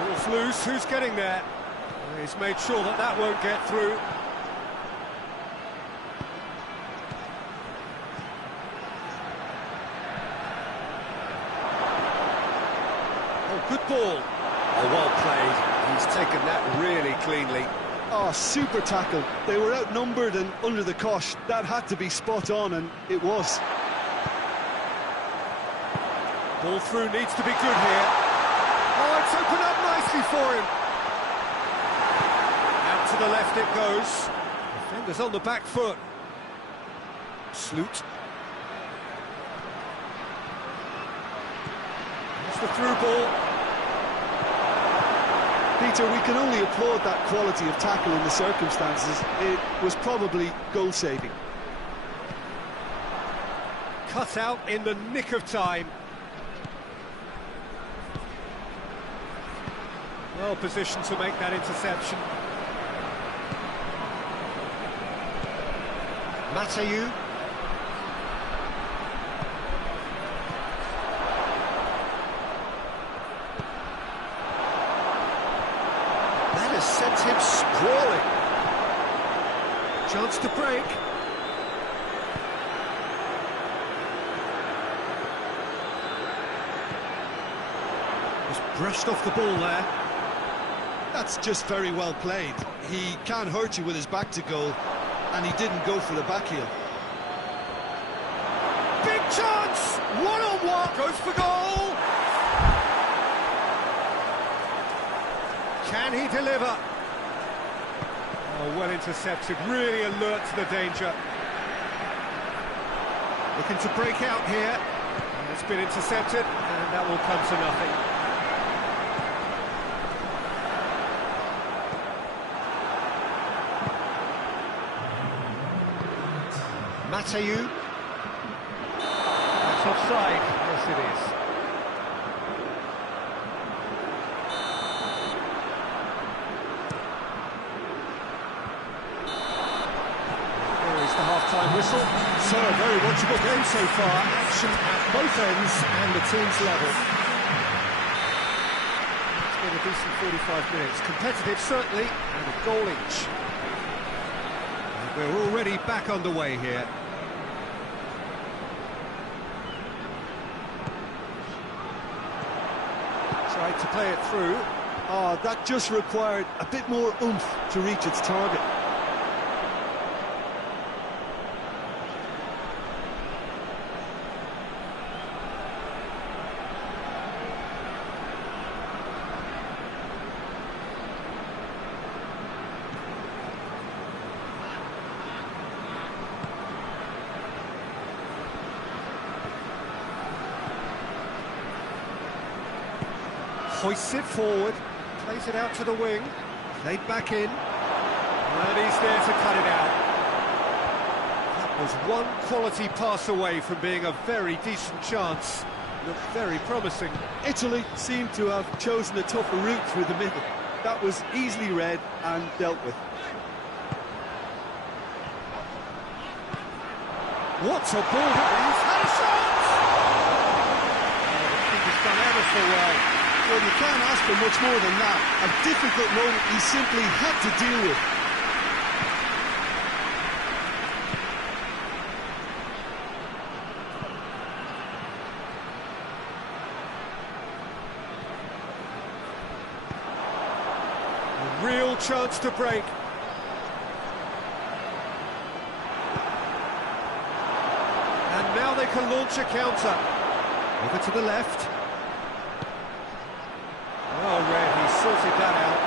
Ball's loose, who's getting there? Well, he's made sure that that won't get through. Good ball. Oh, well played. He's taken that really cleanly. Oh, super tackle. They were outnumbered and under the cosh. That had to be spot on, and it was. Ball through needs to be good here. Oh, it's opened up nicely for him. Out to the left it goes. Defender's on the back foot. Sloot. That's the through ball. Peter, we can only applaud that quality of tackle in the circumstances. It was probably goal-saving. Cut out in the nick of time. Well positioned to make that interception. Matayu. That has sent him sprawling. Chance to break. Just brushed off the ball there. That's just very well played. He can't hurt you with his back to goal, and he didn't go for the back heel. Big chance! One-on-one! Goes for goal! Can he deliver? Oh, well intercepted, really alert to the danger. Looking to break out here. And it's been intercepted, and that will come to nothing. Matayu. That's offside. Yes, it is. There is the half-time whistle. So, a very watchable game so far. Action at both ends and the team's level. It's been a decent 45 minutes. Competitive, certainly, and a goal each. And we're already back underway here. Tried to play it through. Oh, that just required a bit more oomph to reach its target. Hoists it forward, plays it out to the wing, played back in, and he's there to cut it out. That was one quality pass away from being a very decent chance. Looked very promising. Italy seemed to have chosen a tougher route through the middle. That was easily read and dealt with. What a ball! He's had a shot! Oh, the keeper's done ever so well. Well, you can't ask for much more than that. A difficult moment he simply had to deal with. A real chance to break. And now they can launch a counter. Over to the left. Oh, Red, he sorted that out.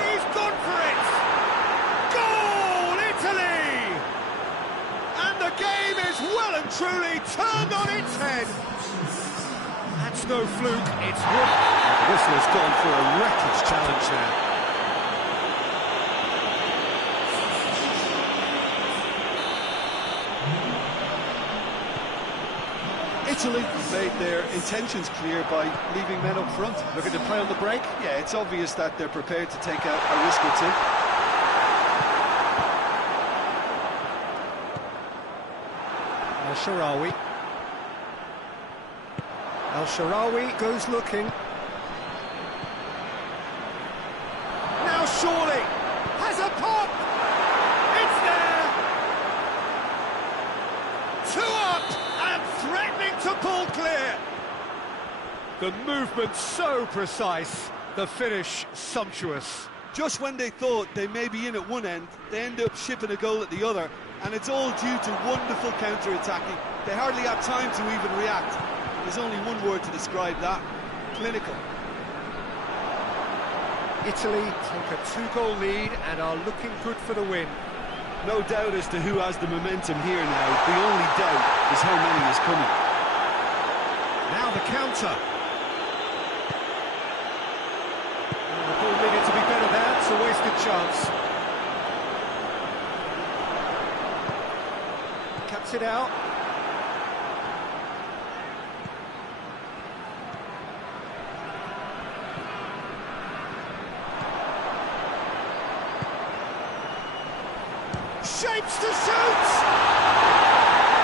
He's gone for it! Goal, Italy! And the game is well and truly turned on its head. That's no fluke, it's wood. The whistle has gone for a reckless challenge there. Italy made their intentions clear by leaving men up front. Looking to play on the break? Yeah, it's obvious that they're prepared to take a risk or two. Al-Sharawi. Al-Sharawi goes looking. Now surely has a pop! It's there! 2 up and threatening to pull clear. The movement so precise, the finish sumptuous. Just when they thought they may be in at one end, they end up shipping a goal at the other, and it's all due to wonderful counter-attacking. They hardly had time to even react. There's only one word to describe that: clinical. Italy take a 2-goal lead and are looking good for the win. No doubt as to who has the momentum here now. The only doubt is how many is coming. Now the counter. The ball needed to be better there. It's a wasted chance. Cuts it out. shapes to shoot!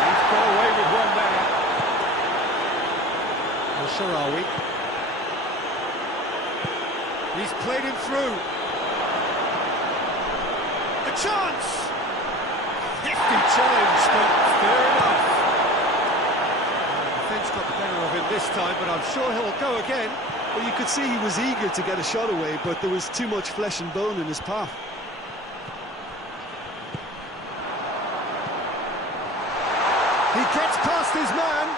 He's got away with one there. Well, Sharawi. He's played him through. A chance! Hefty challenge, but fair enough. The defence got the better of him this time, but I'm sure he'll go again. Well, you could see he was eager to get a shot away, but there was too much flesh and bone in his path. He gets past his man.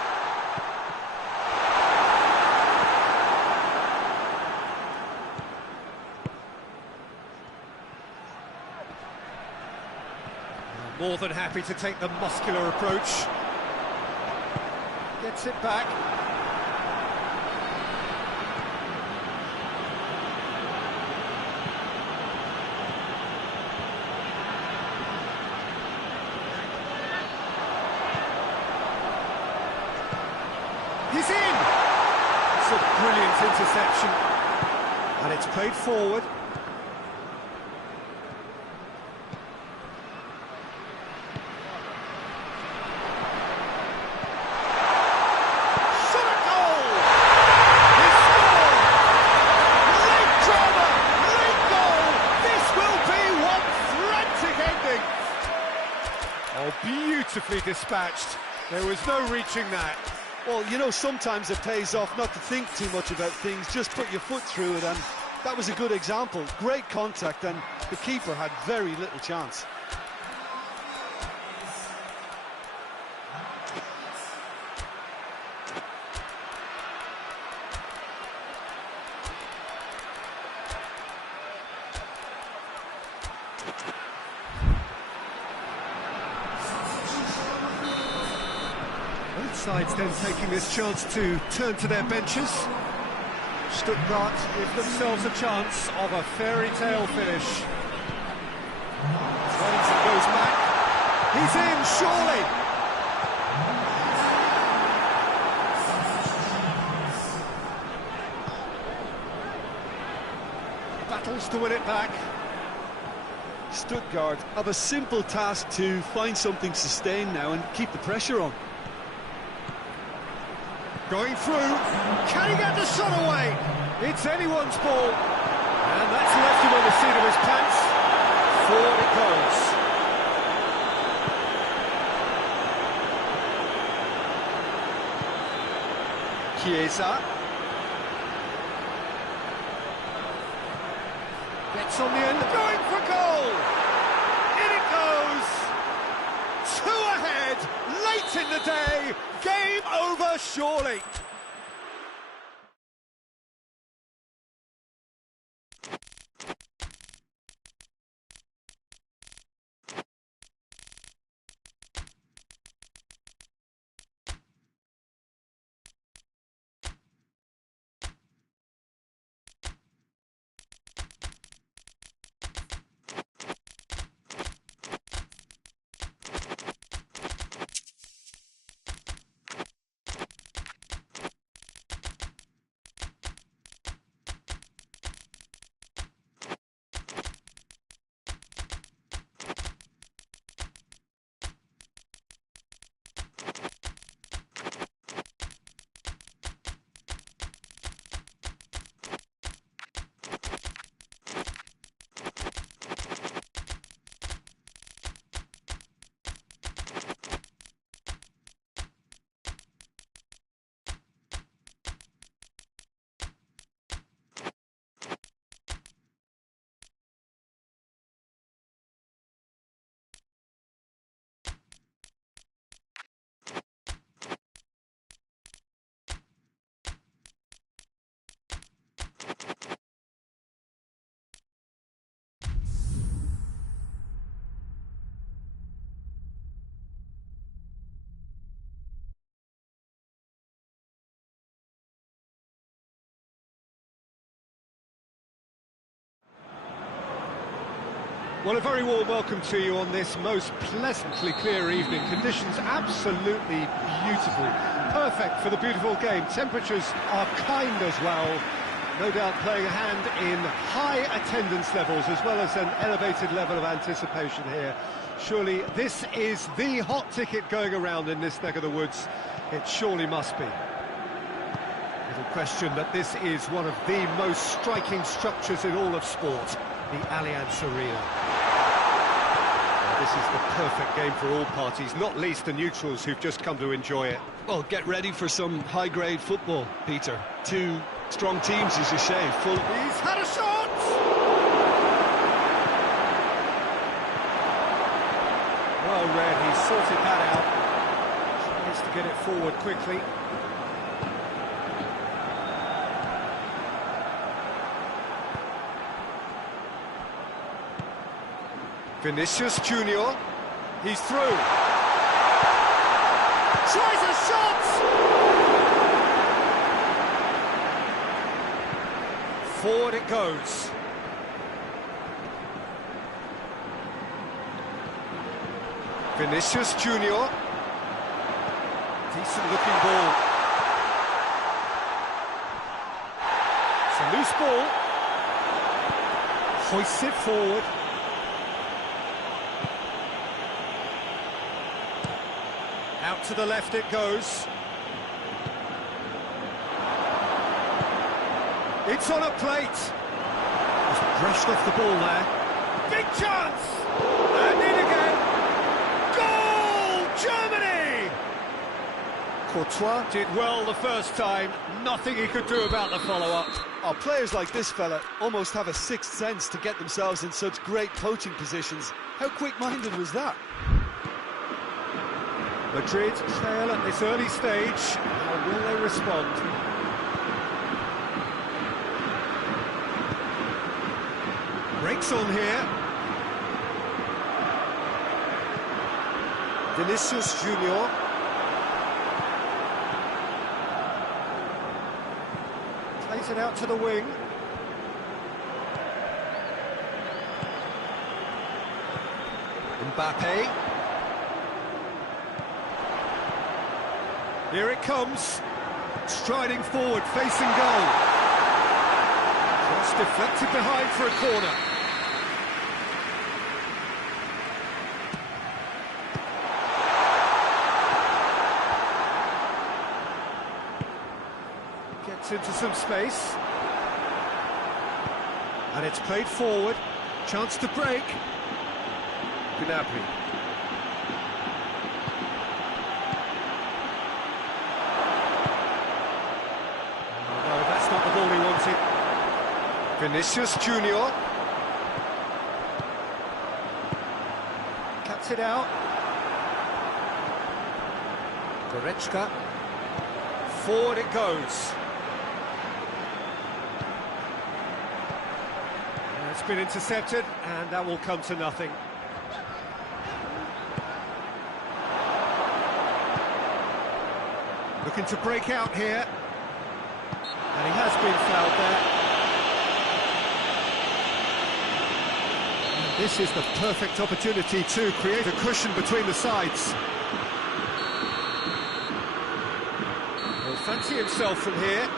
More than happy to take the muscular approach. Gets it back. He's in! It's a brilliant interception. And it's played forward. Shot at goal! He scored! Late drama! Late goal! This will be one frantic ending! Oh, beautifully dispatched. There was no reaching that. Well, you know, sometimes it pays off not to think too much about things, just put your foot through it, and that was a good example. Great contact, and the keeper had very little chance. Both sides then taking this chance to turn to their benches. Stuttgart give themselves a chance of a fairy tale finish. Wellington goes back. He's in, surely! Battles to win it back. Stuttgart have a simple task to find something sustained now and keep the pressure on. Going through, can he get the shot away? It's anyone's ball. And that's left him on the seat of his pants. Forward it goes. Chiesa. Gets on the end, going for goal! In it goes! Two ahead, late in the day, game over surely. Well, a very warm welcome to you on this most pleasantly clear evening. Conditions absolutely beautiful. Perfect for the beautiful game. Temperatures are kind as well. no doubt playing a hand in high attendance levels as well as an elevated level of anticipation here. Surely this is the hot ticket going around in this neck of the woods. It surely must be. Little question that this is one of the most striking structures in all of sport, the Allianz Arena. This is the perfect game for all parties, not least the neutrals who've just come to enjoy it. Well, get ready for some high-grade football, Peter. Two strong teams, as you say, full... He's had a shot! Well read, he's sorted that out. Tries to get it forward quickly. Vinicius Junior, he's through. Tries a shot! Forward it goes. Vinicius Junior. Decent looking ball. It's a loose ball. Hoists it forward. Out to the left it goes. It's on a plate. Just brushed off the ball there. Big chance! And in again. Goal! Germany! Courtois did well the first time. Nothing he could do about the follow-up. Oh, players like this fella almost have a sixth sense to get themselves in such great coaching positions. How quick-minded was that? Madrid trail at this early stage. How will they respond? Breaks on here. Vinicius Junior. Plays it out to the wing. Mbappe. Here it comes, striding forward, facing goal. Just deflected behind for a corner. Gets into some space. And it's played forward, chance to break. Gnabry. Vinicius Junior. Cuts it out. Goretzka. Forward it goes. It's been intercepted, and that will come to nothing. Looking to break out here. And he has been fouled there. This is the perfect opportunity to create a cushion between the sides. He'll fancy himself from here.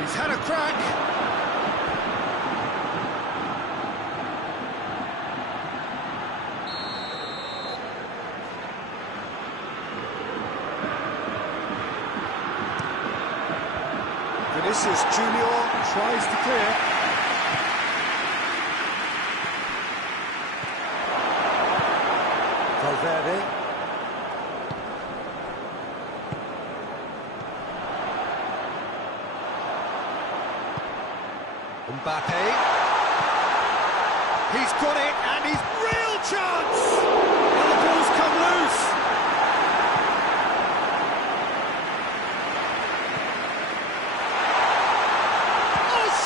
He's had a crack. Vinicius Junior tries to clear. Valverde. Mbappe. He's got it, and he's real chance! And the ball's come loose.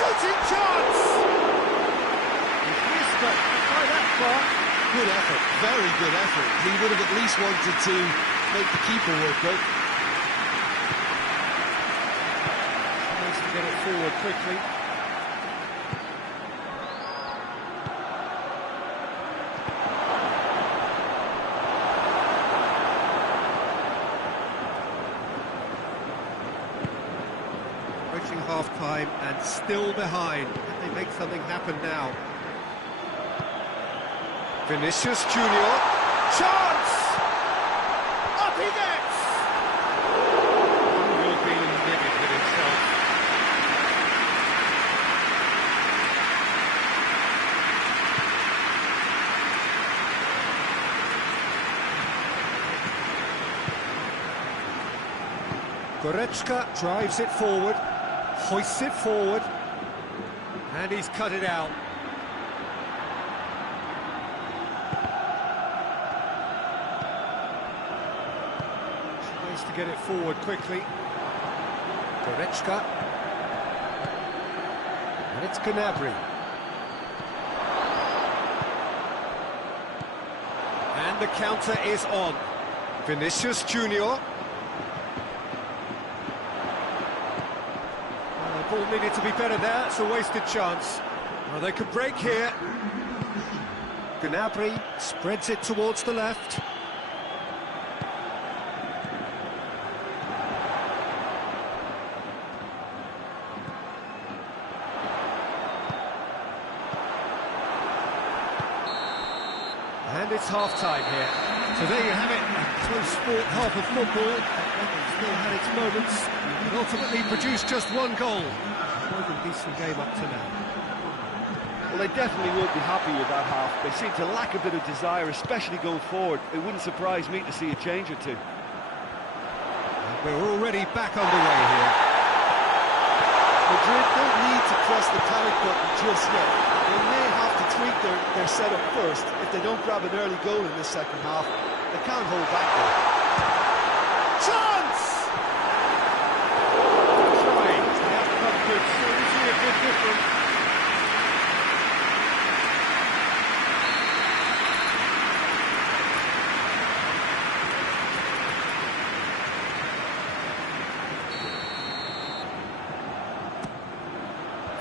Shooting chance! He's missed, but by that far. Good effort, very good effort. He would have at least wanted to make the keeper work, though. Tries to get it forward quickly. half-time and still behind. Can they make something happen now? Vinicius Junior. Chance! Up he gets! He will be livid with himself. Goretzka drives it forward, hoists it forward, and he's cut it out. Tries to get it forward quickly. Goretzka. And it's Gnabry. And the counter is on. Vinicius Junior. Ball needed to be better there, it's a wasted chance. Well, they could break here. Gnabry spreads it towards the left. And it's half-time here. So there you have it, a close sport half of football. Still had its moments, but ultimately produced just one goal. More than decent game up to now. Well, they definitely won't be happy with that half. They seem to lack a bit of desire, especially going forward. It wouldn't surprise me to see a change or two. And we're already back underway here. Madrid don't need to press the panic button just yet. They may have to tweak their setup first. If they don't grab an early goal in this second half, they can't hold back there. Chance! Trying. They have come good. So we see a good difference.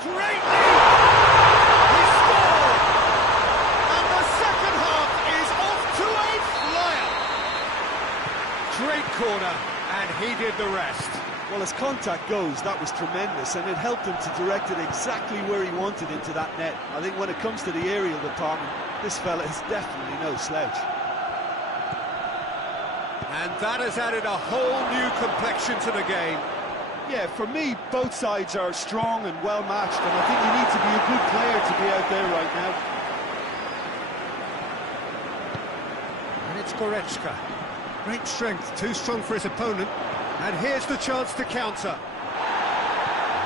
Great lead! He scored! And the second half is off to a flyer! Great corner, and he did the rest. Well, as contact goes, that was tremendous, and it helped him to direct it exactly where he wanted into that net. I think when it comes to the aerial department, this fella is definitely no slouch. And that has added a whole new complexion to the game. Yeah, for me, both sides are strong and well-matched, and I think you need to be a good player to be out there right now. And it's Goretzka. Great strength, too strong for his opponent. And here's the chance to counter. I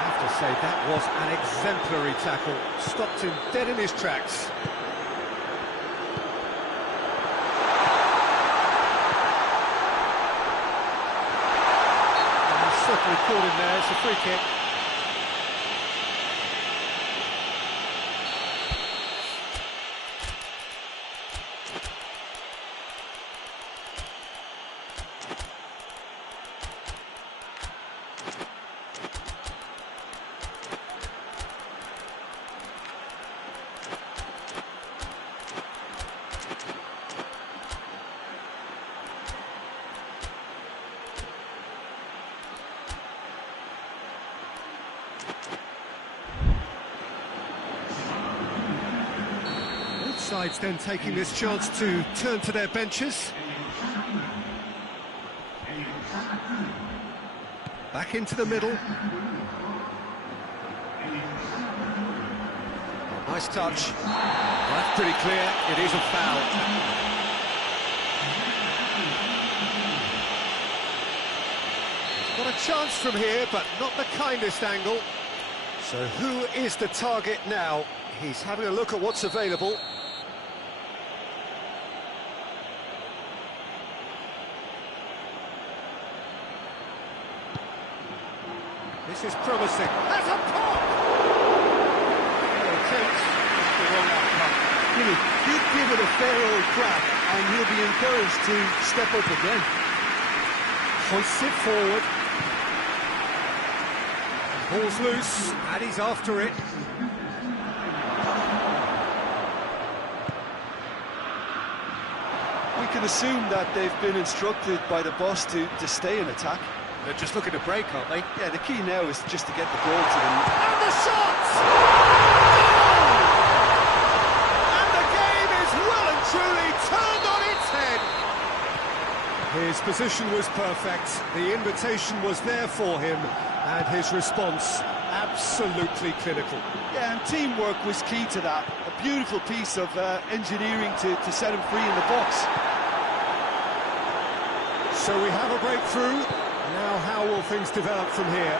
have to say, that was an exemplary tackle. Stopped him dead in his tracks. And he's certainly caught him there. It's a free kick. Sides then taking this chance to turn to their benches. Back into the middle. Nice touch. Well, that's pretty clear. It is a foul. Got a chance from here, but not the kindest angle. So who is the target now? He's having a look at what's available. This is promising. That's a pop! The wrong outcome. He'd give it a fair old crack, and he'll be encouraged to step up again. Hoists it forward. Ball's loose, and he's after it. We can assume that they've been instructed by the boss to stay in attack. They're just looking to break, aren't they? Yeah, the key now is just to get the ball to them. And the shot! And the game is well and truly turned on its head. His position was perfect, the invitation was there for him, and his response absolutely clinical. Yeah, and teamwork was key to that. A beautiful piece of engineering to set him free in the box. So we have a breakthrough. Now how will things develop from here?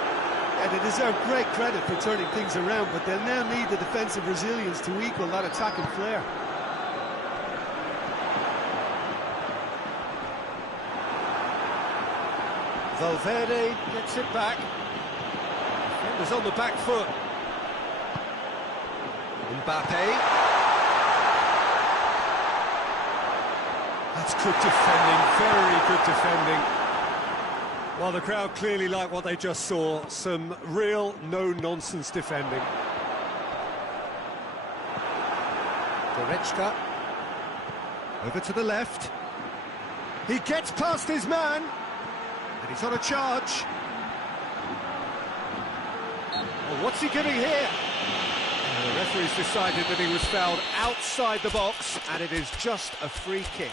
And they deserve great credit for turning things around, but they'll now need the defensive resilience to equal that attacking flair. Valverde gets it back. Defenders on the back foot. Mbappe. That's good defending, very good defending. Well, the crowd clearly like what they just saw. Some real no-nonsense defending. Goretzka. Over to the left. He gets past his man. And he's on a charge. Well, what's he giving here? And the referee's decided that he was fouled outside the box, and it is just a free kick.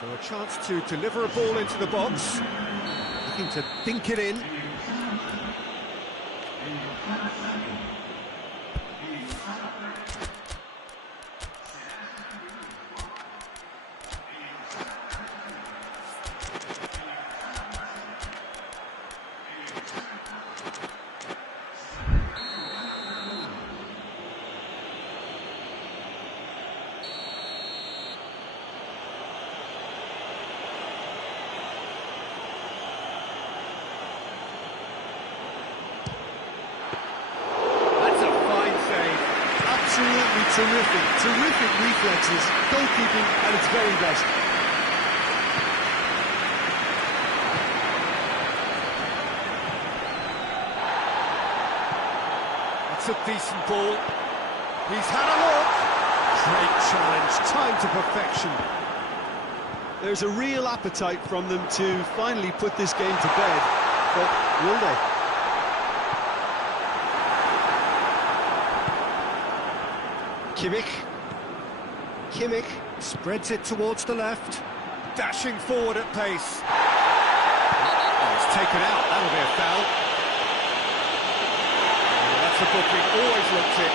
So a chance to deliver a ball into the box, looking to dink it in. Terrific reflexes, goalkeeping at its very best. That's a decent ball. He's had a look. Great challenge, timed to perfection. There's a real appetite from them to finally put this game to bed, but will they? Kimmich spreads it towards the left, dashing forward at pace. Oh, it's taken out, that'll be a foul. Oh, that's a booking, always looked it.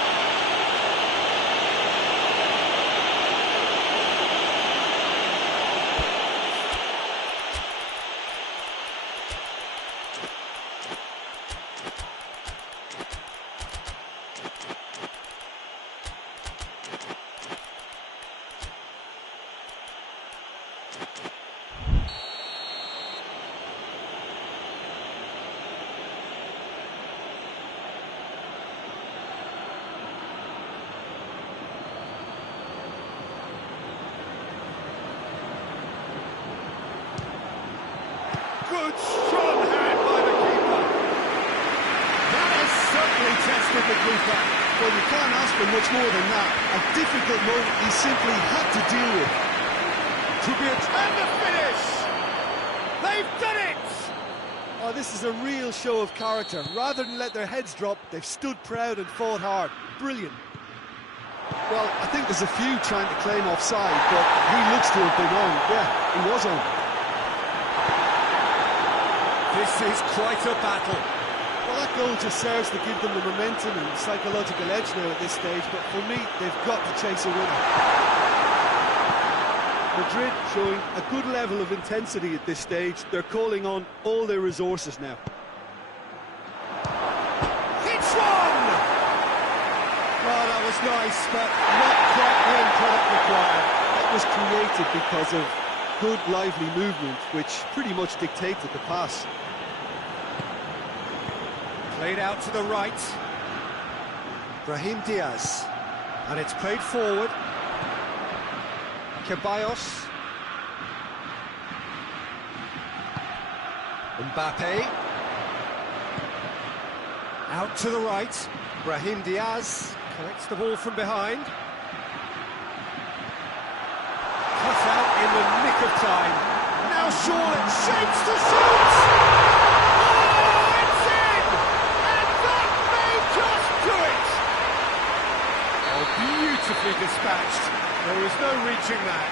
Good strong hand by the keeper. That has certainly tested the keeper. Well, you can't ask for much more than that. A difficult moment he simply had to deal with. To be a and the finish! They've done it! Oh, this is a real show of character. Rather than let their heads drop, they've stood proud and fought hard. Brilliant. Well, I think there's a few trying to claim offside, but he looks to have been on. Yeah, he was on. This is quite a battle. Well, that goal just serves to give them the momentum and psychological edge now at this stage, but for me, they've got to chase a winner. Madrid showing a good level of intensity at this stage. They're calling on all their resources now. It's one! Well, that was nice, but not quite the end product required. It was created because of good, lively movement, which pretty much dictated the pass. Played out to the right. Brahim Diaz. And it's played forward. Ceballos. Mbappe. Out to the right. Brahim Diaz collects the ball from behind. Cut out in the nick of time. Now Charlotte shapes to shoot! Oh, it's in! And that may just do it! Oh, beautifully dispatched. There was no reaching that.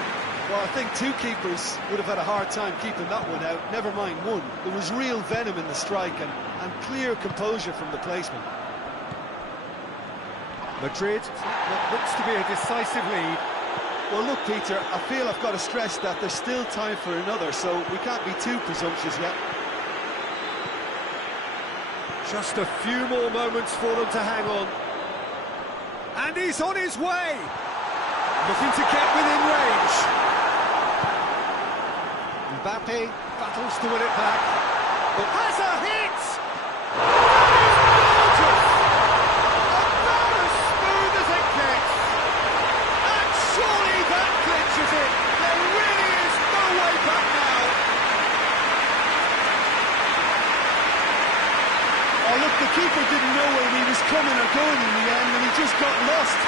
Well, I think two keepers would have had a hard time keeping that one out, never mind one. There was real venom in the strike and clear composure from the placement. Madrid, what looks to be a decisive lead. Well, look, Peter, I feel I've got to stress that there's still time for another, so we can't be too presumptuous yet. Just a few more moments for them to hang on. And he's on his way! Looking to get within range. Mbappe battles to win it back. But has a hit! That is gorgeous! About as smooth as it gets. And surely that clinches it. There really is no way back now. Oh, look, the keeper didn't know where he was coming or going in the end, and he just got lost.